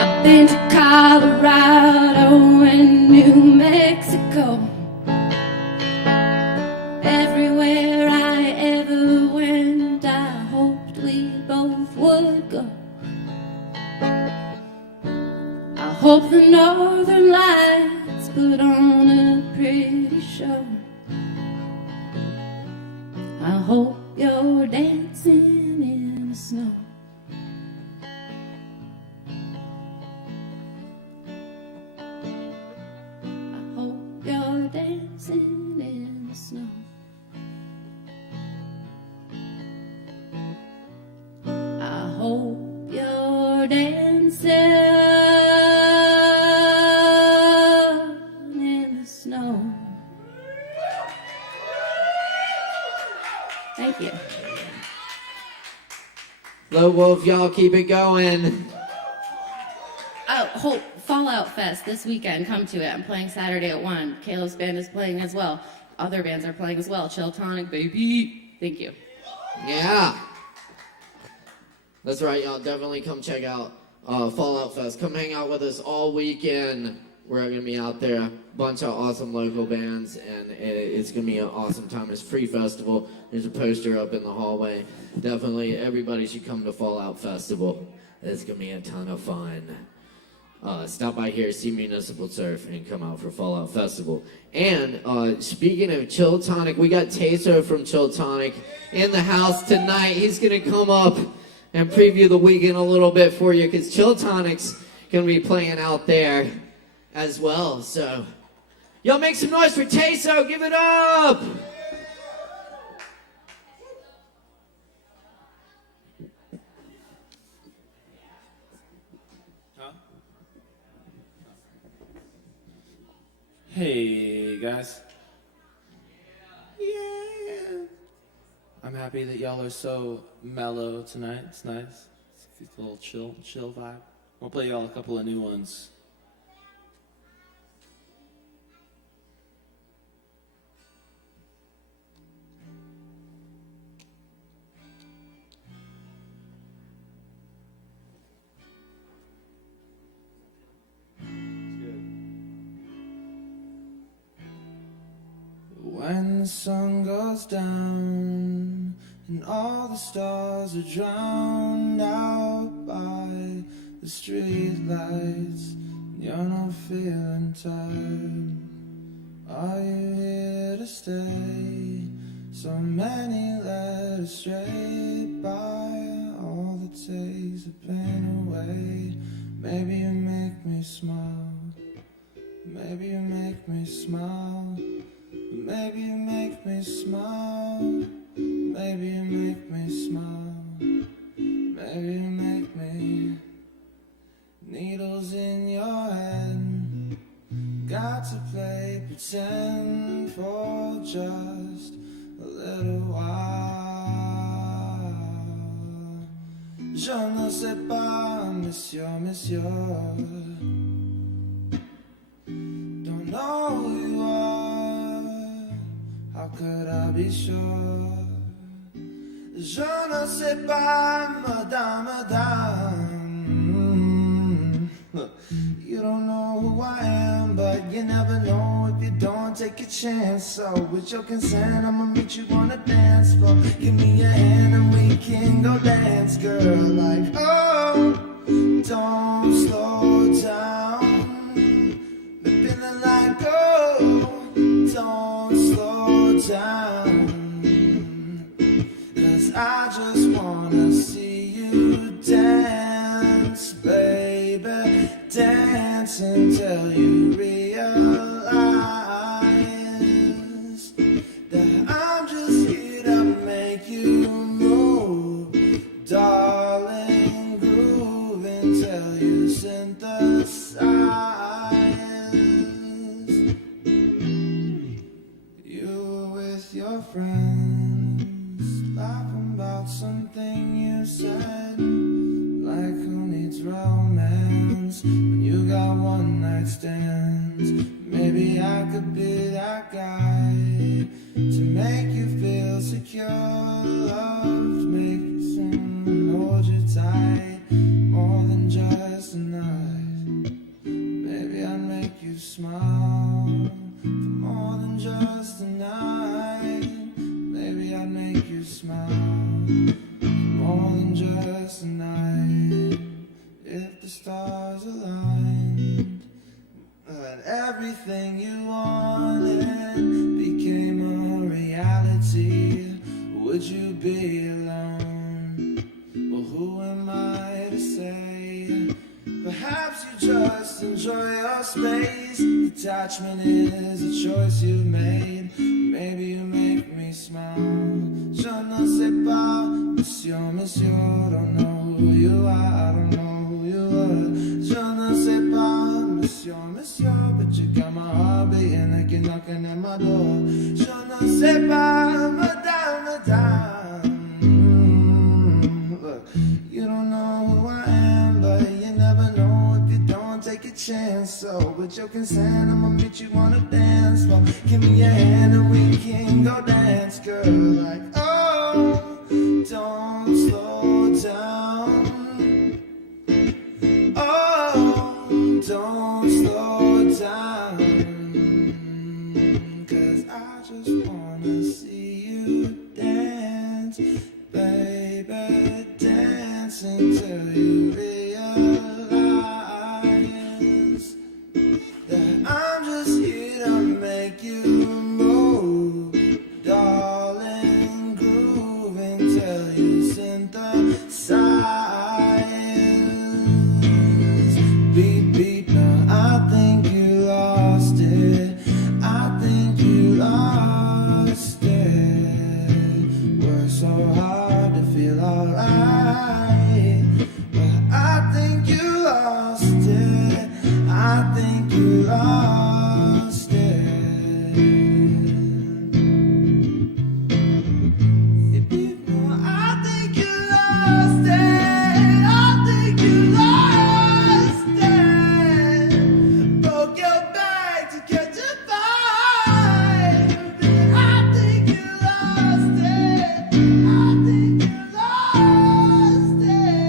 I've been to Colorado and New Mexico. Everywhere I ever went, I hoped we both would go. I hope the northern lights put on a pretty show. I hope you're dancing in the snow. I hope you're dancing in the snow. I hope you're dancing in the snow. Thank you. Low Wolf, y'all keep it going. Oh, Fallout Fest this weekend. Come to it. I'm playing Saturday at 1. Caleb's band is playing as well. Other bands are playing as well. Chilltonic, baby. Thank you. Yeah. That's right, y'all. Definitely come check out Fallout Fest. Come hang out with us all weekend. We're going to be out there. A bunch of awesome local bands, and it's going to be an awesome time. It's a free festival. There's a poster up in the hallway. Definitely, everybody should come to Fallout Festival. It's going to be a ton of fun. Stop by here, see Municipal Surf, and come out for Fallout Festival. And speaking of Chilltonic, we got Taser from Chilltonic in the house tonight. He's going to come up and preview the weekend a little bit for you, because Chilltonic's going to be playing out there as well. So, y'all make some noise for Taser. Give it up. Hey guys. Yeah. I'm happy that y'all are so mellow tonight. It's nice. It's a little chill vibe. We'll play y'all a couple of new ones. When the sun goes down and all the stars are drowned out by the street lights, and you're not feeling tired, are you here to stay? So many led astray by all that takes the pain away. Maybe you make me smile. Maybe you make me smile. Maybe you make me smile. Maybe you make me smile. Maybe you make me. Needles in your head. Got to play pretend for just a little while. Je ne sais pas, monsieur. Don't know who you are. How could I be sure Je ne sais pas, madame, madame. You don't know who I am, but you never know if you don't take a chance. So with your consent, I'ma meet you on the dance floor. Give me your hand and we can go dance, girl. Like, oh, don't slow down. Been feeling like, oh, don't slow down. 'Cause I just wanna see you dance, baby. Dance until you realize that I'm just here to make you move, darling. Groove until you synthesize. You with your friends, laughing about something you said, like who needs romance when you got one night stands. Maybe I could be that guy to make you feel secure, loved, make you sing, hold you tight, more than just a night. Maybe I'd make you smile for more than just a night. Maybe I'd make you smile for more than just a night. If the stars aligned and everything you wanted became a reality, would you be alone? Well, who am I to say? Perhaps you just enjoy your space. Detachment is a choice you've made. Maybe you make me smile. Je ne sais pas, monsieur, monsieur, don't know who you are, I don't know who you are. Je ne sais pas, monsieur, monsieur, but you got my heart beating like you're knocking at my door. Je ne sais pas, madame, madame. Look, you don't know who I am, but you never know if you don't take a chance. So with your consent, I'ma meet you on a dance floor. Give me your hand and we can go dance, girl. Like, oh, don't slow down. Oh, don't slow down. 'Cause I just wanna see you dance, baby. Dance until you realize that I'm just here to make you move, darling. Groove until you synthesize. Beep, beep, now I think you lost it. I think you lost it. Worked so hard to feel alright, but I think you lost it. I think you lost it. Beep, beep, now I think you lost it. I think you lost it. Broke your back to catch a fight. I think you lost it. I think you lost it.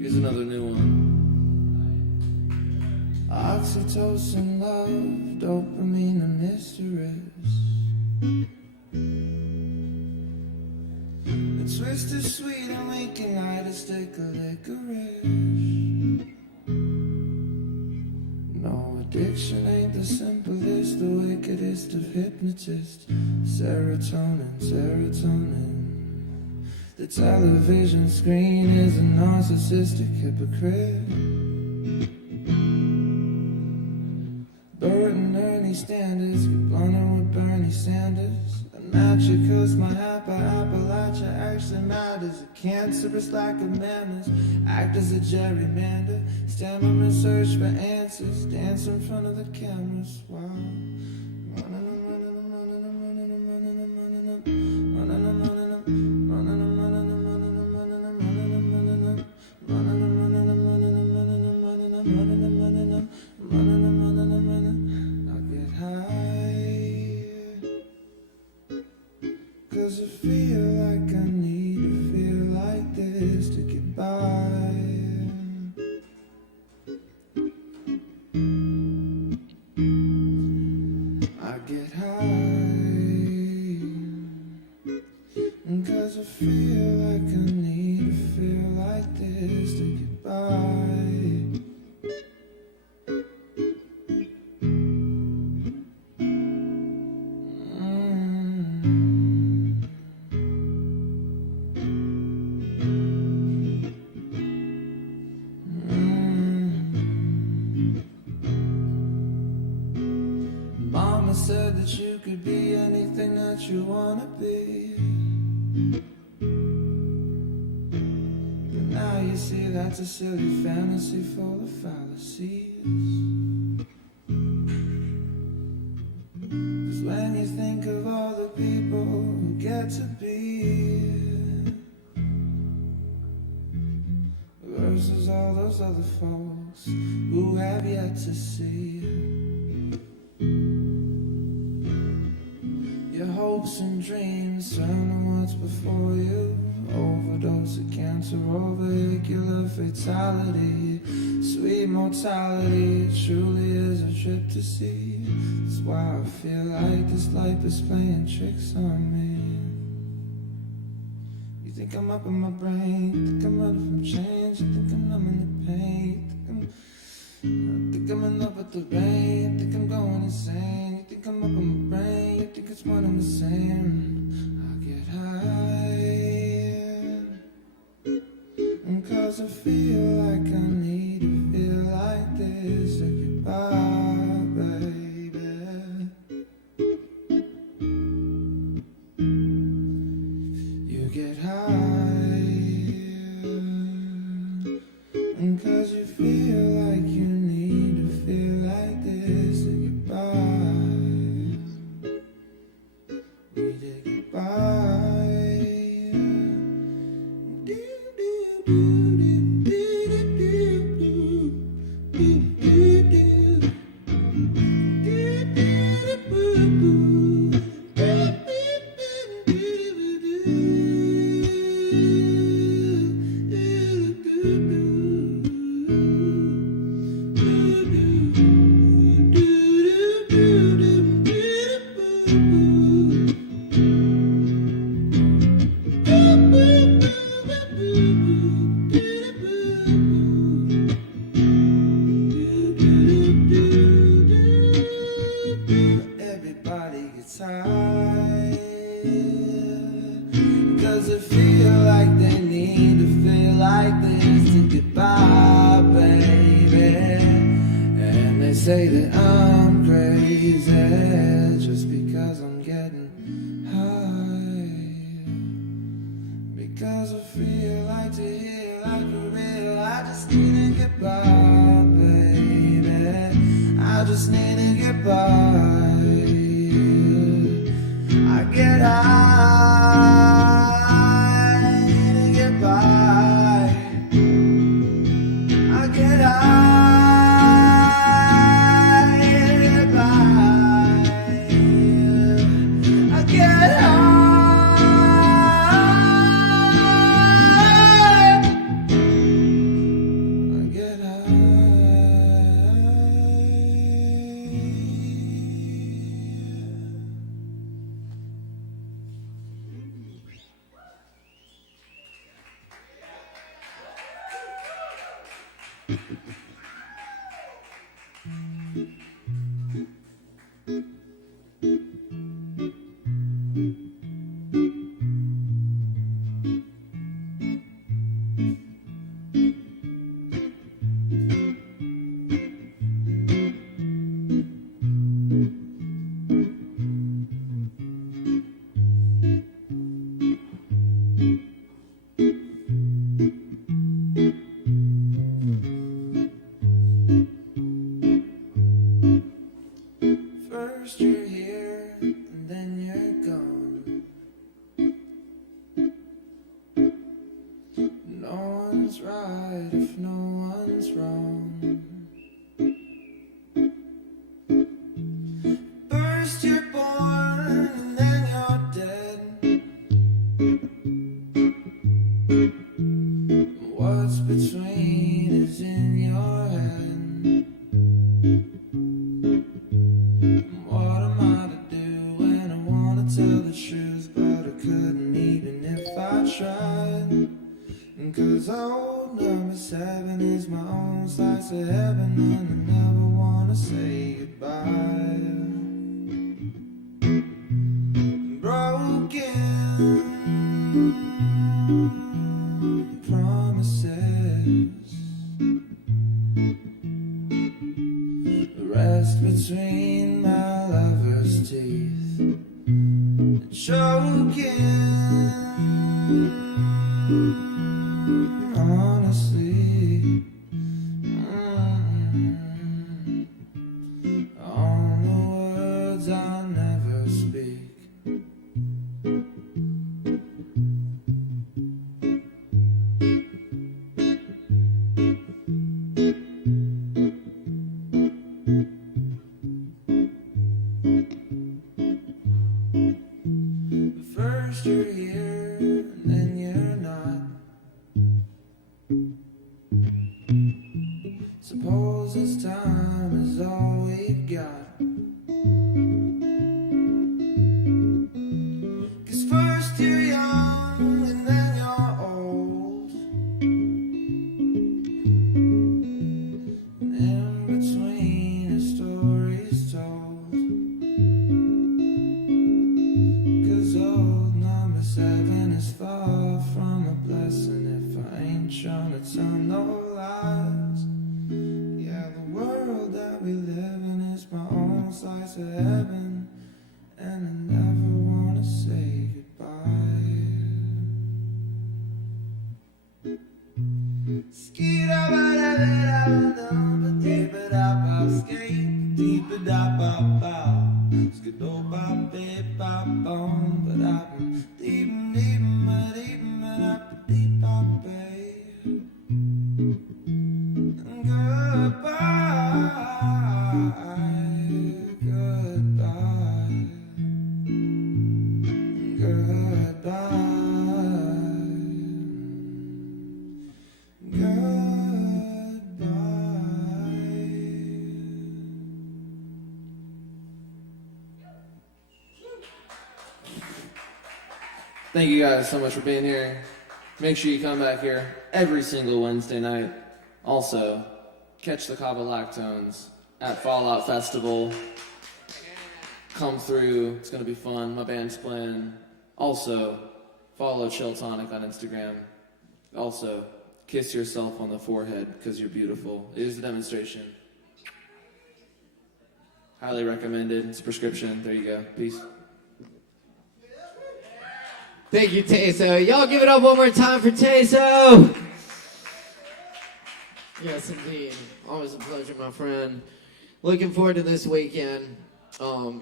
Here's another new one. Oxytocin, love, dopamine, and mysteries. The twist is sweet and we can light a stick of licorice. No, addiction ain't the simplest, the wickedest of hypnotists. Serotonin, serotonin. The television screen is a narcissistic hypocrite. Bert and Ernie standards, get blunted with Bernie Sanders. I'm not you 'cause my Appalachia actually matters. A cancerous lack of manners, act as a gerrymander. Stammer and search for answers. dances, dance in front of the cameras while cause I feel like I need to feel like this to get by. I get high cause I feel like I need to feel like this to get by. Mama said that you could be anything that you wanna be, but now you see that's a silly fantasy full of fallacies. 'Cause when you think of all the people who get to be versus all those other folks who have yet to see, your hopes and dreams turn to what's before you. Overdose of cancer or vehicular fatality. Sweet mortality, it truly is a trip to see. That's why I feel like this life is playing tricks on me. You think I'm up in my brain, you think I'm running from change, you think I'm numbing the pain, I think I'm in love with the rain, I think I'm going insane. You think I'm up in my brain, you think it's one and the same. I get high cause I feel like I need to feel like this to get by, baby. You get high cause you feel like you need to feel like this to get by. Need to get by. Everybody gets high cause they feel like they need to feel like this to get by, baby. And they say that I'm crazy just because I'm getting high. Because I feel like to hear like for real, I just need to get by, baby. I just need to get by. I get high to get by. I get high to get by. I get high. I get high. and I never wanna say goodbye. Broken promises, rest between my lover's teeth, choking. Honestly, on the words I never speak. First you're here, and then you're not. Suppose this time is all we've got. 'Cause first you're young, and then you're old, and in between a story's told. 'Cause old number 7 is far from a blessing if I ain't trying to tell no lies. Yeah, the world that we live in is my own slice of heaven, and I never wanna say goodbye. Thank you guys so much for being here. Make sure you come back here every single Wednesday night. Also, catch the Kava Lactones at Fallout Festival. Come through. It's going to be fun. My band's playing. Also, follow Chilltonic on Instagram. Also, kiss yourself on the forehead because you're beautiful. It is a demonstration. Highly recommended. It's a prescription. There you go. Peace. Thank you, Taser. Y'all give it up one more time for Taser. Yes, indeed. Always a pleasure, my friend. Looking forward to this weekend.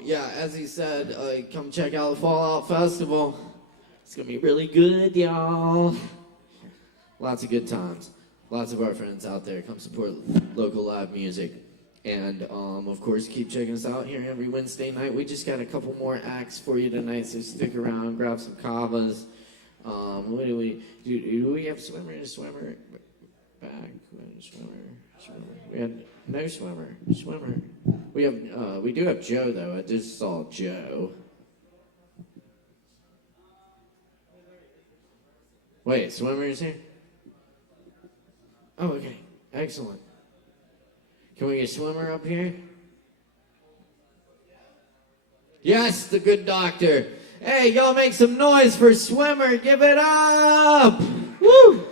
Yeah, as he said, come check out the Fallout Festival. It's going to be really good, y'all. Lots of good times. Lots of our friends out there. Come support local live music. And, of course, keep checking us out here every Wednesday night. We just got a couple more acts for you tonight, so stick around, grab some Kavas. What do we have swimmer? Back. Swimmer. We had no swimmer. We do have Joe, though. I just saw Joe. Wait, swimmer is here? Oh, okay. Excellent. Can we get Swimmer up here? Yes, the good doctor. Hey, y'all make some noise for Swimmer. Give it up. Woo!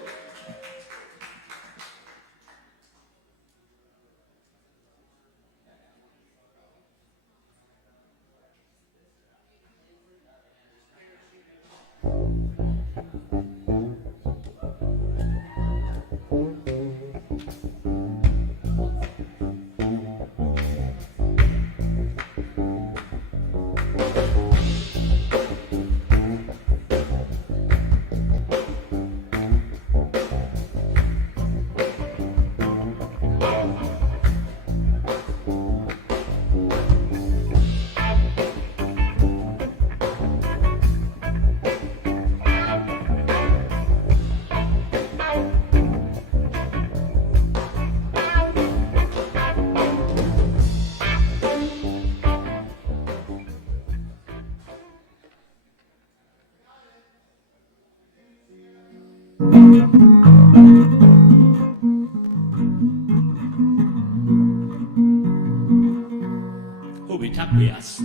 tapias.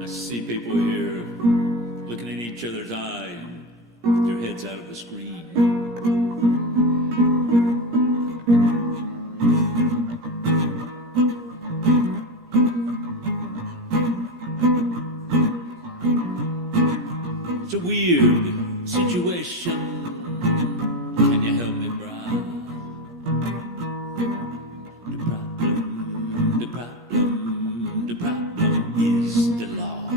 I see people here looking in each other's eye with their heads out of the screen. It's a weird situation. Can you help me, bride? The problem is the law.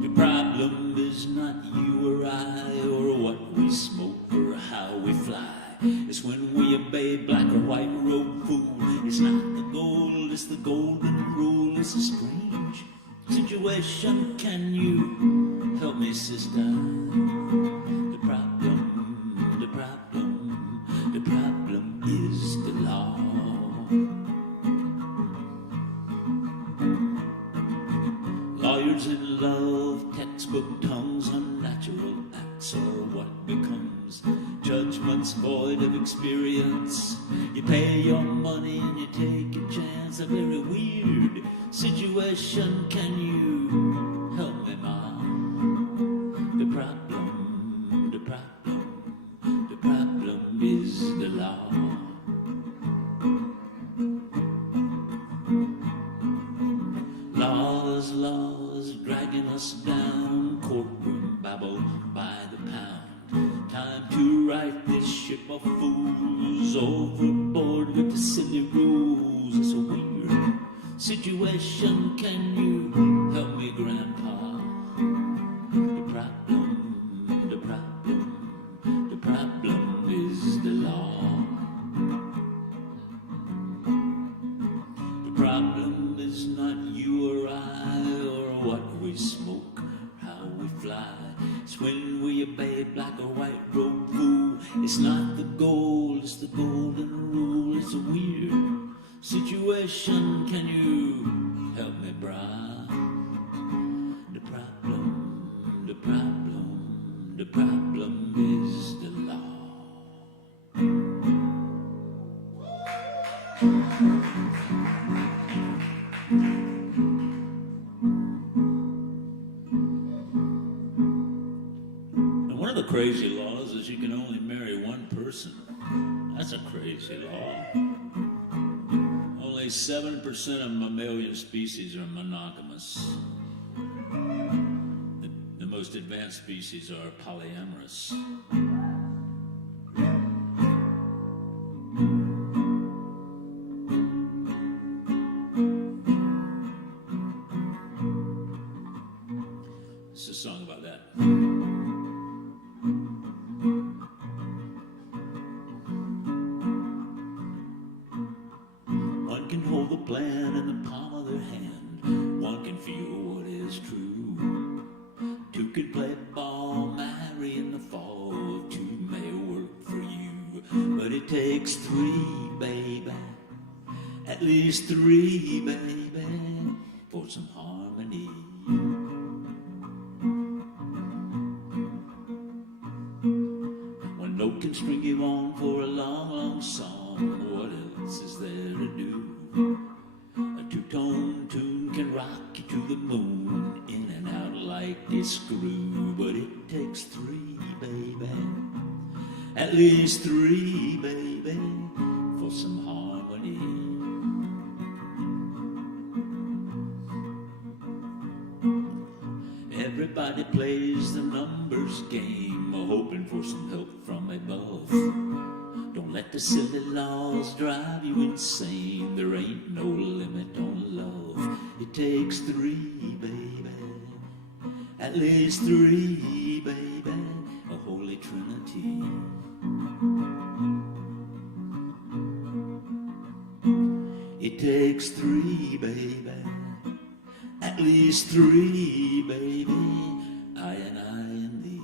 The problem is not you or I, or what we smoke, or how we fly. It's when we obey black or white road fool. It's not the gold, it's the golden rule. It's a strange situation. Can you help me, sister? The problem is the law. Lawyers in love, textbook tongues, unnatural acts are what becomes judgments void of experience. You pay your money and you take a chance. A very weird situation. Can you help me, ma? The problem is the law. Laws dragging us down, courtroom babble by the pound. Time to right this ship of fools, overboard with the silly rules. It's a weird situation. Can you help me, Grandpa? The problem is the law. The problem is not you or I, or what we smoke, how we fly. It's when we obey black or white road fool. It's not the gold, it's the golden rule. It's a weird situation. Can you help me, brah? The problem is the law. And one of the crazy laws is you can only marry one person. That's a crazy law. Only 7% of mammalian species are monogamous. The most advanced species are polyamorous. It's a song about that. One can hold the plan in the palm of their hand. One can feel what is true. Two can play ball, marry in the fall. Two may work for you, but it takes three, baby. At least three, baby, for some harmony. One note can string you on for a long, long song. What else is there to do? A two-tone tune can rock you to the moon, in and out like a screw. But it takes three, baby, at least three, baby, for some harmony. Everybody plays the numbers game, hoping for some help from above. Don't let the silly laws drive you insane. There ain't no limit on love. It takes three, baby, at least three, baby, a holy trinity. It takes three, baby, at least three, baby, I and thee.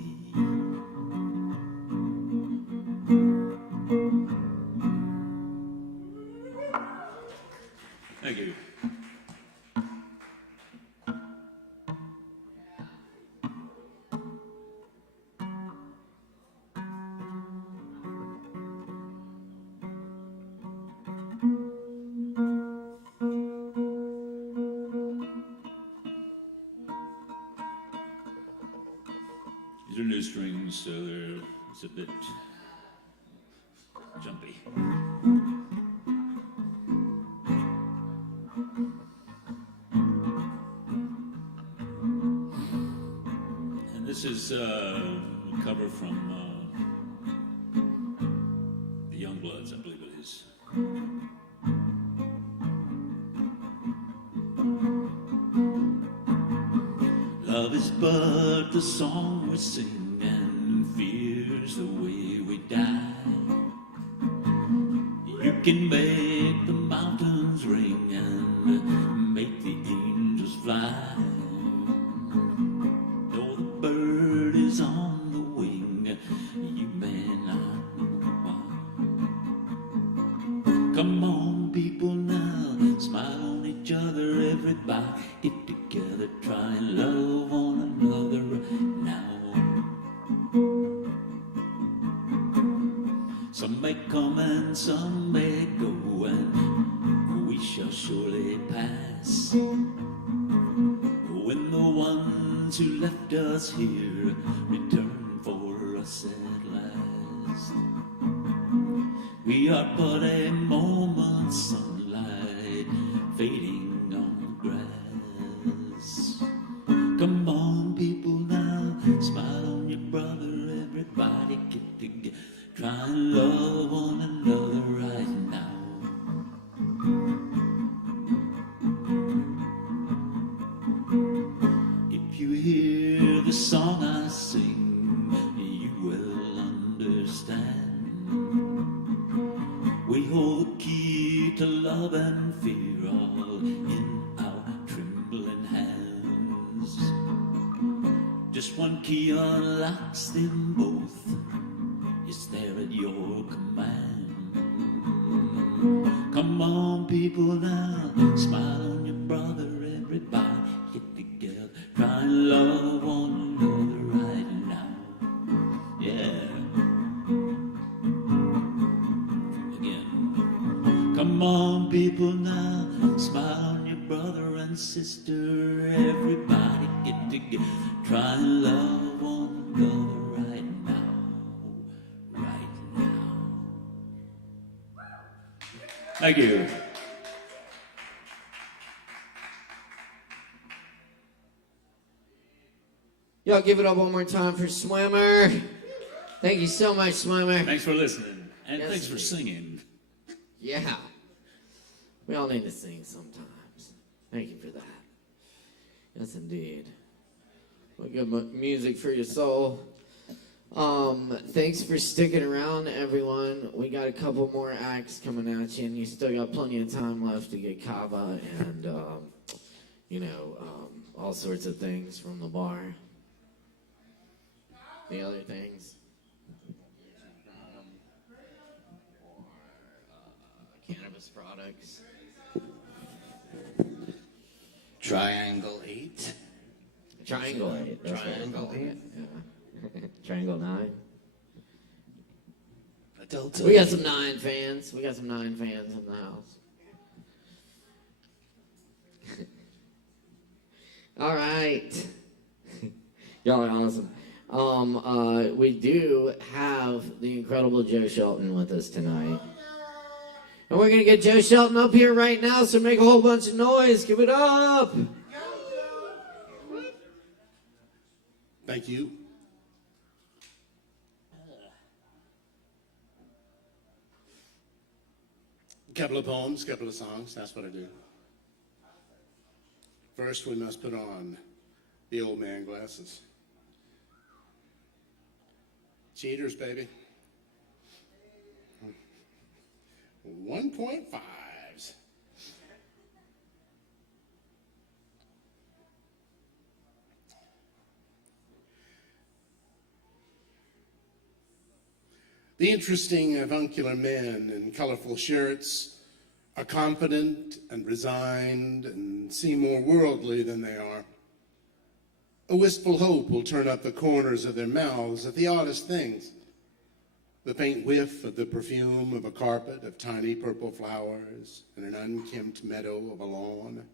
Thank you. These are new strings, so it's a bit jumpy. And this is a cover from the Youngbloods, I believe it is. Love is but the song we sing, and fear's the way we die. You can make the mountains ring and make the angels fly. Though the bird is on the wing, you may not know why. Come on, people, now, smile on each other, everybody. Get together, try and love one another now. Some may come and some may go, and we shall surely pass. When the ones who left us here return for us at last, we are but a moment's sunlight fading on the grass. Come on, people, now, smile on your brother, everybody get together, try and love one another right now. If you hear the song I sing, you will understand. We hold the key to love and fear all in our trembling hands. Just one key unlocks them both. It's there at your command. Come on, people, now, smile on your brother, everybody. Get together, try and love one another right now. Yeah. Again. Come on, people, now, smile on your brother and sister, everybody. Get together, try and love one another right now. Thank you. Y'all give it up one more time for Swimmer. Thank you so much, Swimmer. Thanks for listening, and Yes, thanks for indeed. singing. Yeah. We all need to sing sometimes. Thank you for that. Yes, indeed. Well, good music for your soul. Thanks for sticking around, everyone. We got a couple more acts coming at you, and you still got plenty of time left to get Kava and, all sorts of things from the bar. The other things. Cannabis products. Triangle 8. Triangle 8. That's what it's called. Yeah. Triangle 9. We got some 9 fans. We got some 9 fans in the house. All right. Y'all are awesome. We do have the incredible Joe Shelton with us tonight. And we're going to get Joe Shelton up here right now, so make a whole bunch of noise. Give it up. Thank you. A couple of poems, a couple of songs, that's what I do. First, we must put on the old man glasses. Cheaters, baby. 1.5s. The interesting avuncular men in colorful shirts are confident and resigned and seem more worldly than they are. A wistful hope will turn up the corners of their mouths at the oddest things. The faint whiff of the perfume of a carpet of tiny purple flowers in an unkempt meadow of a lawn.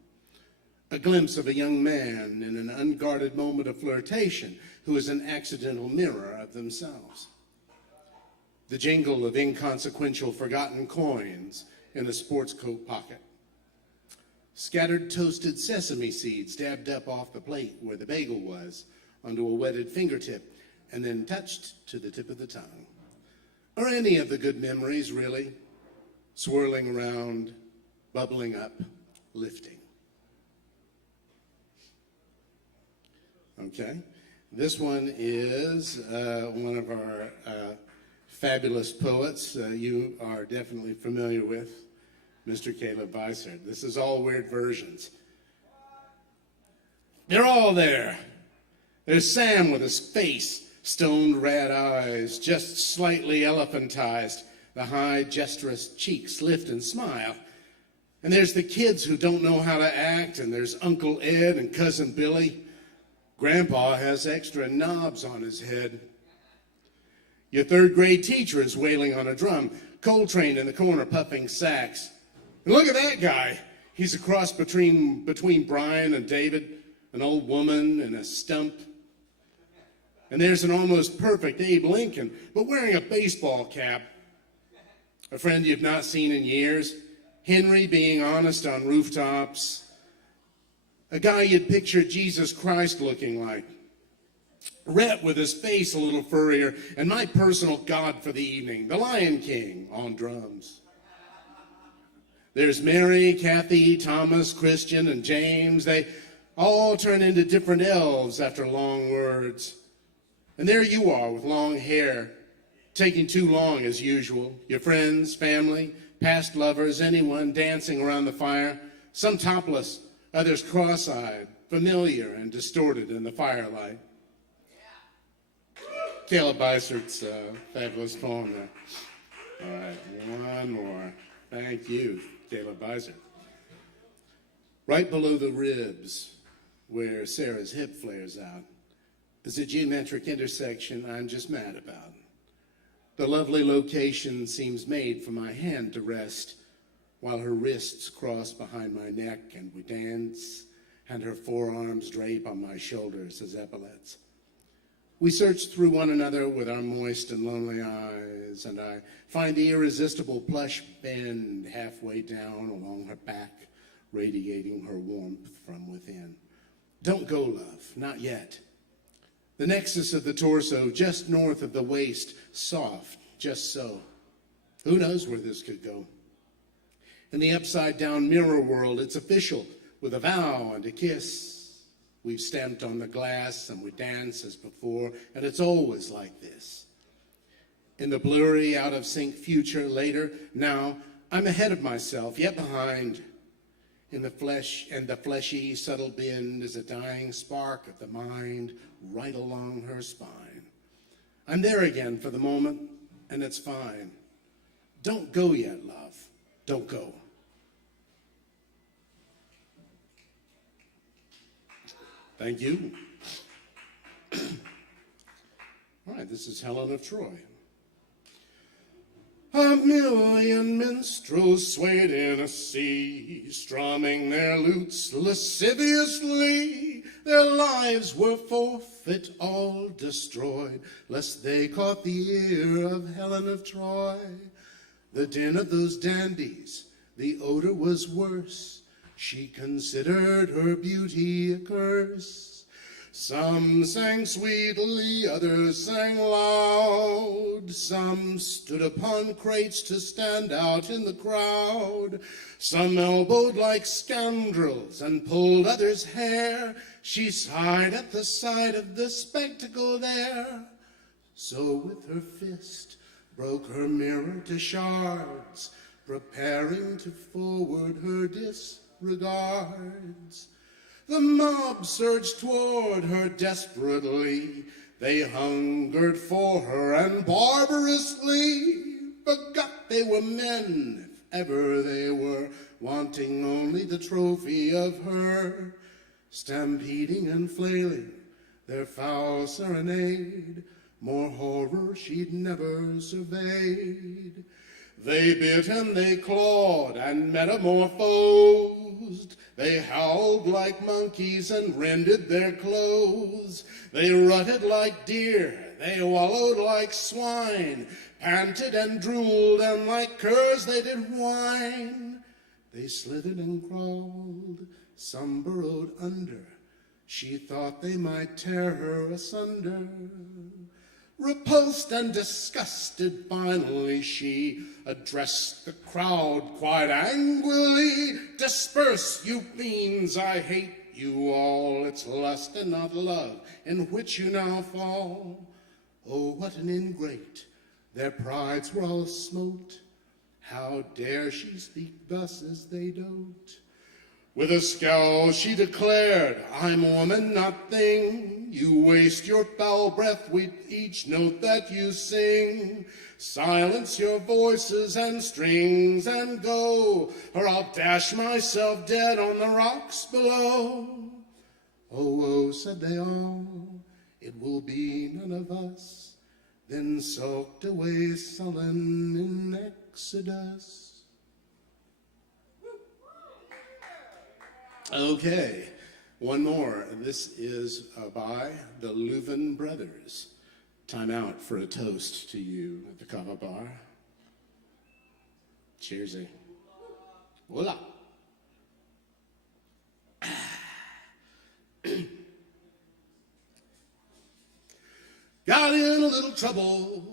A glimpse of a young man in an unguarded moment of flirtation who is an accidental mirror of themselves. The jingle of inconsequential forgotten coins in a sports coat pocket. Scattered toasted sesame seeds dabbed up off the plate where the bagel was onto a wetted fingertip and then touched to the tip of the tongue. Or any of the good memories, really, swirling around, bubbling up, lifting. Okay, this one is one of our fabulous poets you are definitely familiar with, Mr. Caleb Beissert. This is all weird versions. They're all there. There's Sam with his face, stoned red eyes, just slightly elephantized, the high gesterous cheeks lift and smile. And there's the kids who don't know how to act, and there's Uncle Ed and Cousin Billy. Grandpa has extra knobs on his head. Your third grade teacher is wailing on a drum, Coltrane in the corner puffing sax. And look at that guy. He's a cross between Brian and David, an old woman and a stump. And there's an almost perfect Abe Lincoln, but wearing a baseball cap. A friend you've not seen in years, Henry being honest on rooftops. A guy you'd picture Jesus Christ looking like. Rhett with his face a little furrier, and my personal god for the evening, the Lion King, on drums. There's Mary, Kathy, Thomas, Christian, and James. They all turn into different elves after long words. And there you are with long hair, taking too long as usual. Your friends, family, past lovers, anyone dancing around the fire, some topless, others cross-eyed, familiar and distorted in the firelight. Caleb Beissert's fabulous poem there. All right, one more. Thank you, Caleb Beissert. Right below the ribs, where Sarah's hip flares out, is a geometric intersection I'm just mad about. The lovely location seems made for my hand to rest, while her wrists cross behind my neck and we dance, and her forearms drape on my shoulders as epaulets. We search through one another with our moist and lonely eyes, and I find the irresistible plush bend halfway down along her back, radiating her warmth from within. Don't go, love, not yet. The nexus of the torso, just north of the waist, soft, just so. Who knows where this could go? In the upside-down mirror world, it's official, with a vow and a kiss. We've stamped on the glass and we dance as before, and it's always like this. In the blurry, out-of-sync future later, now, I'm ahead of myself, yet behind. In the flesh and the fleshy, subtle bend is a dying spark of the mind right along her spine. I'm there again for the moment, and it's fine. Don't go yet, love. Don't go. Thank you. All right, this is Helen of Troy. A million minstrels swayed in a sea, strumming their lutes lasciviously. Their lives were forfeit, all destroyed, lest they caught the ear of Helen of Troy. The din of those dandies, the odor was worse. She considered her beauty a curse. Some sang sweetly, others sang loud. Some stood upon crates to stand out in the crowd. Some elbowed like scoundrels and pulled others' hair. She sighed at the sight of the spectacle there. So with her fist broke her mirror to shards, preparing to forward her disregards. The mob surged toward her desperately. They hungered for her and barbarously forgot they were men, if ever they were, wanting only the trophy of her. Stampeding and flailing their foul serenade, more horror she'd never surveyed. They bit and they clawed and metamorphosed. They howled like monkeys and rended their clothes. They rutted like deer, they wallowed like swine, panted and drooled, and like curs they did whine. They slithered and crawled, some burrowed under. She thought they might tear her asunder. Repulsed and disgusted, finally she addressed the crowd quite angrily. Disperse, you fiends, I hate you all. It's lust and not love in which you now fall. Oh, what an ingrate, their prides were all smote. How dare she speak thus as they dote? With a scowl she declared, I'm woman, not thing. You waste your foul breath with each note that you sing. Silence your voices and strings and go, or I'll dash myself dead on the rocks below. Oh, oh, said they all, it will be none of us. Then sulked away sullen in Exodus. Okay, one more. This is by the Leuven Brothers. Time out for a toast to you at the Kava bar. Cheersy. Voila. Got in a little trouble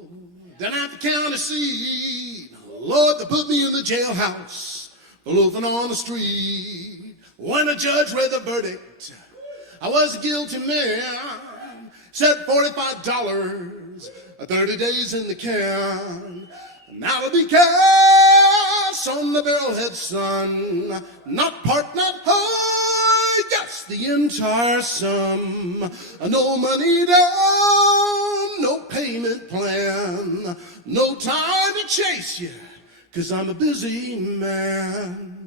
down at the county seat. Lord, they put me in the jailhouse, loafing on the street. When the judge read the verdict, I was a guilty man. Said $45, 30 days in the can. Now to be cash on the barrelhead, son. Not part, not whole, yes, the entire sum. No money down, no payment plan. No time to chase you, 'cause I'm a busy man.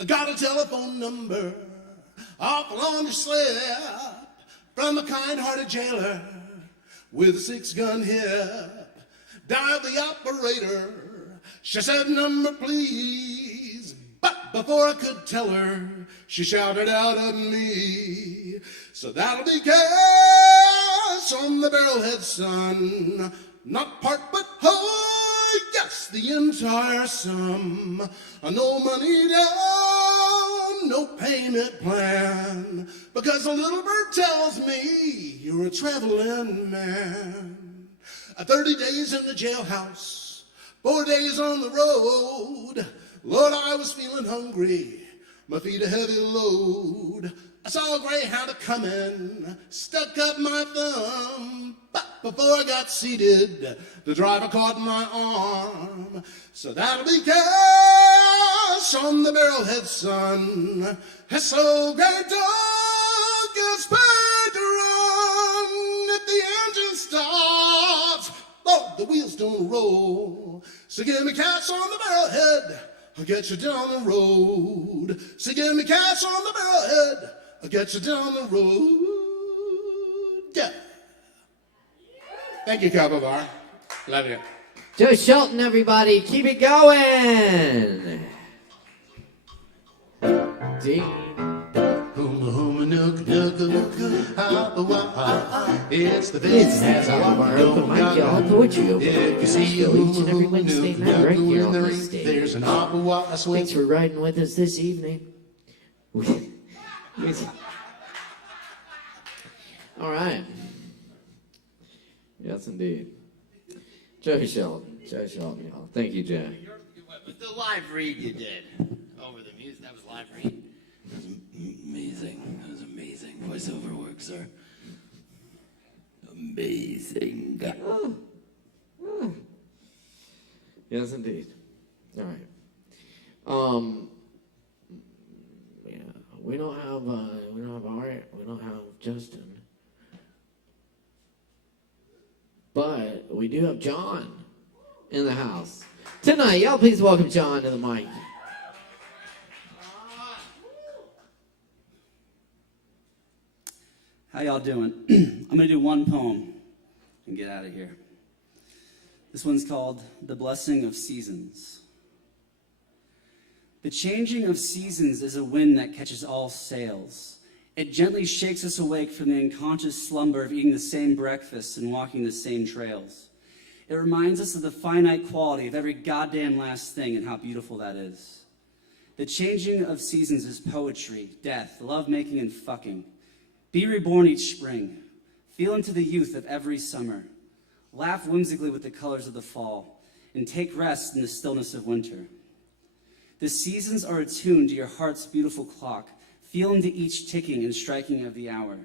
I got a telephone number off a laundry slip from a kind-hearted jailer with a 6-gun hip. Dialed the operator. She said, number please. But before I could tell her, she shouted out at me. So that'll be cash on the barrelhead, son. Not part but whole, yes, the entire sum. No money down, no payment plan. Because a little bird tells me you're a traveling man. 30 days in the jailhouse, 4 days on the road. Lord, I was feeling hungry, my feet a heavy load. I saw a greyhound a-comin', stuck up my thumb. But before I got seated, the driver caught my arm. So that'll be cash on the barrelhead, son. It's so great dog is paid to run. If the engine stops, Lord, the wheels don't roll. So give me cash on the barrelhead, I'll get you down the road. So give me cash on the barrelhead, I'll get you down the road. Yeah. Thank you, Kava Bar. Love you. Joe Shelton, everybody. Keep it going. Ding. It's the It's open mic, y'all. Poetry open mic. Each and every Wednesday night right here on this stage. There's an opera. Thanks for riding with us this evening. All right. Yes, indeed. Joe Shelton, y'all. Thank you, Jack. The live read you did over the music, that was live read. That was amazing. That was amazing. Voiceover work, sir. Amazing. Yes, indeed. All right. Yeah, we don't have Art. We don't have Justin. But we do have John in the house tonight. Y'all please welcome John to the mic. How y'all doing? I'm going to do one poem and get out of here. This one's called The Blessing of Seasons. The changing of seasons is a wind that catches all sails. It gently shakes us awake from the unconscious slumber of eating the same breakfasts and walking the same trails. It reminds us of the finite quality of every goddamn last thing and how beautiful that is. The changing of seasons is poetry, death, lovemaking, and fucking. Be reborn each spring. Feel into the youth of every summer. Laugh whimsically with the colors of the fall, and take rest in the stillness of winter. The seasons are attuned to your heart's beautiful clock. Feel into each ticking and striking of the hour.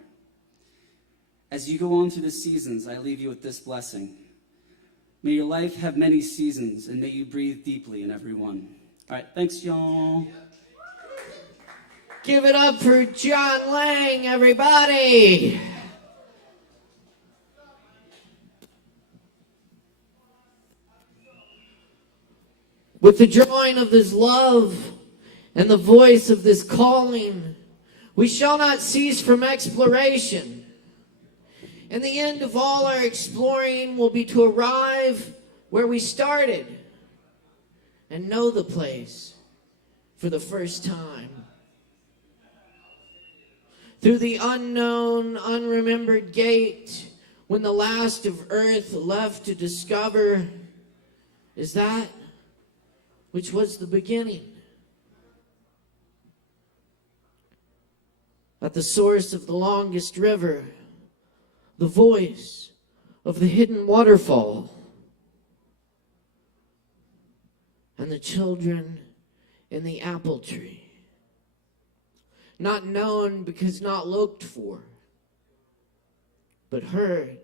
As you go on through the seasons, I leave you with this blessing. May your life have many seasons, and may you breathe deeply in every one. All right, thanks, y'all. Give it up for John Lang, everybody. With the drawing of this love and the voice of this calling, we shall not cease from exploration. And the end of all our exploring will be to arrive where we started and know the place for the first time. Through the unknown, unremembered gate, when the last of earth left to discover is that which was the beginning. At the source of the longest river, the voice of the hidden waterfall, and the children in the apple tree. Not known because not looked for, but heard,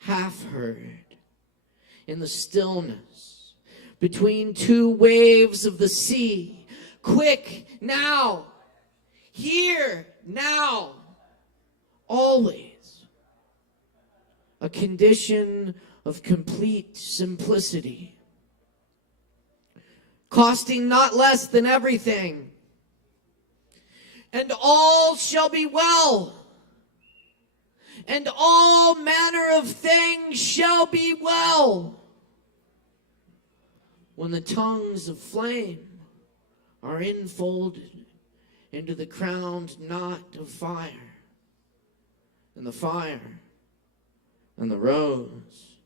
half heard, in the stillness between two waves of the sea. Quick, now, here, now, always. A condition of complete simplicity, costing not less than everything. And all shall be well, and all manner of things shall be well, when the tongues of flame are enfolded into the crowned knot of fire, and the fire and the rose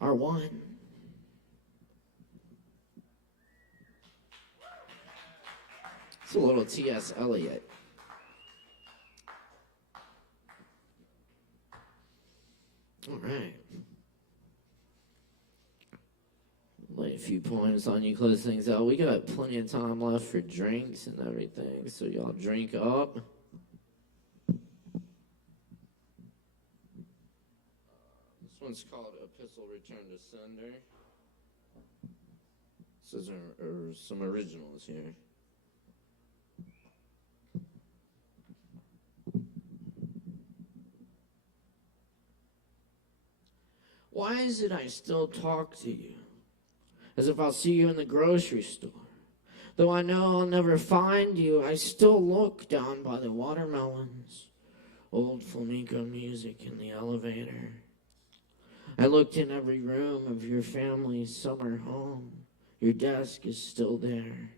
are one. It's a little T.S. Eliot. All right. Lay a few points on you, close things out. We got plenty of time left for drinks and everything, so y'all drink up. This one's called Epistle, Return to Sender. So there are some originals here. Why is it I still talk to you as if I'll see you in the grocery store? Though I know I'll never find you, I still look down by the watermelons, old flamenco music in the elevator. I looked in every room of your family's summer home. Your desk is still there.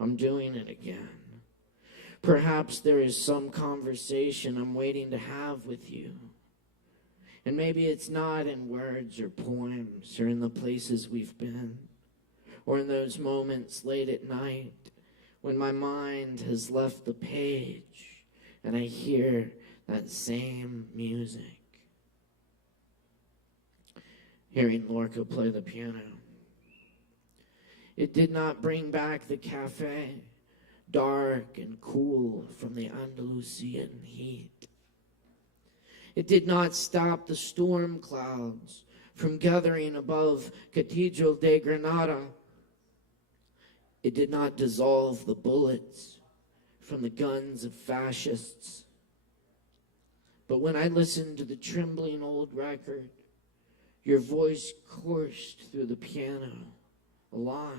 I'm doing it again. Perhaps there is some conversation I'm waiting to have with you. And maybe it's not in words or poems or in the places we've been or in those moments late at night when my mind has left the page and I hear that same music. Hearing Lorca play the piano. It did not bring back the cafe, dark and cool from the Andalusian heat. It did not stop the storm clouds from gathering above Cathedral de Granada. It did not dissolve the bullets from the guns of fascists. But when I listened to the trembling old record, your voice coursed through the piano, alive.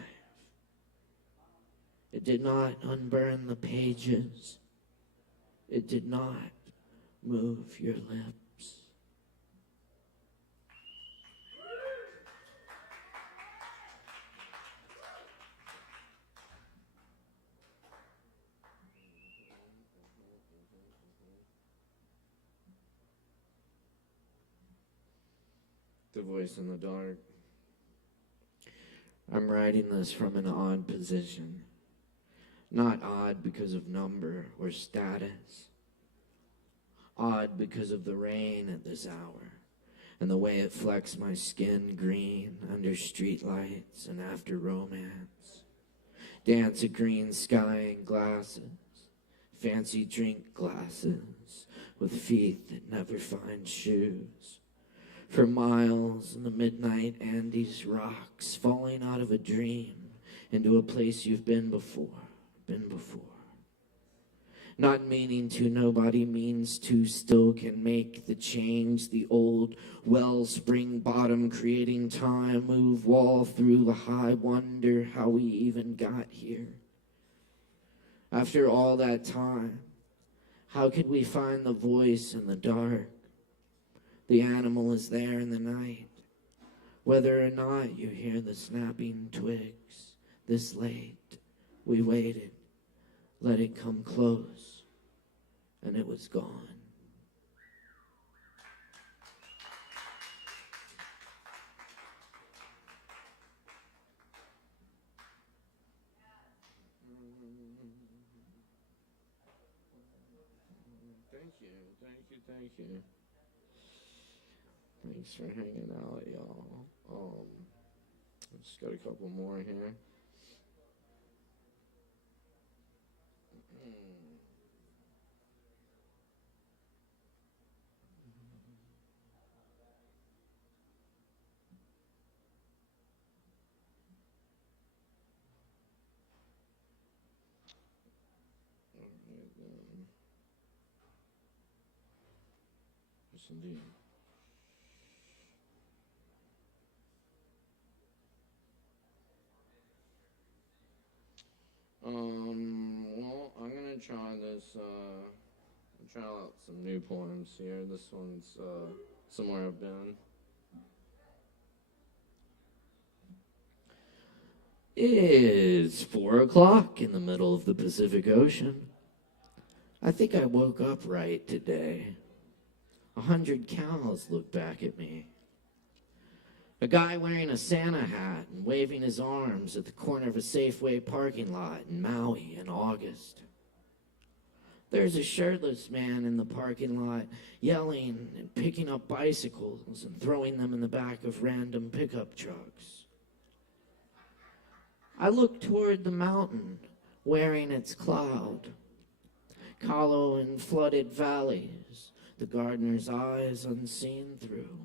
It did not unburn the pages. It did not move your lips. The voice in the dark. I'm writing this from an odd position. Not odd because of number or status. Odd because of the rain at this hour and the way it flecks my skin green under streetlights and after romance. Dance a green sky and glasses, fancy drink glasses with feet that never find shoes. For miles in the midnight Andes rocks, falling out of a dream into a place you've been before. Not meaning to, nobody means to, still can make the change. The old wellspring bottom creating time, move wall through the high, wonder how we even got here. After all that time, how could we find the voice in the dark? The animal is there in the night, whether or not you hear the snapping twigs. This late, we waited, let it come close, and it was gone. Thank you. Thanks for hanging out, y'all. Just got a couple more here. Yes, indeed. Well, I'm gonna try this, try out some new poems here. This one's, Somewhere I've Been. It's 4 o'clock in the middle of the Pacific Ocean. I think I woke up right today. 100 cows look back at me. A guy wearing a Santa hat and waving his arms at the corner of a Safeway parking lot in Maui in August. There's a shirtless man in the parking lot yelling and picking up bicycles and throwing them in the back of random pickup trucks. I look toward the mountain wearing its cloud. Hollow and flooded valleys, the gardener's eyes unseen through.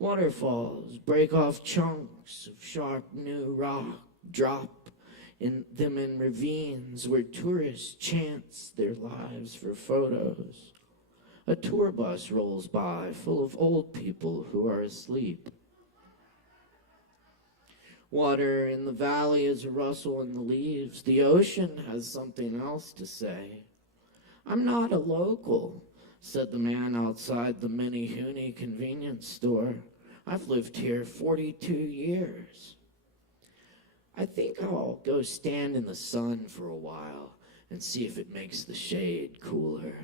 Waterfalls break off chunks of sharp new rock, drop in them in ravines where tourists chance their lives for photos. A tour bus rolls by full of old people who are asleep. Water in the valley is a rustle in the leaves. The ocean has something else to say. I'm not a local, said the man outside the Minihuni convenience store. I've lived here 42 years. I think I'll go stand in the sun for a while and see if it makes the shade cooler.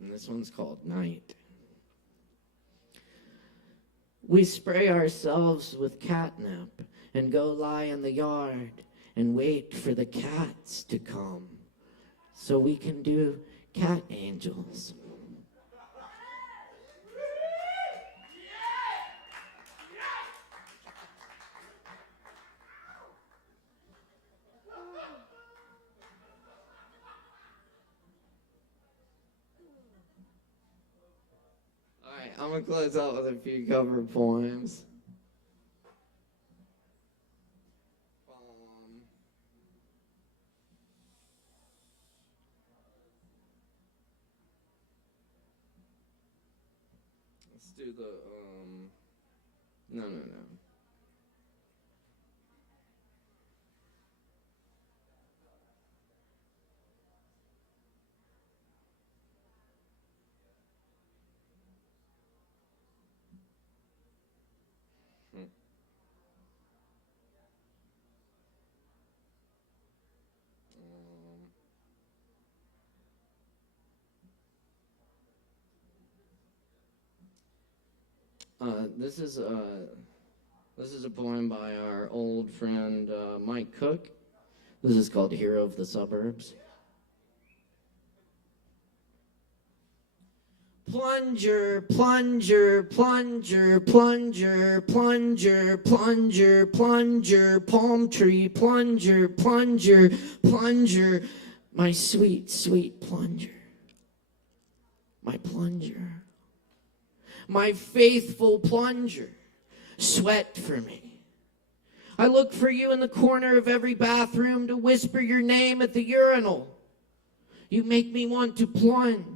And this one's called Night. We spray ourselves with catnip and go lie in the yard and wait for the cats to come so we can do cat angels. Alright, I'm gonna close out with a few cover poems. Let's do the, no. This is a poem by our old friend Mike Cook. This is called Hero of the Suburbs. Plunger, plunger, plunger, plunger, plunger, plunger, plunger, palm tree, plunger, plunger, plunger, my sweet, sweet plunger, my plunger, my faithful plunger, sweat for me. I look for you in the corner of every bathroom to whisper your name at the urinal. You make me want to plunge.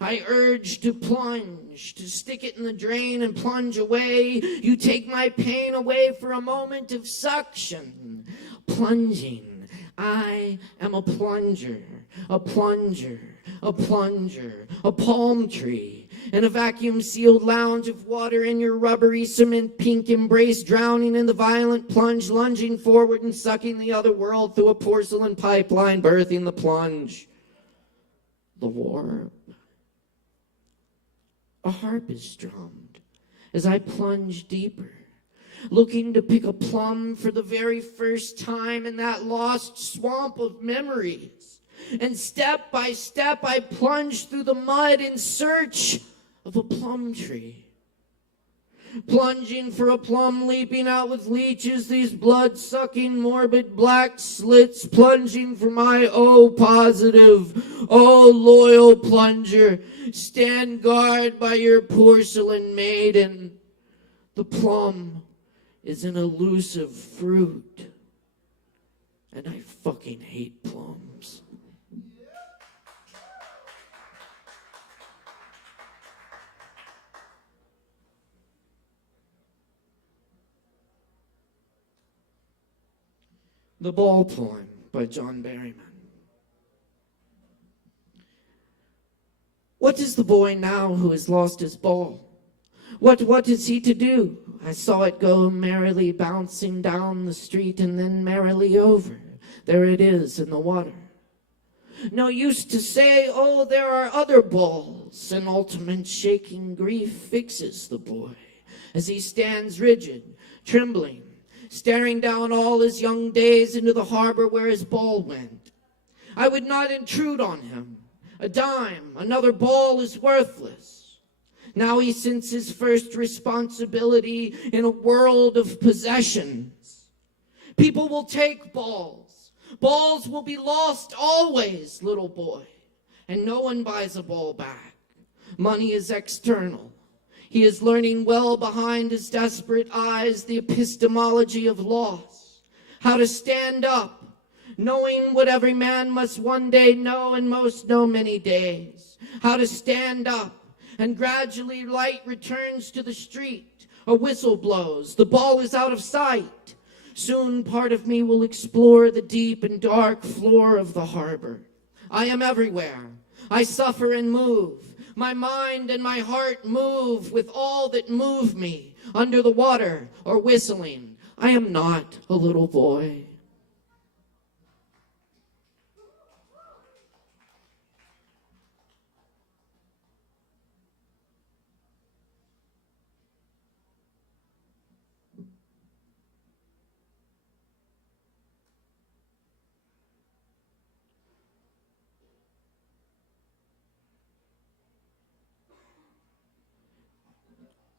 I urge to plunge, to stick it in the drain and plunge away. You take my pain away for a moment of suction. Plunging. I am a plunger, a plunger, a plunger, a palm tree, in a vacuum-sealed lounge of water in your rubbery cement pink embrace, drowning in the violent plunge, lunging forward and sucking the other world through a porcelain pipeline, birthing the plunge. The warp. A harp is strummed as I plunge deeper, looking to pick a plum for the very first time in that lost swamp of memories. And step by step, I plunge through the mud in search of a plum tree. Plunging for a plum, leaping out with leeches, these blood-sucking, morbid black slits, plunging for my positive, loyal plunger. Stand guard by your porcelain maiden. The plum is an elusive fruit, and I fucking hate plums. The Ball Poem by John Berryman. What is the boy now who has lost his ball? What is he to do? I saw it go merrily bouncing down the street and then merrily over. There it is in the water. No use to say, oh, there are other balls. An ultimate shaking grief fixes the boy as he stands rigid, trembling, staring down all his young days into the harbor where his ball went. I would not intrude on him. A dime, another ball is worthless. Now he senses his first responsibility in a world of possessions. People will take balls. Balls will be lost always, little boy. And no one buys a ball back. Money is external. He is learning well behind his desperate eyes the epistemology of loss. How to stand up, knowing what every man must one day know and most know many days. How to stand up, and gradually light returns to the street. A whistle blows. The ball is out of sight. Soon part of me will explore the deep and dark floor of the harbor. I am everywhere. I suffer and move. My mind and my heart move with all that move me, under the water or whistling. I am not a little boy.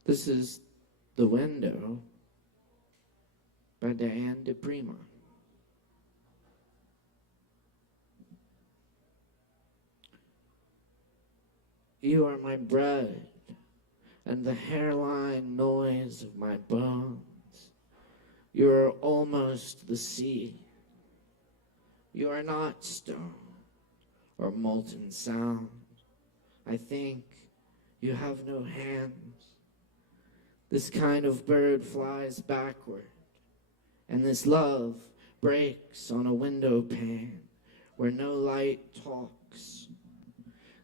This is The Window by Diane DePrima. You are my bread and the hairline noise of my bones. You are almost the sea. You are not stone or molten sound. I think you have no hands. This kind of bird flies backward, and this love breaks on a window pane where no light talks.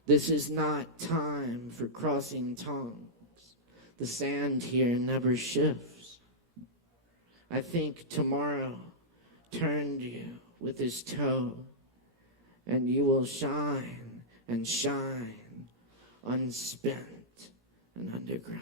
This is not time for crossing tongues. The sand here never shifts. I think tomorrow turned you with his toe, and you will shine and shine, unspent and underground.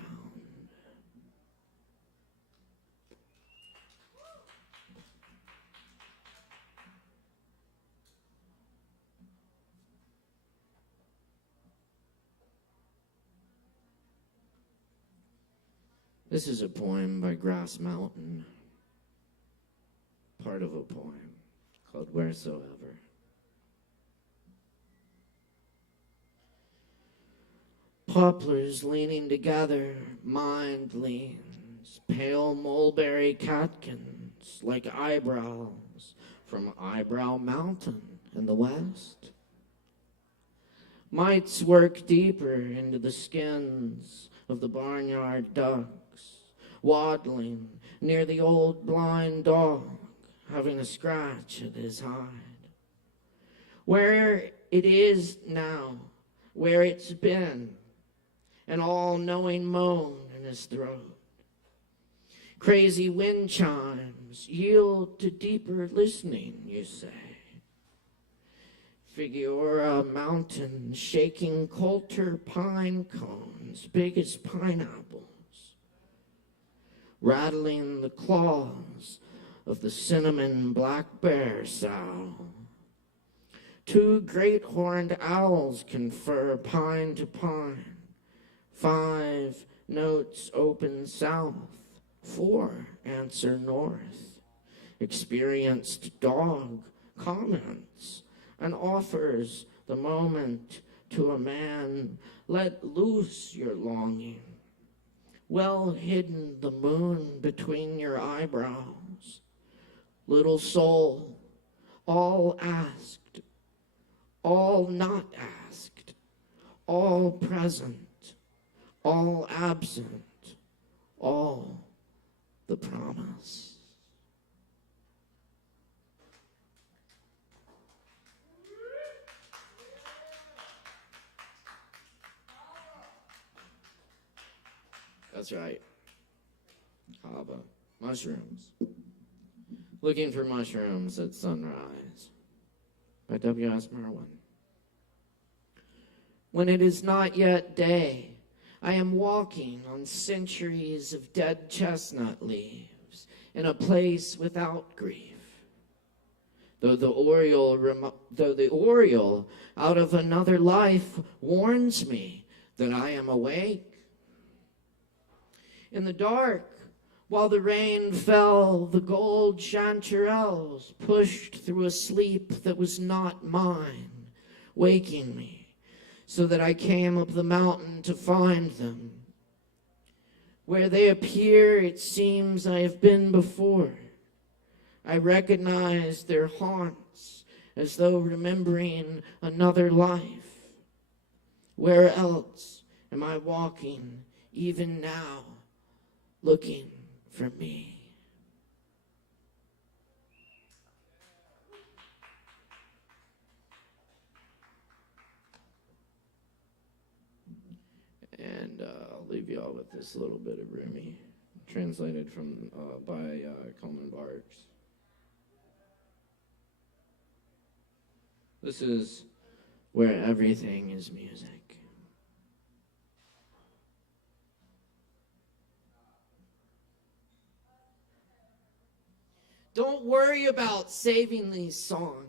This is a poem by Grass Mountain, part of a poem called Wheresoever. Poplars leaning together, mind leans, pale mulberry catkins like eyebrows from Eyebrow Mountain in the west. Mites work deeper into the skins of the barnyard ducks, waddling near the old blind dog, having a scratch at his hide. Where it is now, where it's been, an all-knowing moan in his throat. Crazy wind chimes yield to deeper listening, you say. Figueroa Mountain shaking Coulter pine cones, big as pineapples, rattling the claws of the cinnamon black bear sow. Two great horned owls confer pine to pine. 5 notes open south, 4 answer north. Experienced dog comments and offers the moment to a man. Let loose your longing. Well hidden the moon between your eyebrows. Little soul, all asked, all not asked, all present, all absent, all the promise. That's right. Kava. Mushrooms. Looking for mushrooms at sunrise by W.S. Merwin. When it is not yet day, I am walking on centuries of dead chestnut leaves in a place without grief. Though the oriole out of another life warns me that I am awake. In the dark, while the rain fell, the gold chanterelles pushed through a sleep that was not mine, waking me, so that I came up the mountain to find them. Where they appear, it seems I have been before. I recognize their haunts as though remembering another life. Where else am I walking, even now, looking for me? And I'll leave you all with this little bit of Rumi, translated from by Coleman Barks. This is where everything is music. Don't worry about saving these songs.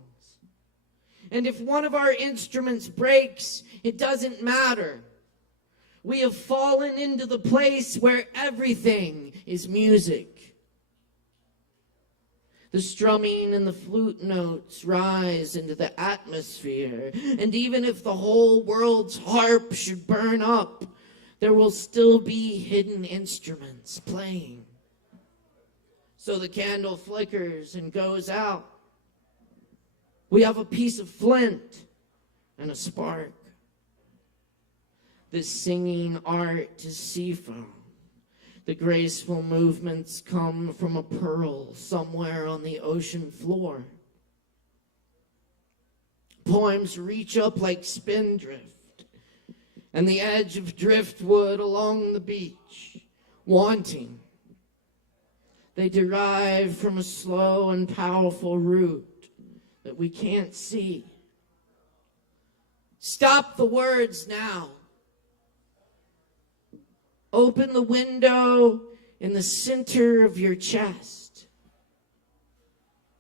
And if one of our instruments breaks, it doesn't matter. We have fallen into the place where everything is music. The strumming and the flute notes rise into the atmosphere. And even if the whole world's harp should burn up, there will still be hidden instruments playing. So the candle flickers and goes out. We have a piece of flint and a spark. This singing art is seafoam. The graceful movements come from a pearl somewhere on the ocean floor. Poems reach up like spindrift, and the edge of driftwood along the beach, wanting. They derive from a slow and powerful root that we can't see. Stop the words now. Open the window in the center of your chest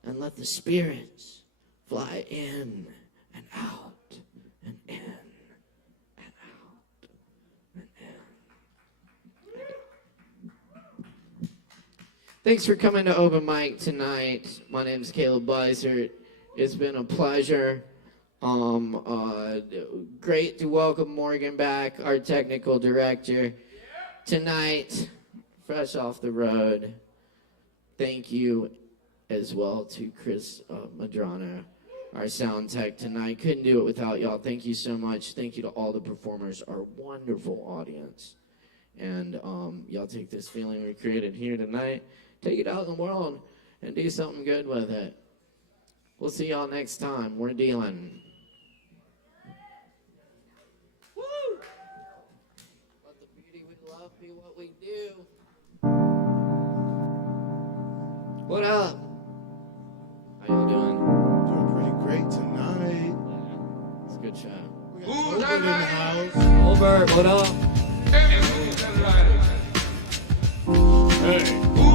and let the spirits fly in and out and in and out and in. Thanks for coming to Open Mic tonight. My name's Caleb Beissert. It's been a pleasure. Great to welcome Morgan back, our technical director. Tonight, fresh off the road. Thank you as well to Chris Medrano, our sound tech tonight. Couldn't do it without y'all. Thank you so much. Thank you to all the performers, our wonderful audience. And y'all take this feeling we created here tonight, take it out in the world, and do something good with it. We'll see y'all next time. We're dealing. Woo! Let the beauty we love be what we do. What up? How you doing? Doing pretty great tonight. It's a good show. Who's in the house? Albert, what up? Hey.